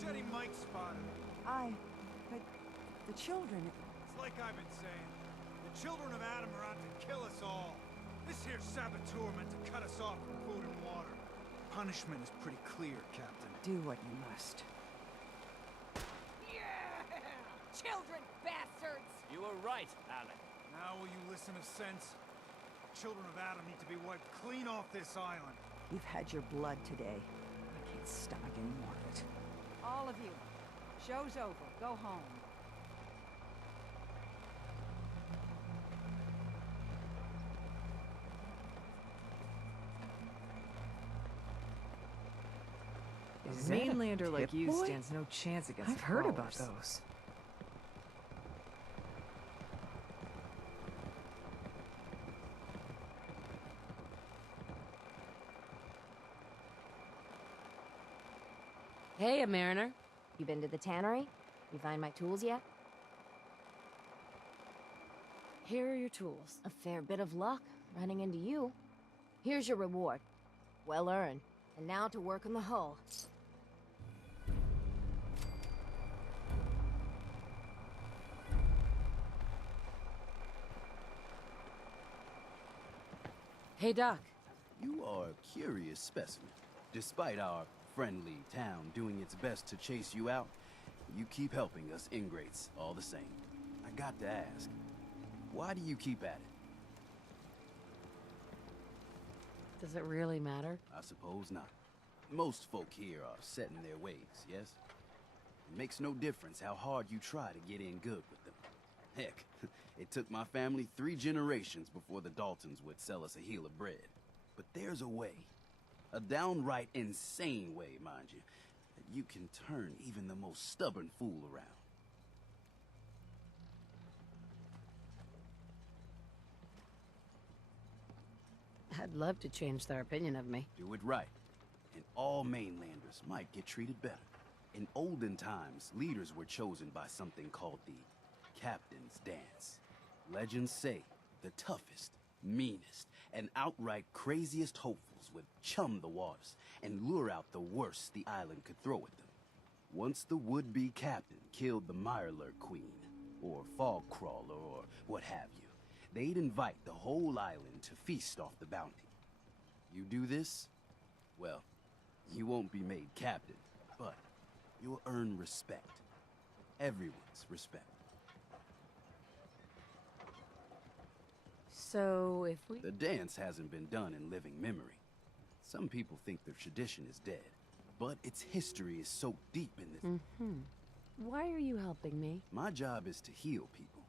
Shetty Mike spotted her. But the children... It's like I've been saying. The children of Adam are out to kill us all. This here saboteur meant to cut us off from food and water. Punishment is pretty clear, Captain. Do what you must. Yeah! Children, bastards! You were right, Alan. Now will you listen to sense? Children of Adam need to be wiped clean off this island. You've had your blood today. I can't stomach any more of it. All of you. Show's over. Go home. A mainlander like you stands no chance against I've heard about crawlers. those. Hey, a mariner. You been to the tannery? You find my tools yet? Here are your tools. A fair bit of luck running into you. Here's your reward. Well earned. And now to work on the hull. Hey, Doc. You are a curious specimen. Despite our friendly town doing its best to chase you out, you keep helping us ingrates all the same. I got to ask, why do you keep at it? Does it really matter? I suppose not. Most folk here are set in their ways, yes? It makes no difference how hard you try to get in good with them. Heck, it took my family 3 generations before the Daltons would sell us a heel of bread. But there's a way, a downright insane way, mind you, that you can turn even the most stubborn fool around. I'd love to change their opinion of me. Do it right. and all mainlanders might get treated better. In olden times, leaders were chosen by something called the Captain's Dance. Legends say the toughest, meanest, and outright craziest hopefuls would chum the waters and lure out the worst the island could throw at them. Once the would-be captain killed the Mirelurk Queen, or Fog Crawler, or what have you, they'd invite the whole island to feast off the bounty. You do this, well, you won't be made captain, but you'll earn respect. Everyone's respect. So, if we... The dance hasn't been done in living memory. Some people think the tradition is dead, but its history is so deep in this... Why are you helping me? My job is to heal people,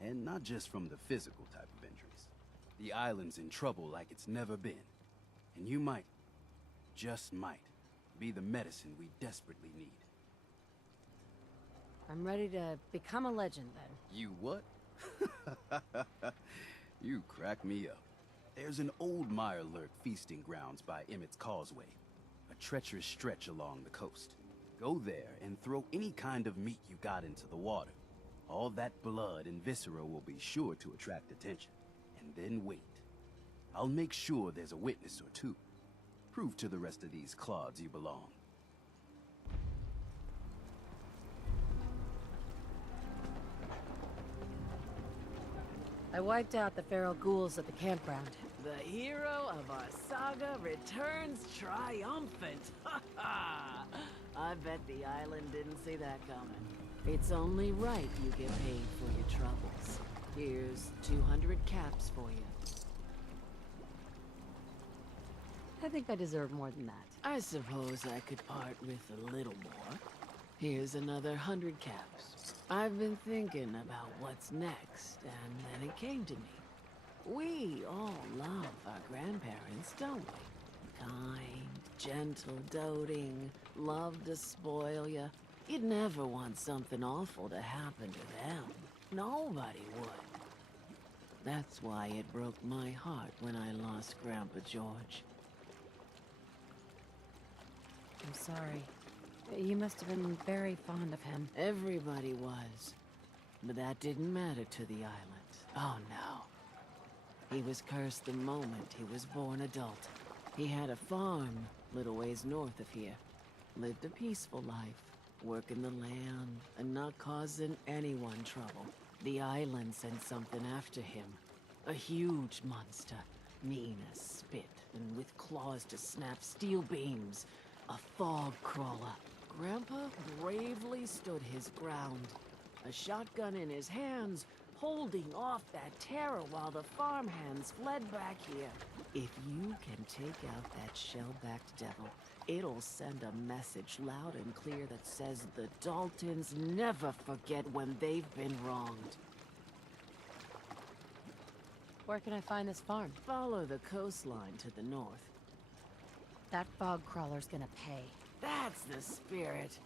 and not just from the physical type of injuries. The island's in trouble like it's never been, and you might, just might, be the medicine we desperately need. I'm ready to become a legend, then. You what? You crack me up. There's an old Mirelurk feasting grounds by Emmett's Causeway, a treacherous stretch along the coast. Go there and throw any kind of meat you got into the water. All that blood and viscera will be sure to attract attention. And then wait. I'll make sure there's a witness or two. Prove to the rest of these clods you belong. I wiped out the feral ghouls at the campground. The hero of our saga returns triumphant. I bet the island didn't see that coming. It's only right you get paid for your troubles. Here's 200 caps for you. I think I deserve more than that. I suppose I could part with a little more. Here's another 100 caps. I've been thinking about what's next, and then it came to me. We all love our grandparents, don't we? Kind, gentle, doting, love to spoil you. You'd never want something awful to happen to them. Nobody would. That's why it broke my heart when I lost Grandpa George. I'm sorry. You must have been very fond of him. Everybody was. But that didn't matter to the island. Oh no. He was cursed the moment he was born adult. He had a farm little ways north of here. Lived a peaceful life, working the land and not causing anyone trouble. The island sent something after him. A huge monster, mean as spit and with claws to snap steel beams. A fog crawler. Grandpa bravely stood his ground, a shotgun in his hands, holding off that terror while the farmhands fled back here. If you can take out that shell-backed devil, it'll send a message loud and clear that says the Daltons never forget when they've been wronged. Where can I find this farm? Follow the coastline to the north. That fog crawler's gonna pay. That's the spirit.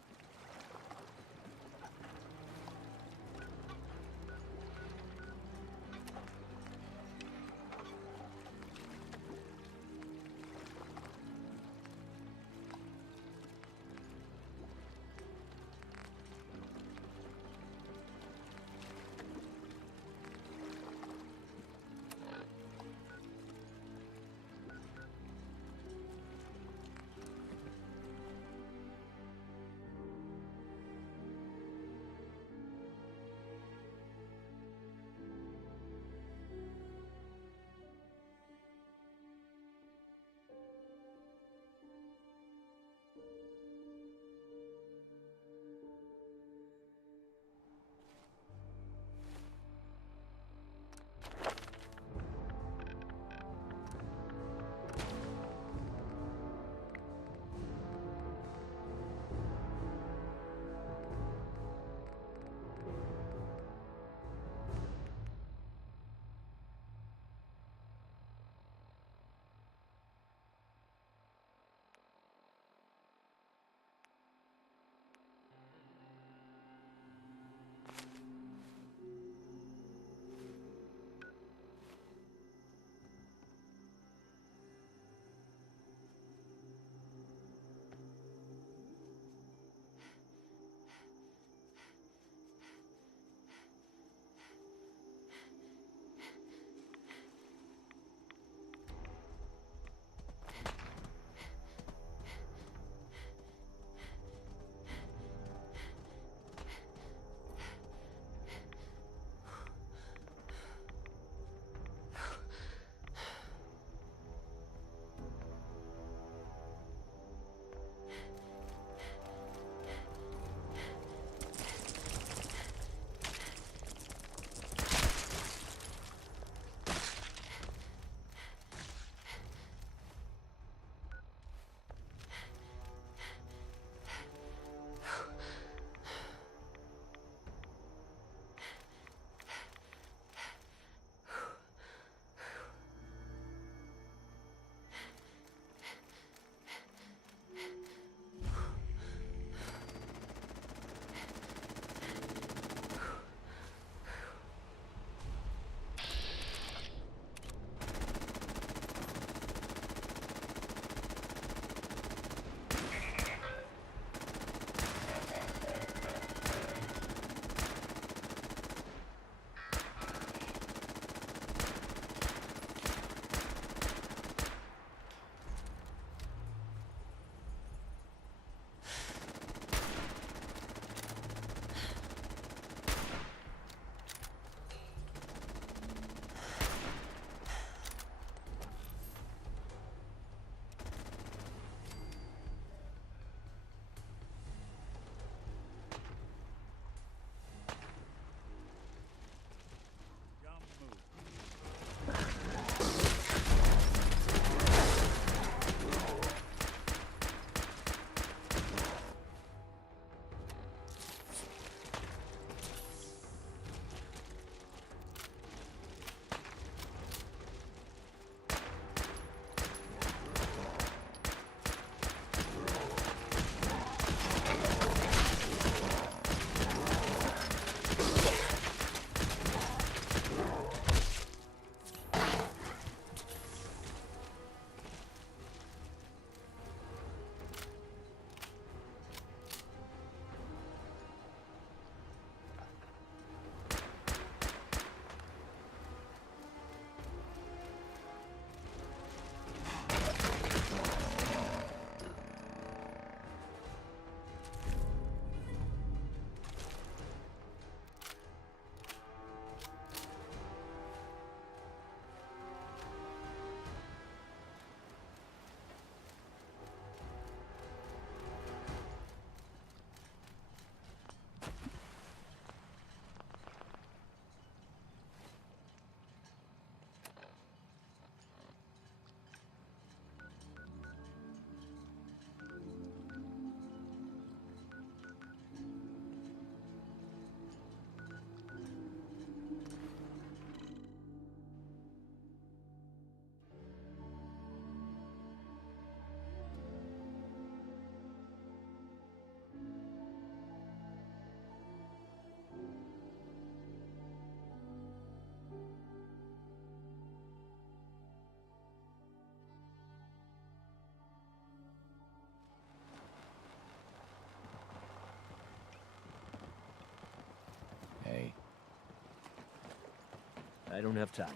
I don't have time.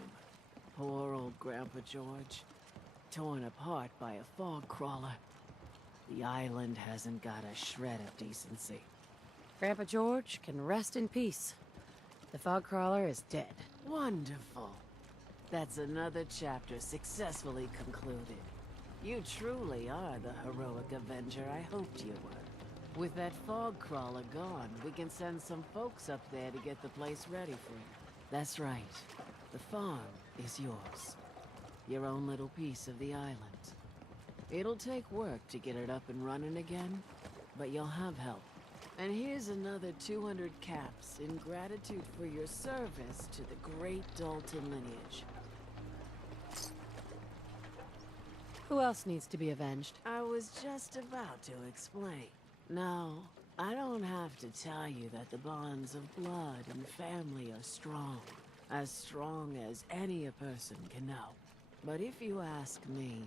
Poor old Grandpa George. Torn apart by a fog crawler. The island hasn't got a shred of decency. Grandpa George can rest in peace. The fog crawler is dead. Wonderful. That's another chapter successfully concluded. You truly are the heroic Avenger I hoped you were. With that fog crawler gone, we can send some folks up there to get the place ready for you. That's right. The farm is yours. Your own little piece of the island. It'll take work to get it up and running again, but you'll have help. And here's another 200 caps in gratitude for your service to the great Dalton lineage. Who else needs to be avenged? I was just about to explain. No, I don't have to tell you that the bonds of blood and family are strong. As strong as any a person can know. But if you ask me,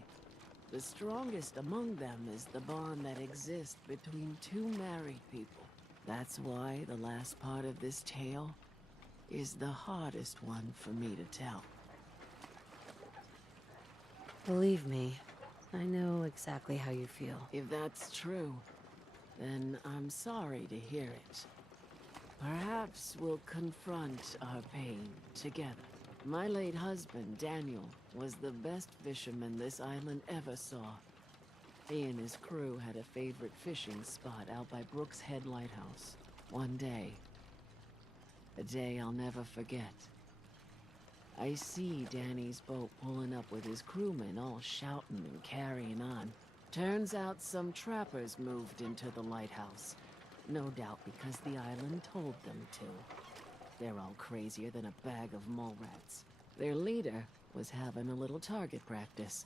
the strongest among them is the bond that exists between two married people. That's why the last part of this tale is the hardest one for me to tell. Believe me, I know exactly how you feel. If that's true, then I'm sorry to hear it. Perhaps we'll confront our pain together. My late husband, Daniel, was the best fisherman this island ever saw. He and his crew had a favorite fishing spot out by Brooks Head Lighthouse. One day, a day I'll never forget. I see Danny's boat pulling up with his crewmen all shouting and carrying on. Turns out some trappers moved into the lighthouse. No doubt because the island told them to. They're all crazier than a bag of mole rats. Their leader was having a little target practice.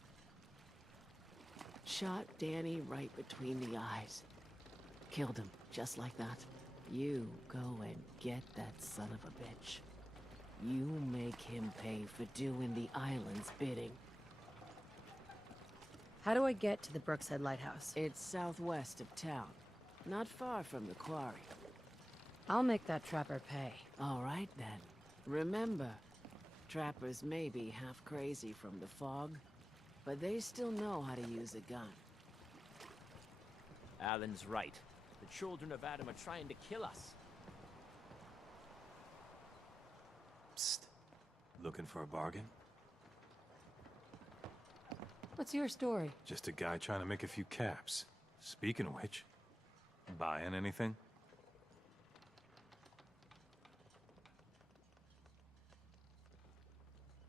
Shot Danny right between the eyes. Killed him, just like that. You go and get that son of a bitch. You make him pay for doing the island's bidding. How do I get to the Brookshead Lighthouse? It's southwest of town. Not far from the quarry. I'll make that trapper pay. All right, then. Remember, trappers may be half crazy from the fog, but they still know how to use a gun. Alan's right. The children of Adam are trying to kill us. Psst. Looking for a bargain? What's your story? Just a guy trying to make a few caps. Speaking of which, buying anything?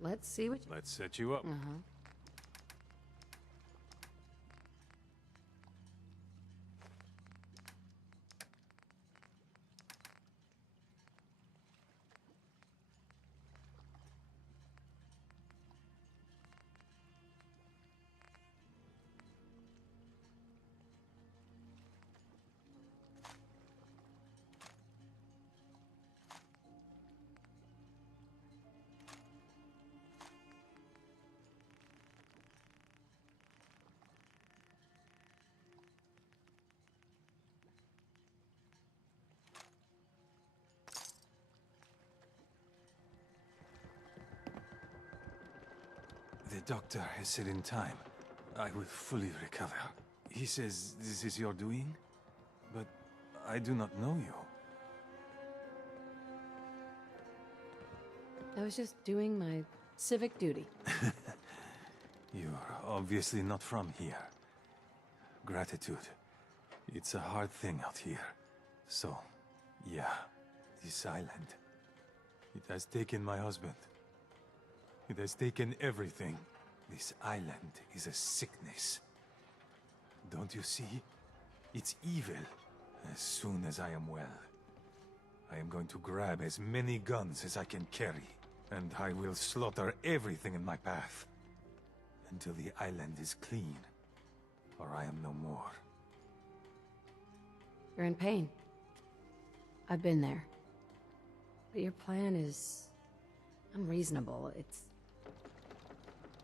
Let's see what... Let's set you up. The doctor has said in time, I will fully recover. He says this is your doing, but I do not know you. I was just doing my civic duty. You're obviously not from here. Gratitude. It's a hard thing out here. So, yeah, this island. It has taken my husband. It has taken everything. This island is a sickness. Don't you see? It's evil. As soon as I am well, I am going to grab as many guns as I can carry, and I will slaughter everything in my path. Until the island is clean, or I am no more. You're in pain. I've been there. But your plan is unreasonable. It's...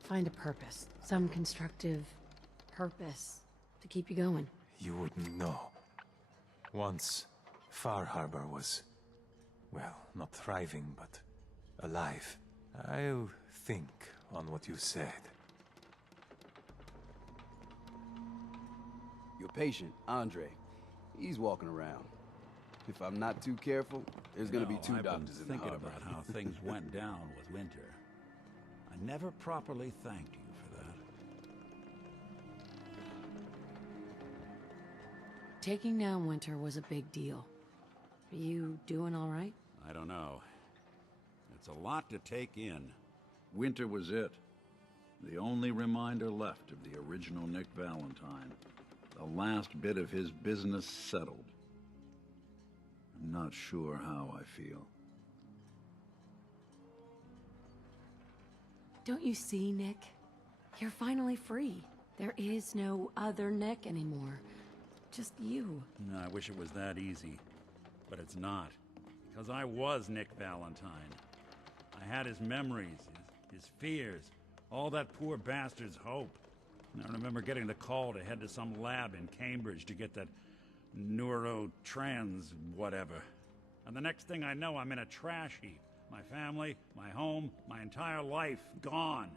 find a purpose. Some constructive purpose to keep you going. You wouldn't know. Once, Far Harbor was, well, not thriving, but alive. I'll think on what you said. Your patient, Andre, he's walking around. If I'm not too careful, there's gonna be two doctors in the thinking harbor. about how things went down with Winter. I never properly thanked you for that. Taking down Winter was a big deal. Are you doing all right? I don't know. It's a lot to take in. Winter was it. The only reminder left of the original Nick Valentine. The last bit of his business settled. I'm not sure how I feel. Don't you see, Nick? You're finally free. There is no other Nick anymore. Just you. I wish it was that easy. But it's not. Because I was Nick Valentine. I had his memories, his fears, all that poor bastard's hope. And I remember getting the call to head to some lab in Cambridge to get that neurotrans whatever. And the next thing I know, I'm in a trash heap. My family, my home, my entire life gone.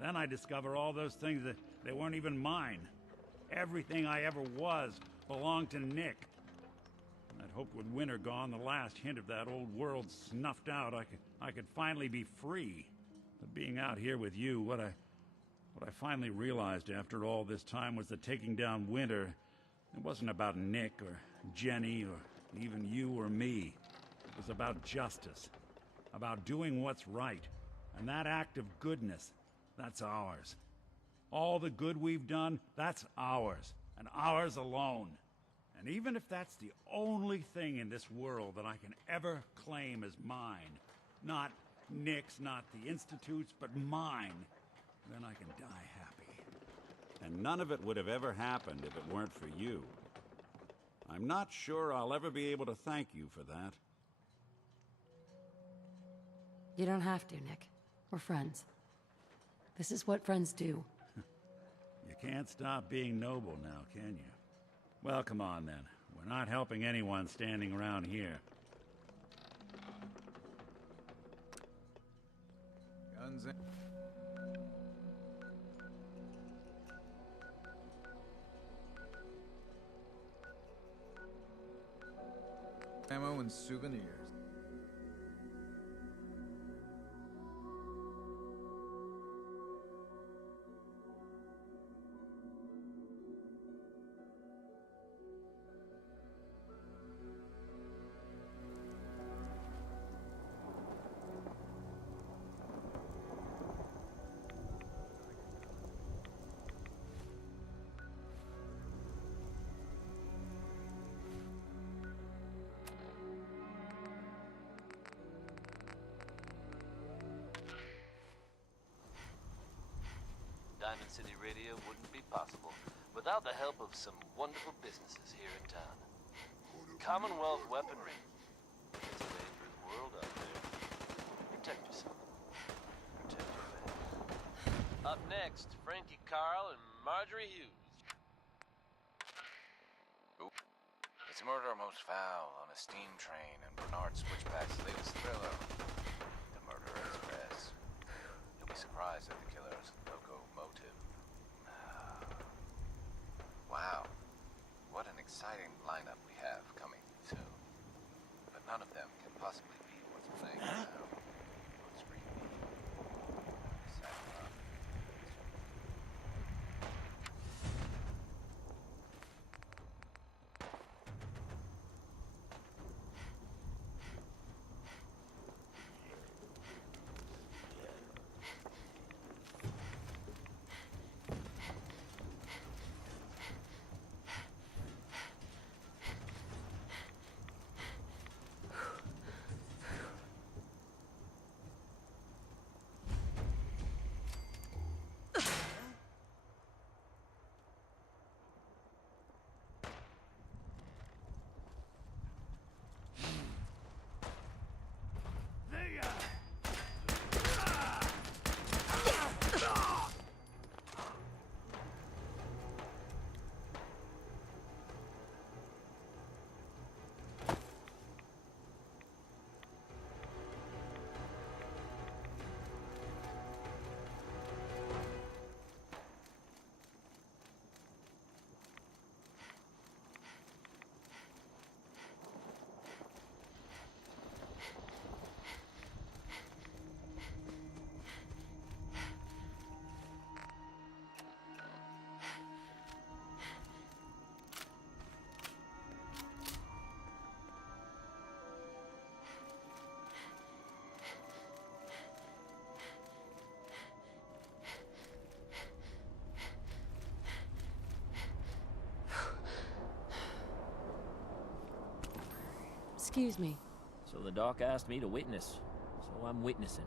Then I discover all those things that they weren't even mine. Everything I ever was belonged to Nick. I'd hoped with Winter gone, the last hint of that old world snuffed out, I could finally be free. But being out here with you, what I finally realized after all this time was that taking down Winter, it wasn't about Nick or Jenny or even you or me. It was about justice, about doing what's right. And that act of goodness, that's ours. All the good we've done, that's ours, and ours alone. And even if that's the only thing in this world that I can ever claim as mine, not Nick's, not the Institute's, but mine, then I can die happy. And none of it would have ever happened if it weren't for you. I'm not sure I'll ever be able to thank you for that. You don't have to, Nick. We're friends. This is what friends do. You can't stop being noble now, can you? Well, come on then. We're not helping anyone standing around here. Guns in. Ammo and souvenirs. Diamond City Radio wouldn't be possible without the help of some wonderful businesses here in town. Commonwealth Weaponry. It's a dangerous world out there. Protect yourself. Protect your family. Up next, Frankie Carl and Marjorie Hughes. It's murder most foul on a steam train and Bernard Switchback's latest thriller, The Murder Express. You'll be surprised at the killer's locomotive. Wow, what an exciting lineup we have coming soon. But none of them can possibly be what's playing now. On screen. Excuse me. So the doc asked me to witness, so I'm witnessing.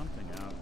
Something out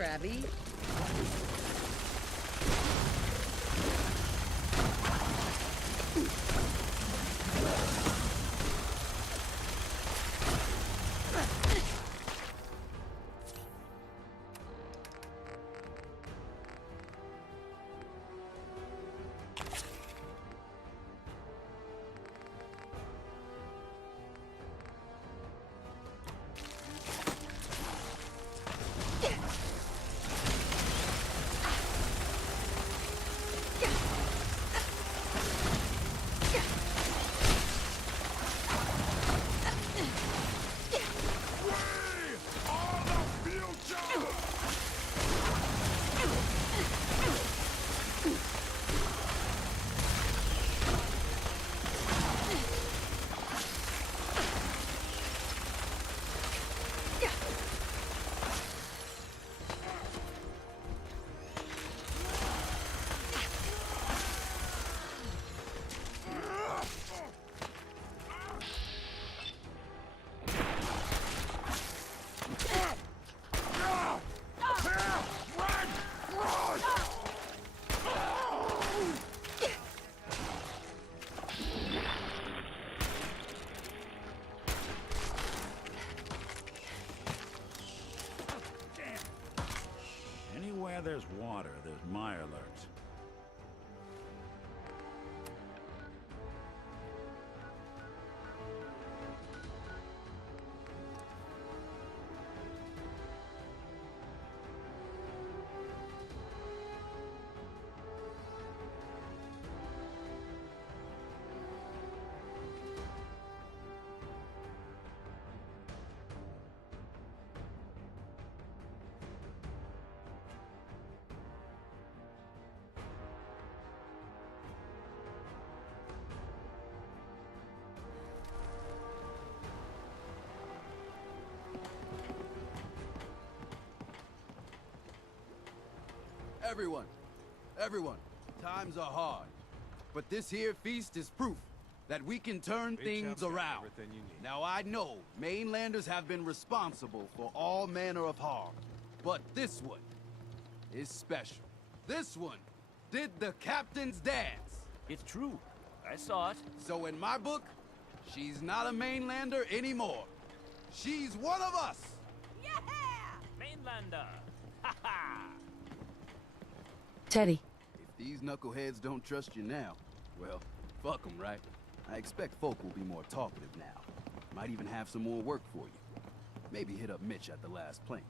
Krabby. Everyone, times are hard. But this here feast is proof that we can turn things around. Now I know mainlanders have been responsible for all manner of harm, but this one is special. This one did the captain's dance. It's true. I saw it. So in my book, she's not a mainlander anymore. She's one of us! Yeah! Mainlander! Ha ha! Teddy. If these knuckleheads don't trust you now, well, fuck them, right? I expect folk will be more talkative now. Might even have some more work for you. Maybe hit up Mitch at the last plank.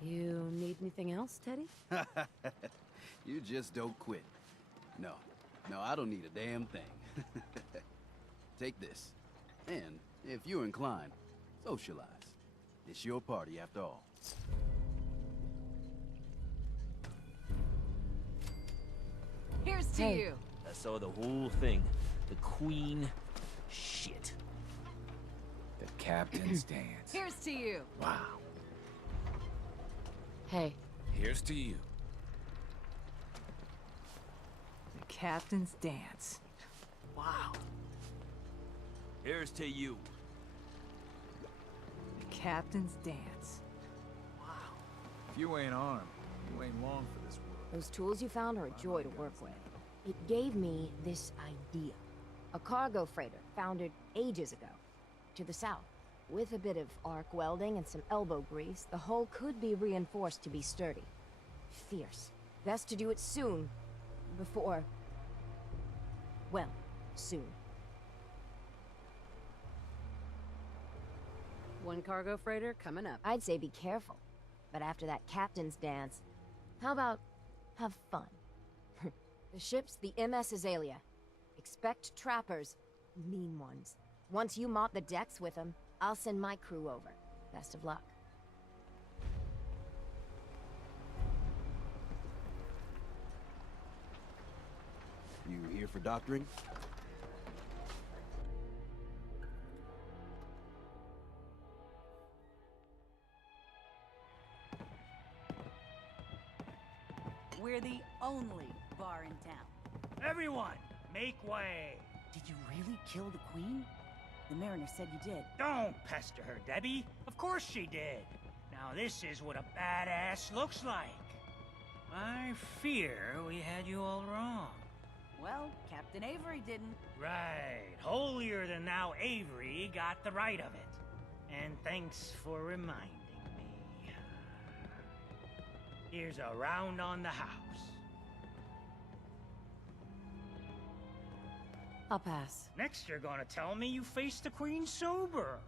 You need anything else, Teddy? You just don't quit. No, I don't need a damn thing. Take this. And, if you're inclined, socialize. It's your party after all. Here's to you. I saw the whole thing. The Queen... shit. The captain's dance. Here's to you. Wow. Hey. Here's to you. The captain's dance. Wow. Here's to you. The captain's dance. Wow. If you ain't armed, you ain't long for this world. Those tools you found are a joy to work with. It gave me this idea. A cargo freighter foundered ages ago. To the south. With a bit of arc welding and some elbow grease, the hull could be reinforced to be sturdy. Fierce. Best to do it soon. Before... well, soon. One cargo freighter coming up. I'd say be careful. But after that captain's dance, how about have fun? The ship's the MS Azalea. Expect trappers, mean ones. Once you mop the decks with them, I'll send my crew over. Best of luck. You here for doctoring? We're the only bar in town. Everyone, make way! Did you really kill the queen? The mariner said you did. Don't pester her, Debbie. Of course she did. Now this is what a badass looks like. I fear we had you all wrong. Well, Captain Avery didn't. Right. Holier than thou Avery got the right of it. And thanks for reminding me. Here's a round on the house. I'll pass. Next you're gonna tell me you faced the Queen sober.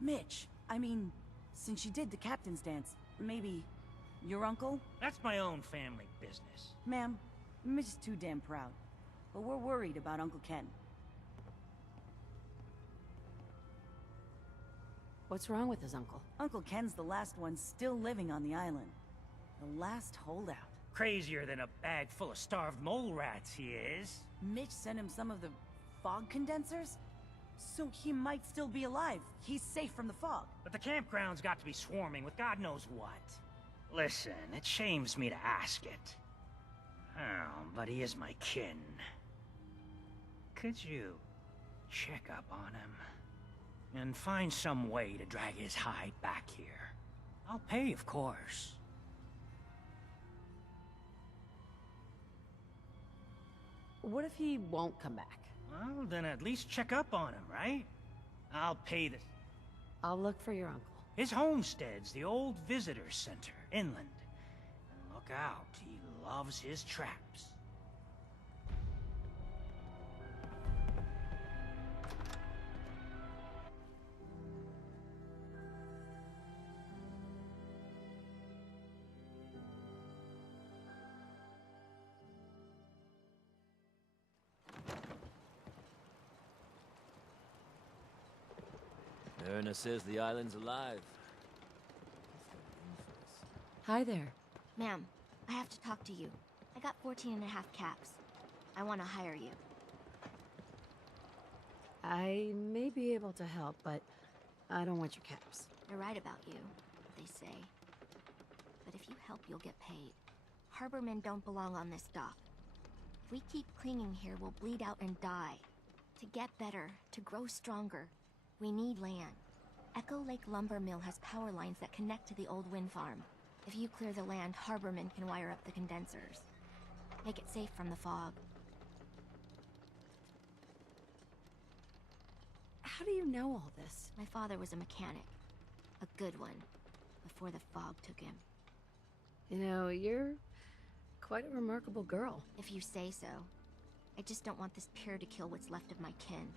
Mitch, I mean, since you did the captain's dance, maybe your uncle? That's my own family business. Ma'am, Mitch is too damn proud. But we're worried about Uncle Ken. What's wrong with his uncle? Uncle Ken's the last one still living on the island. The last holdout. Crazier than a bag full of starved mole rats, he is. Mitch sent him some of the fog condensers? So he might still be alive. He's safe from the fog. But the campground's got to be swarming with God knows what. Listen, it shames me to ask it. Oh, but he is my kin. Could you check up on him? And find some way to drag his hide back here. I'll pay, of course. What if he won't come back? Well, then at least check up on him, right? I'll pay the... I'll look for your uncle. His homestead's the old visitor center, inland. And look out, he loves his traps. Erna says the island's alive. Hi there. Ma'am, I have to talk to you. I got 14 and a half caps. I want to hire you. I may be able to help, but I don't want your caps. They're right about you, they say. you help, you'll get paid. Harbormen don't belong on this dock. If we keep clinging here, we'll bleed out and die. To get better, to grow stronger, we need land. Echo Lake Lumber Mill has power lines that connect to the old wind farm. If you clear the land, Harbormen can wire up the condensers. Make it safe from the fog. How do you know all this? My father was a mechanic. A good one. Before the fog took him. You know, you're quite a remarkable girl. If you say so. I just don't want this pier to kill what's left of my kin.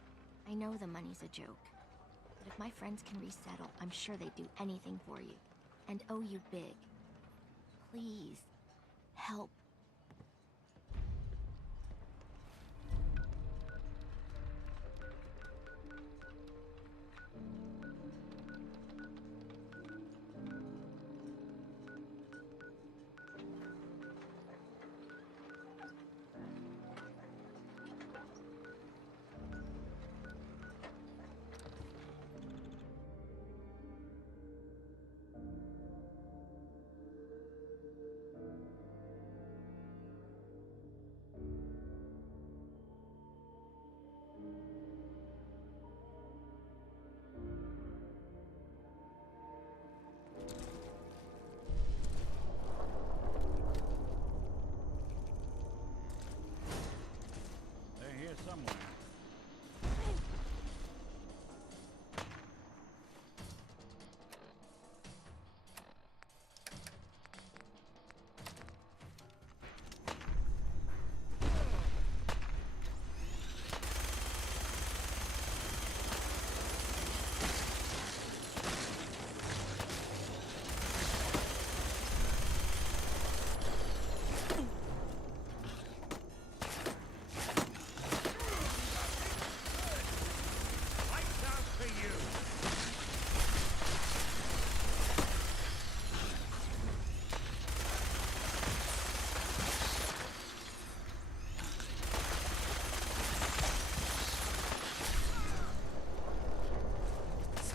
I know the money's a joke. But if my friends can resettle, I'm sure they'd do anything for you. And owe you big. Please. Help. They're here somewhere. Lights out for you!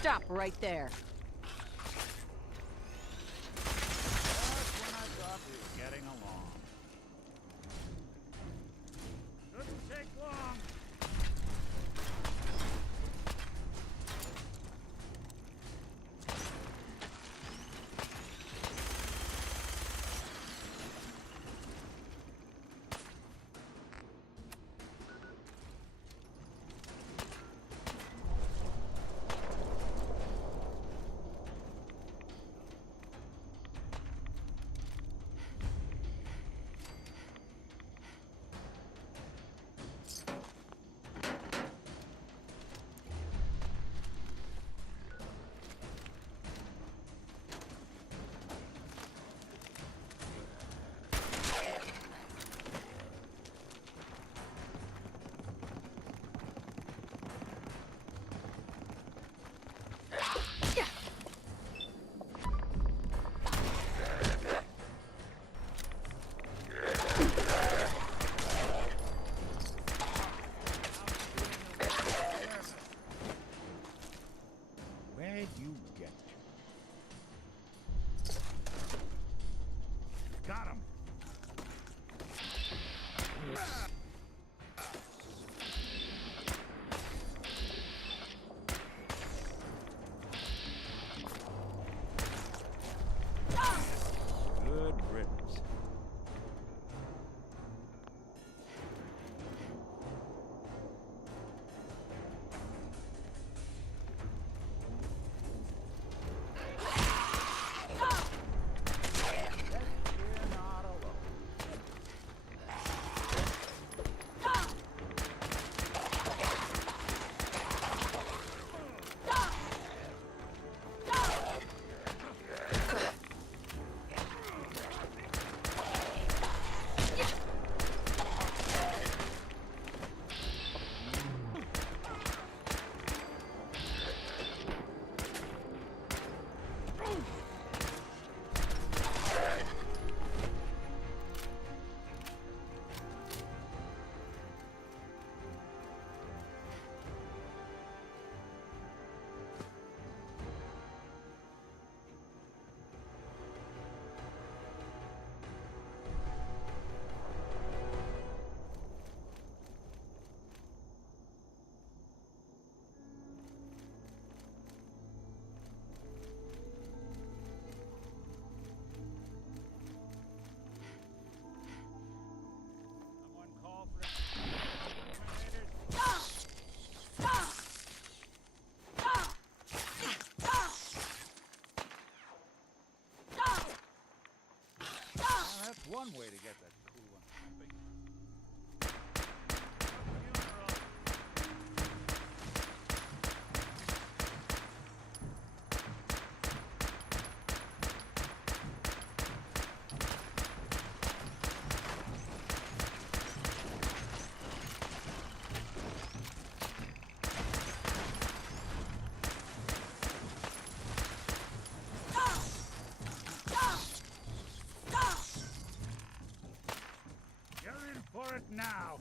Stop right there. Just when I thought we were getting along. Shouldn't take long. way to get that cool one pumping. You're in for it now.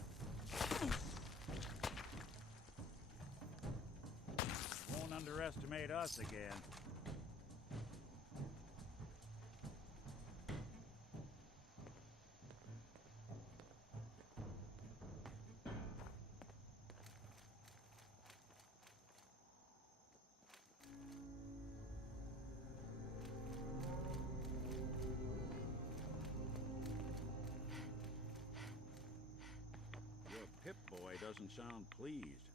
Won't underestimate us again. Your Pip-Boy doesn't sound pleased.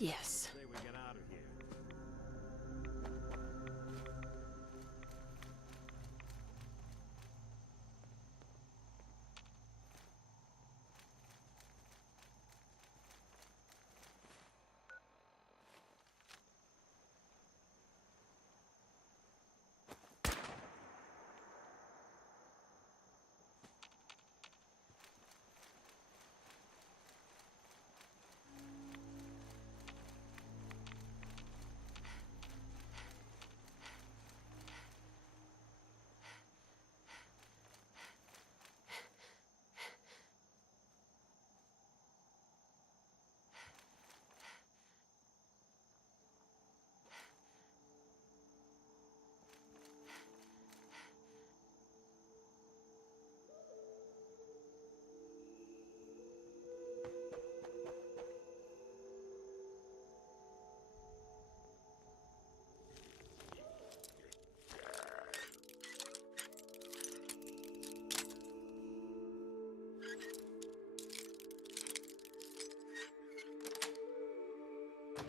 Yes. Say we get out of here.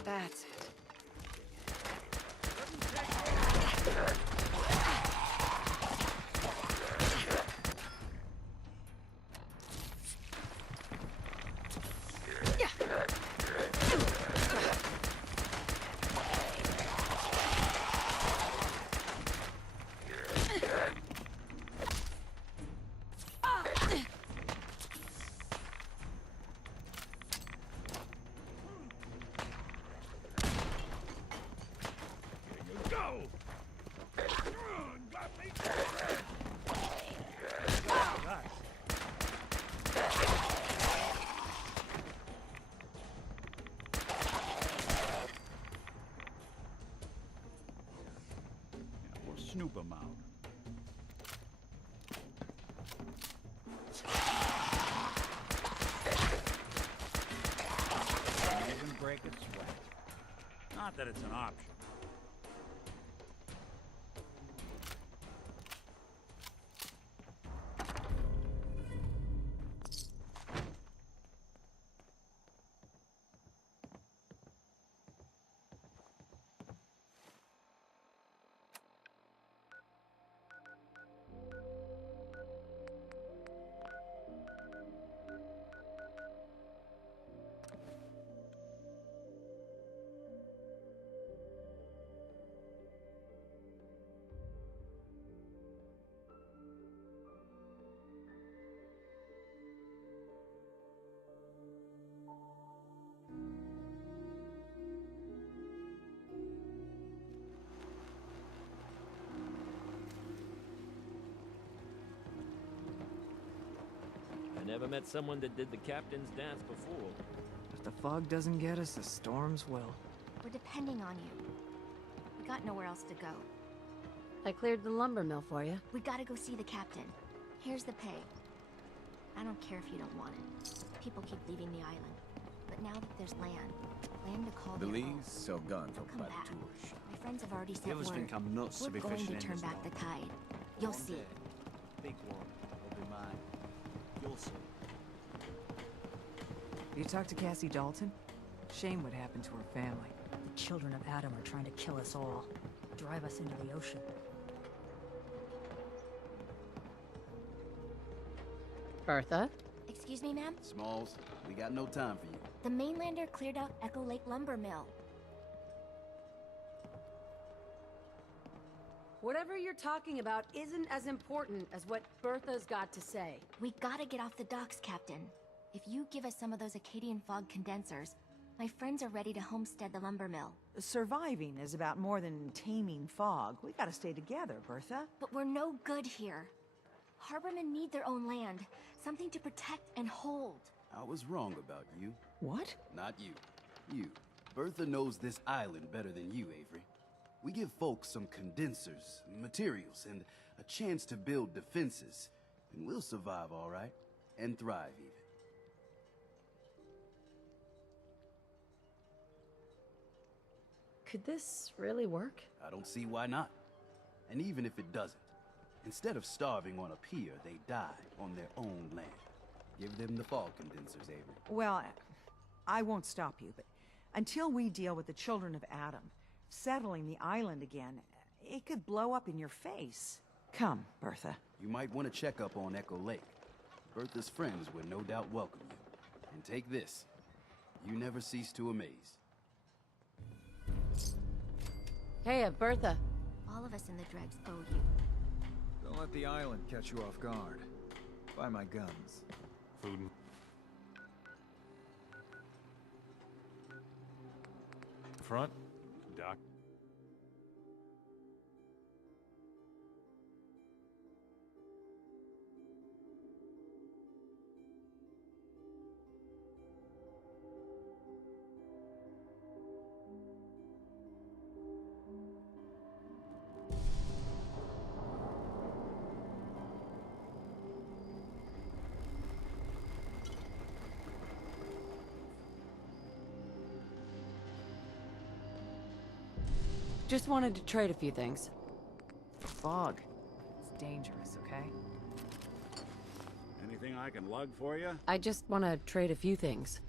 That's it. We'll snoop 'em out. Don't even break a sweat. Not that it's an option. I never met someone that did the captain's dance before. If the fog doesn't get us, the storms will. We're depending on you. We got nowhere else to go. I cleared the lumber mill for you. We gotta go see the captain. Here's the pay. I don't care if you don't want it. People keep leaving the island. But now that there's land to call their own, Belize sell guns they'll for come back. tours. My friends have already The sent others word. think I'm nuts to We're be going fishing to in turn this back the water. tide. You'll One see. day, big one will be mine. tools. You talked to Cassie Dalton? Shame what happened to her family. The children of Adam are trying to kill us all. Drive us into the ocean. Bertha? Excuse me, ma'am? Smalls, we got no time for you. The mainlander cleared out Echo Lake Lumber Mill. Whatever you're talking about isn't as important as what Bertha's got to say. We gotta get off the docks, Captain. If you give us some of those Acadian fog condensers, my friends are ready to homestead the lumber mill. Surviving is about more than taming fog. We gotta stay together, Bertha. But we're no good here. Harbormen need their own land, something to protect and hold. I was wrong about you. What? Not you. You. Bertha knows this island better than you, Avery. We give folks some condensers, materials, and a chance to build defenses. And we'll survive all right. And thrive, even. Could this really work? I don't see why not. And even if it doesn't, instead of starving on a pier, they die on their own land. Give them the fog condensers, Avery. Well, I won't stop you, but until we deal with the children of Adam, settling the island again, it could blow up in your face. Come, Bertha. You might want to check up on Echo Lake. Bertha's friends would no doubt welcome you. And take this. You never cease to amaze. Hey, Bertha. All of us in the dregs owe you. Don't let the island catch you off guard. Buy my guns. Food. Front. Doc. Just wanted to trade a few things. Fog. It's dangerous, okay? Anything I can lug for you? I just want to trade a few things.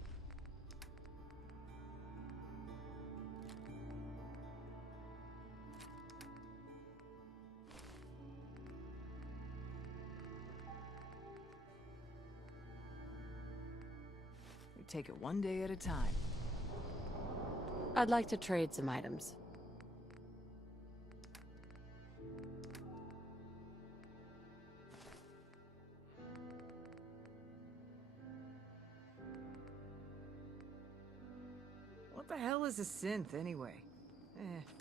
We take it one day at a time. I'd like to trade some items. What the hell is a synth, anyway? Eh.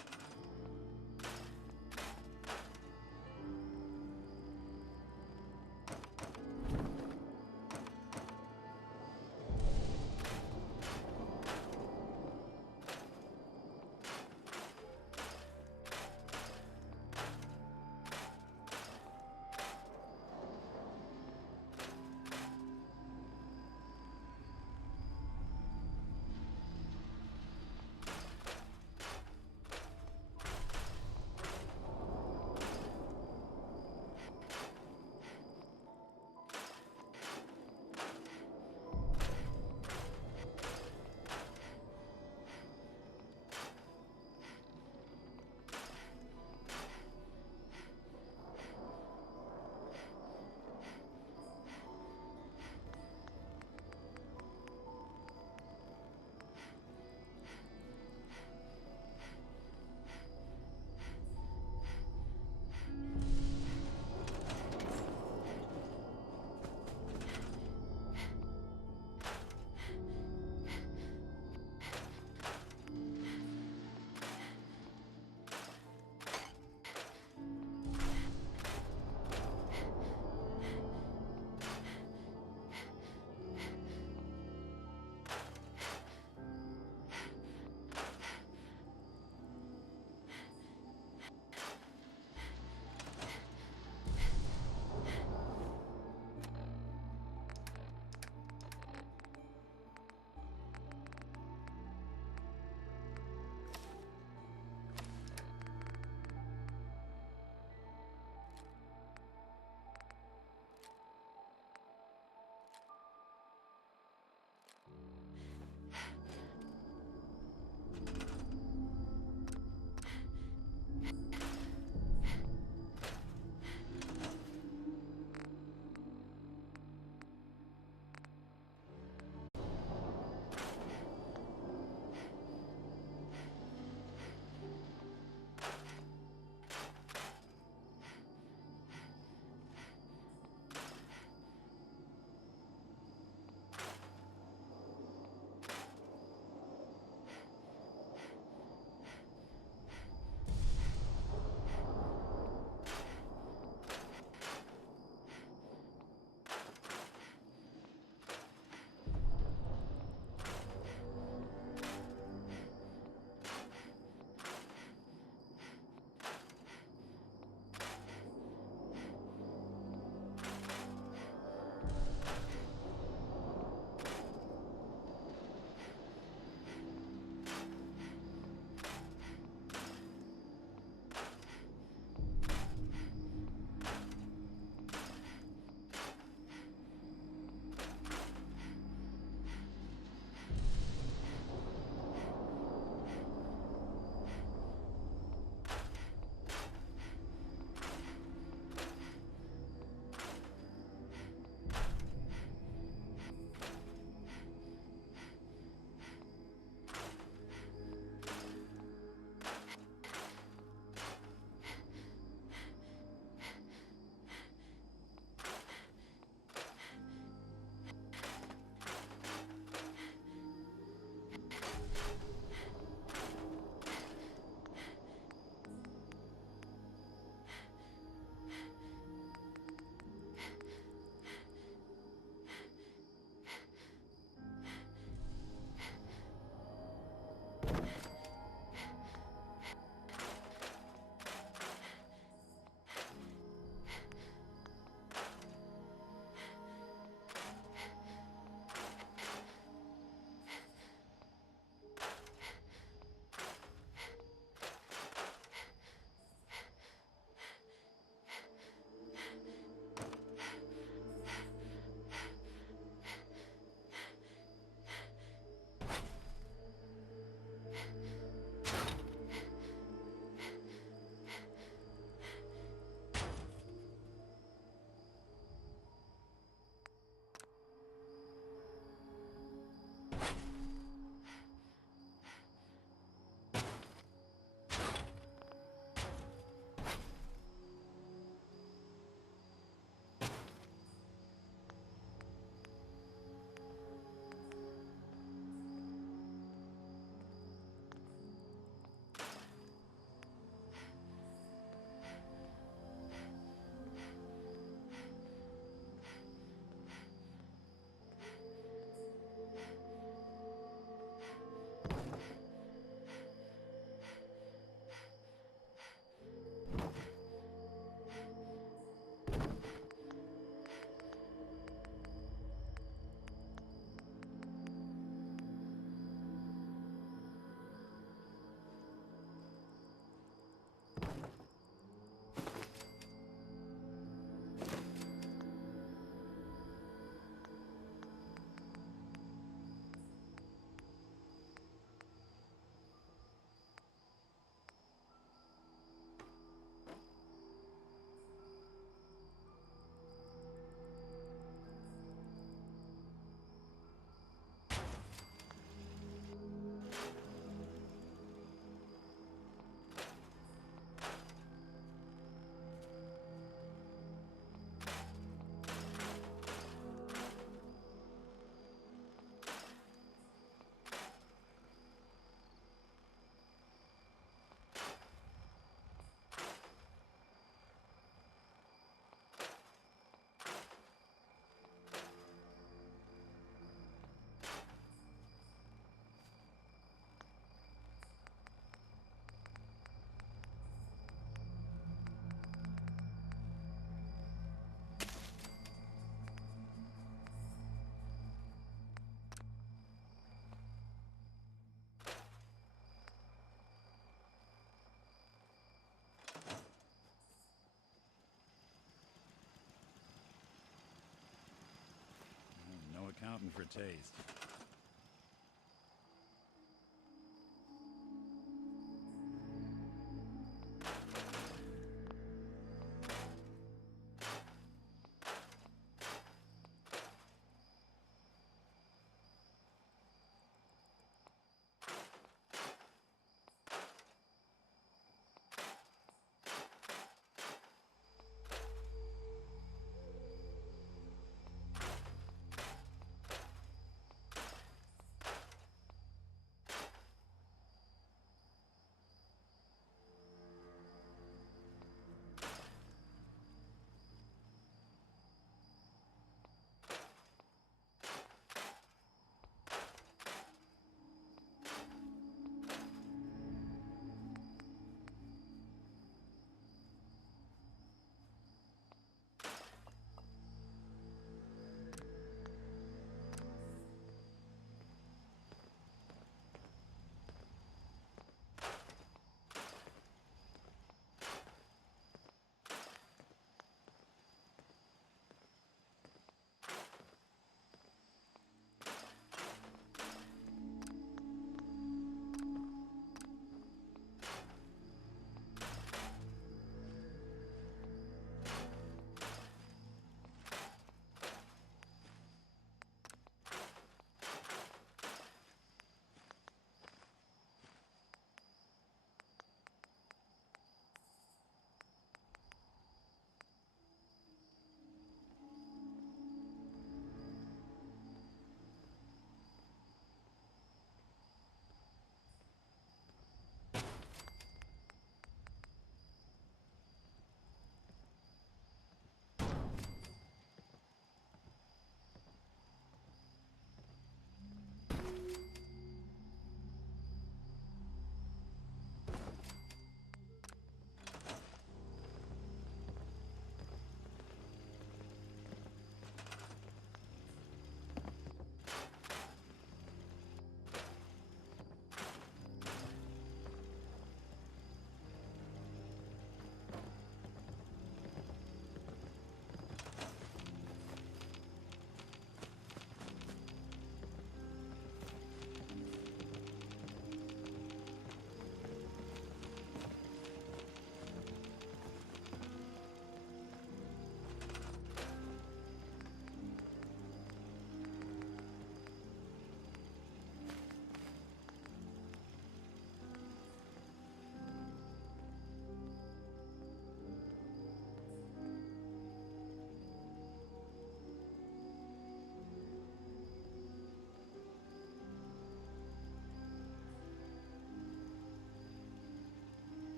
something for taste.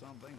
something?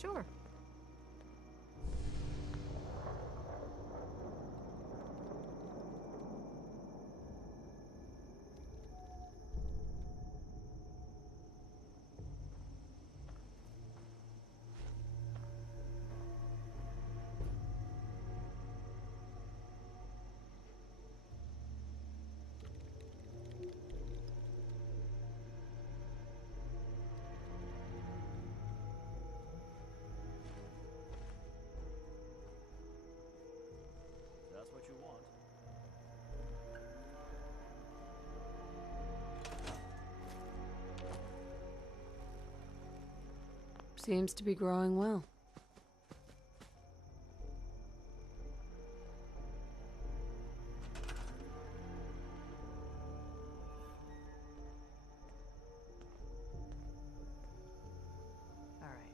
Sure. That's what you want. Seems to be growing well. All right.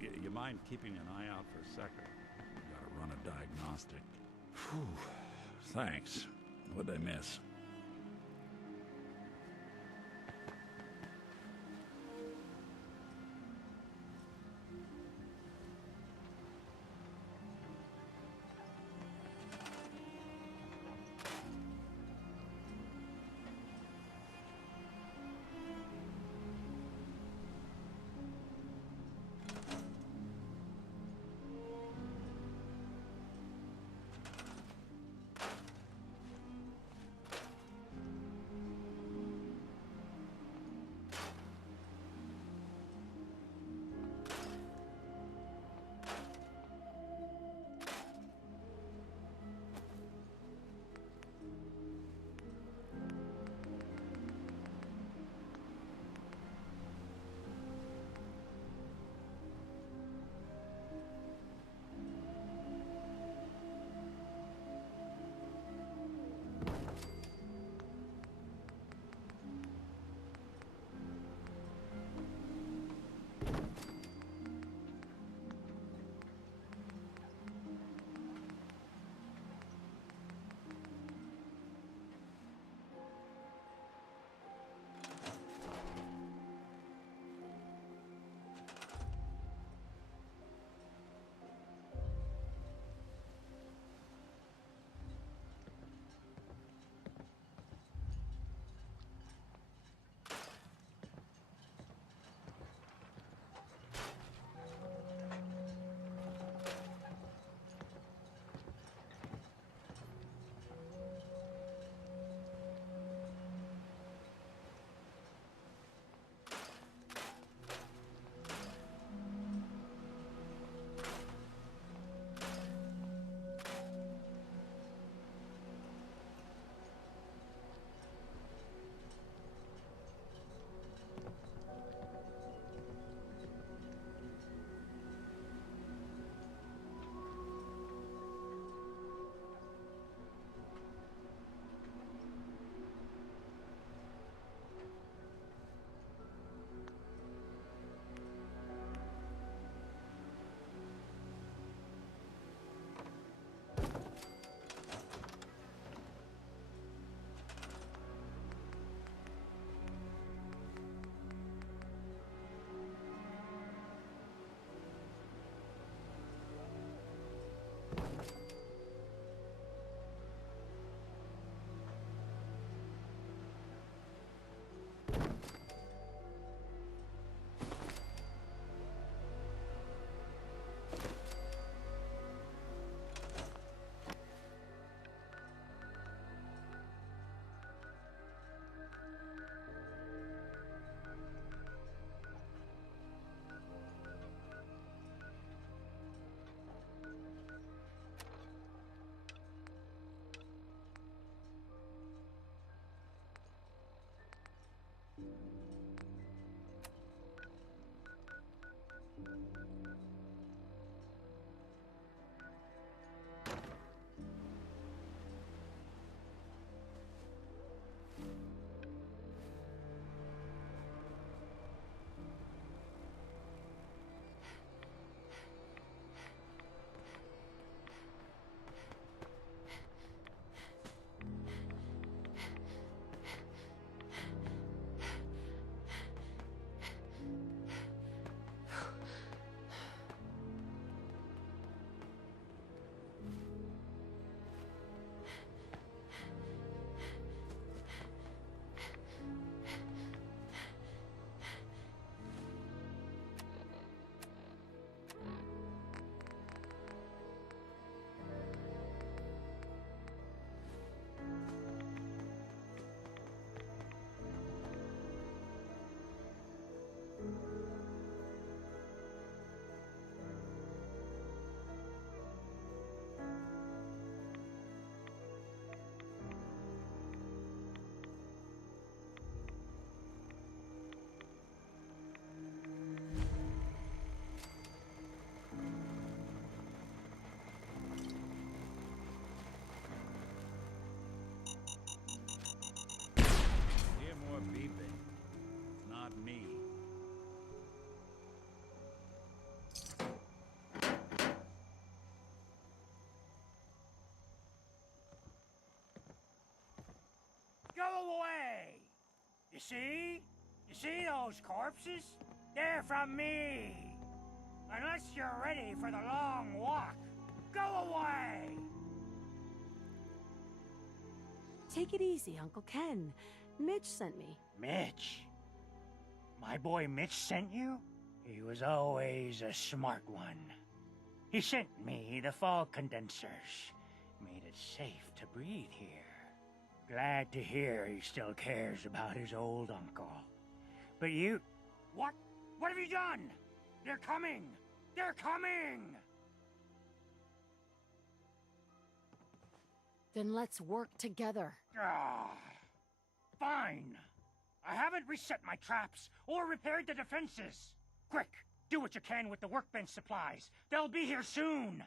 Hey, you mind keeping an eye out for a second? Gotta run a diagnostic. Whew. Thanks. What'd I miss? see? You see those corpses? They're from me. Unless you're ready for the long walk, go away! Take it easy, Uncle Ken. Mitch sent me. Mitch? My boy Mitch sent you? He was always a smart one. He sent me the fog condensers. Made it safe to breathe here. Glad to hear he still cares about his old uncle. But you... What? What have you done? They're coming! They're coming! Then let's work together. Ah, fine. I haven't reset my traps or repaired the defenses. Quick, do what you can with the workbench supplies. They'll be here soon.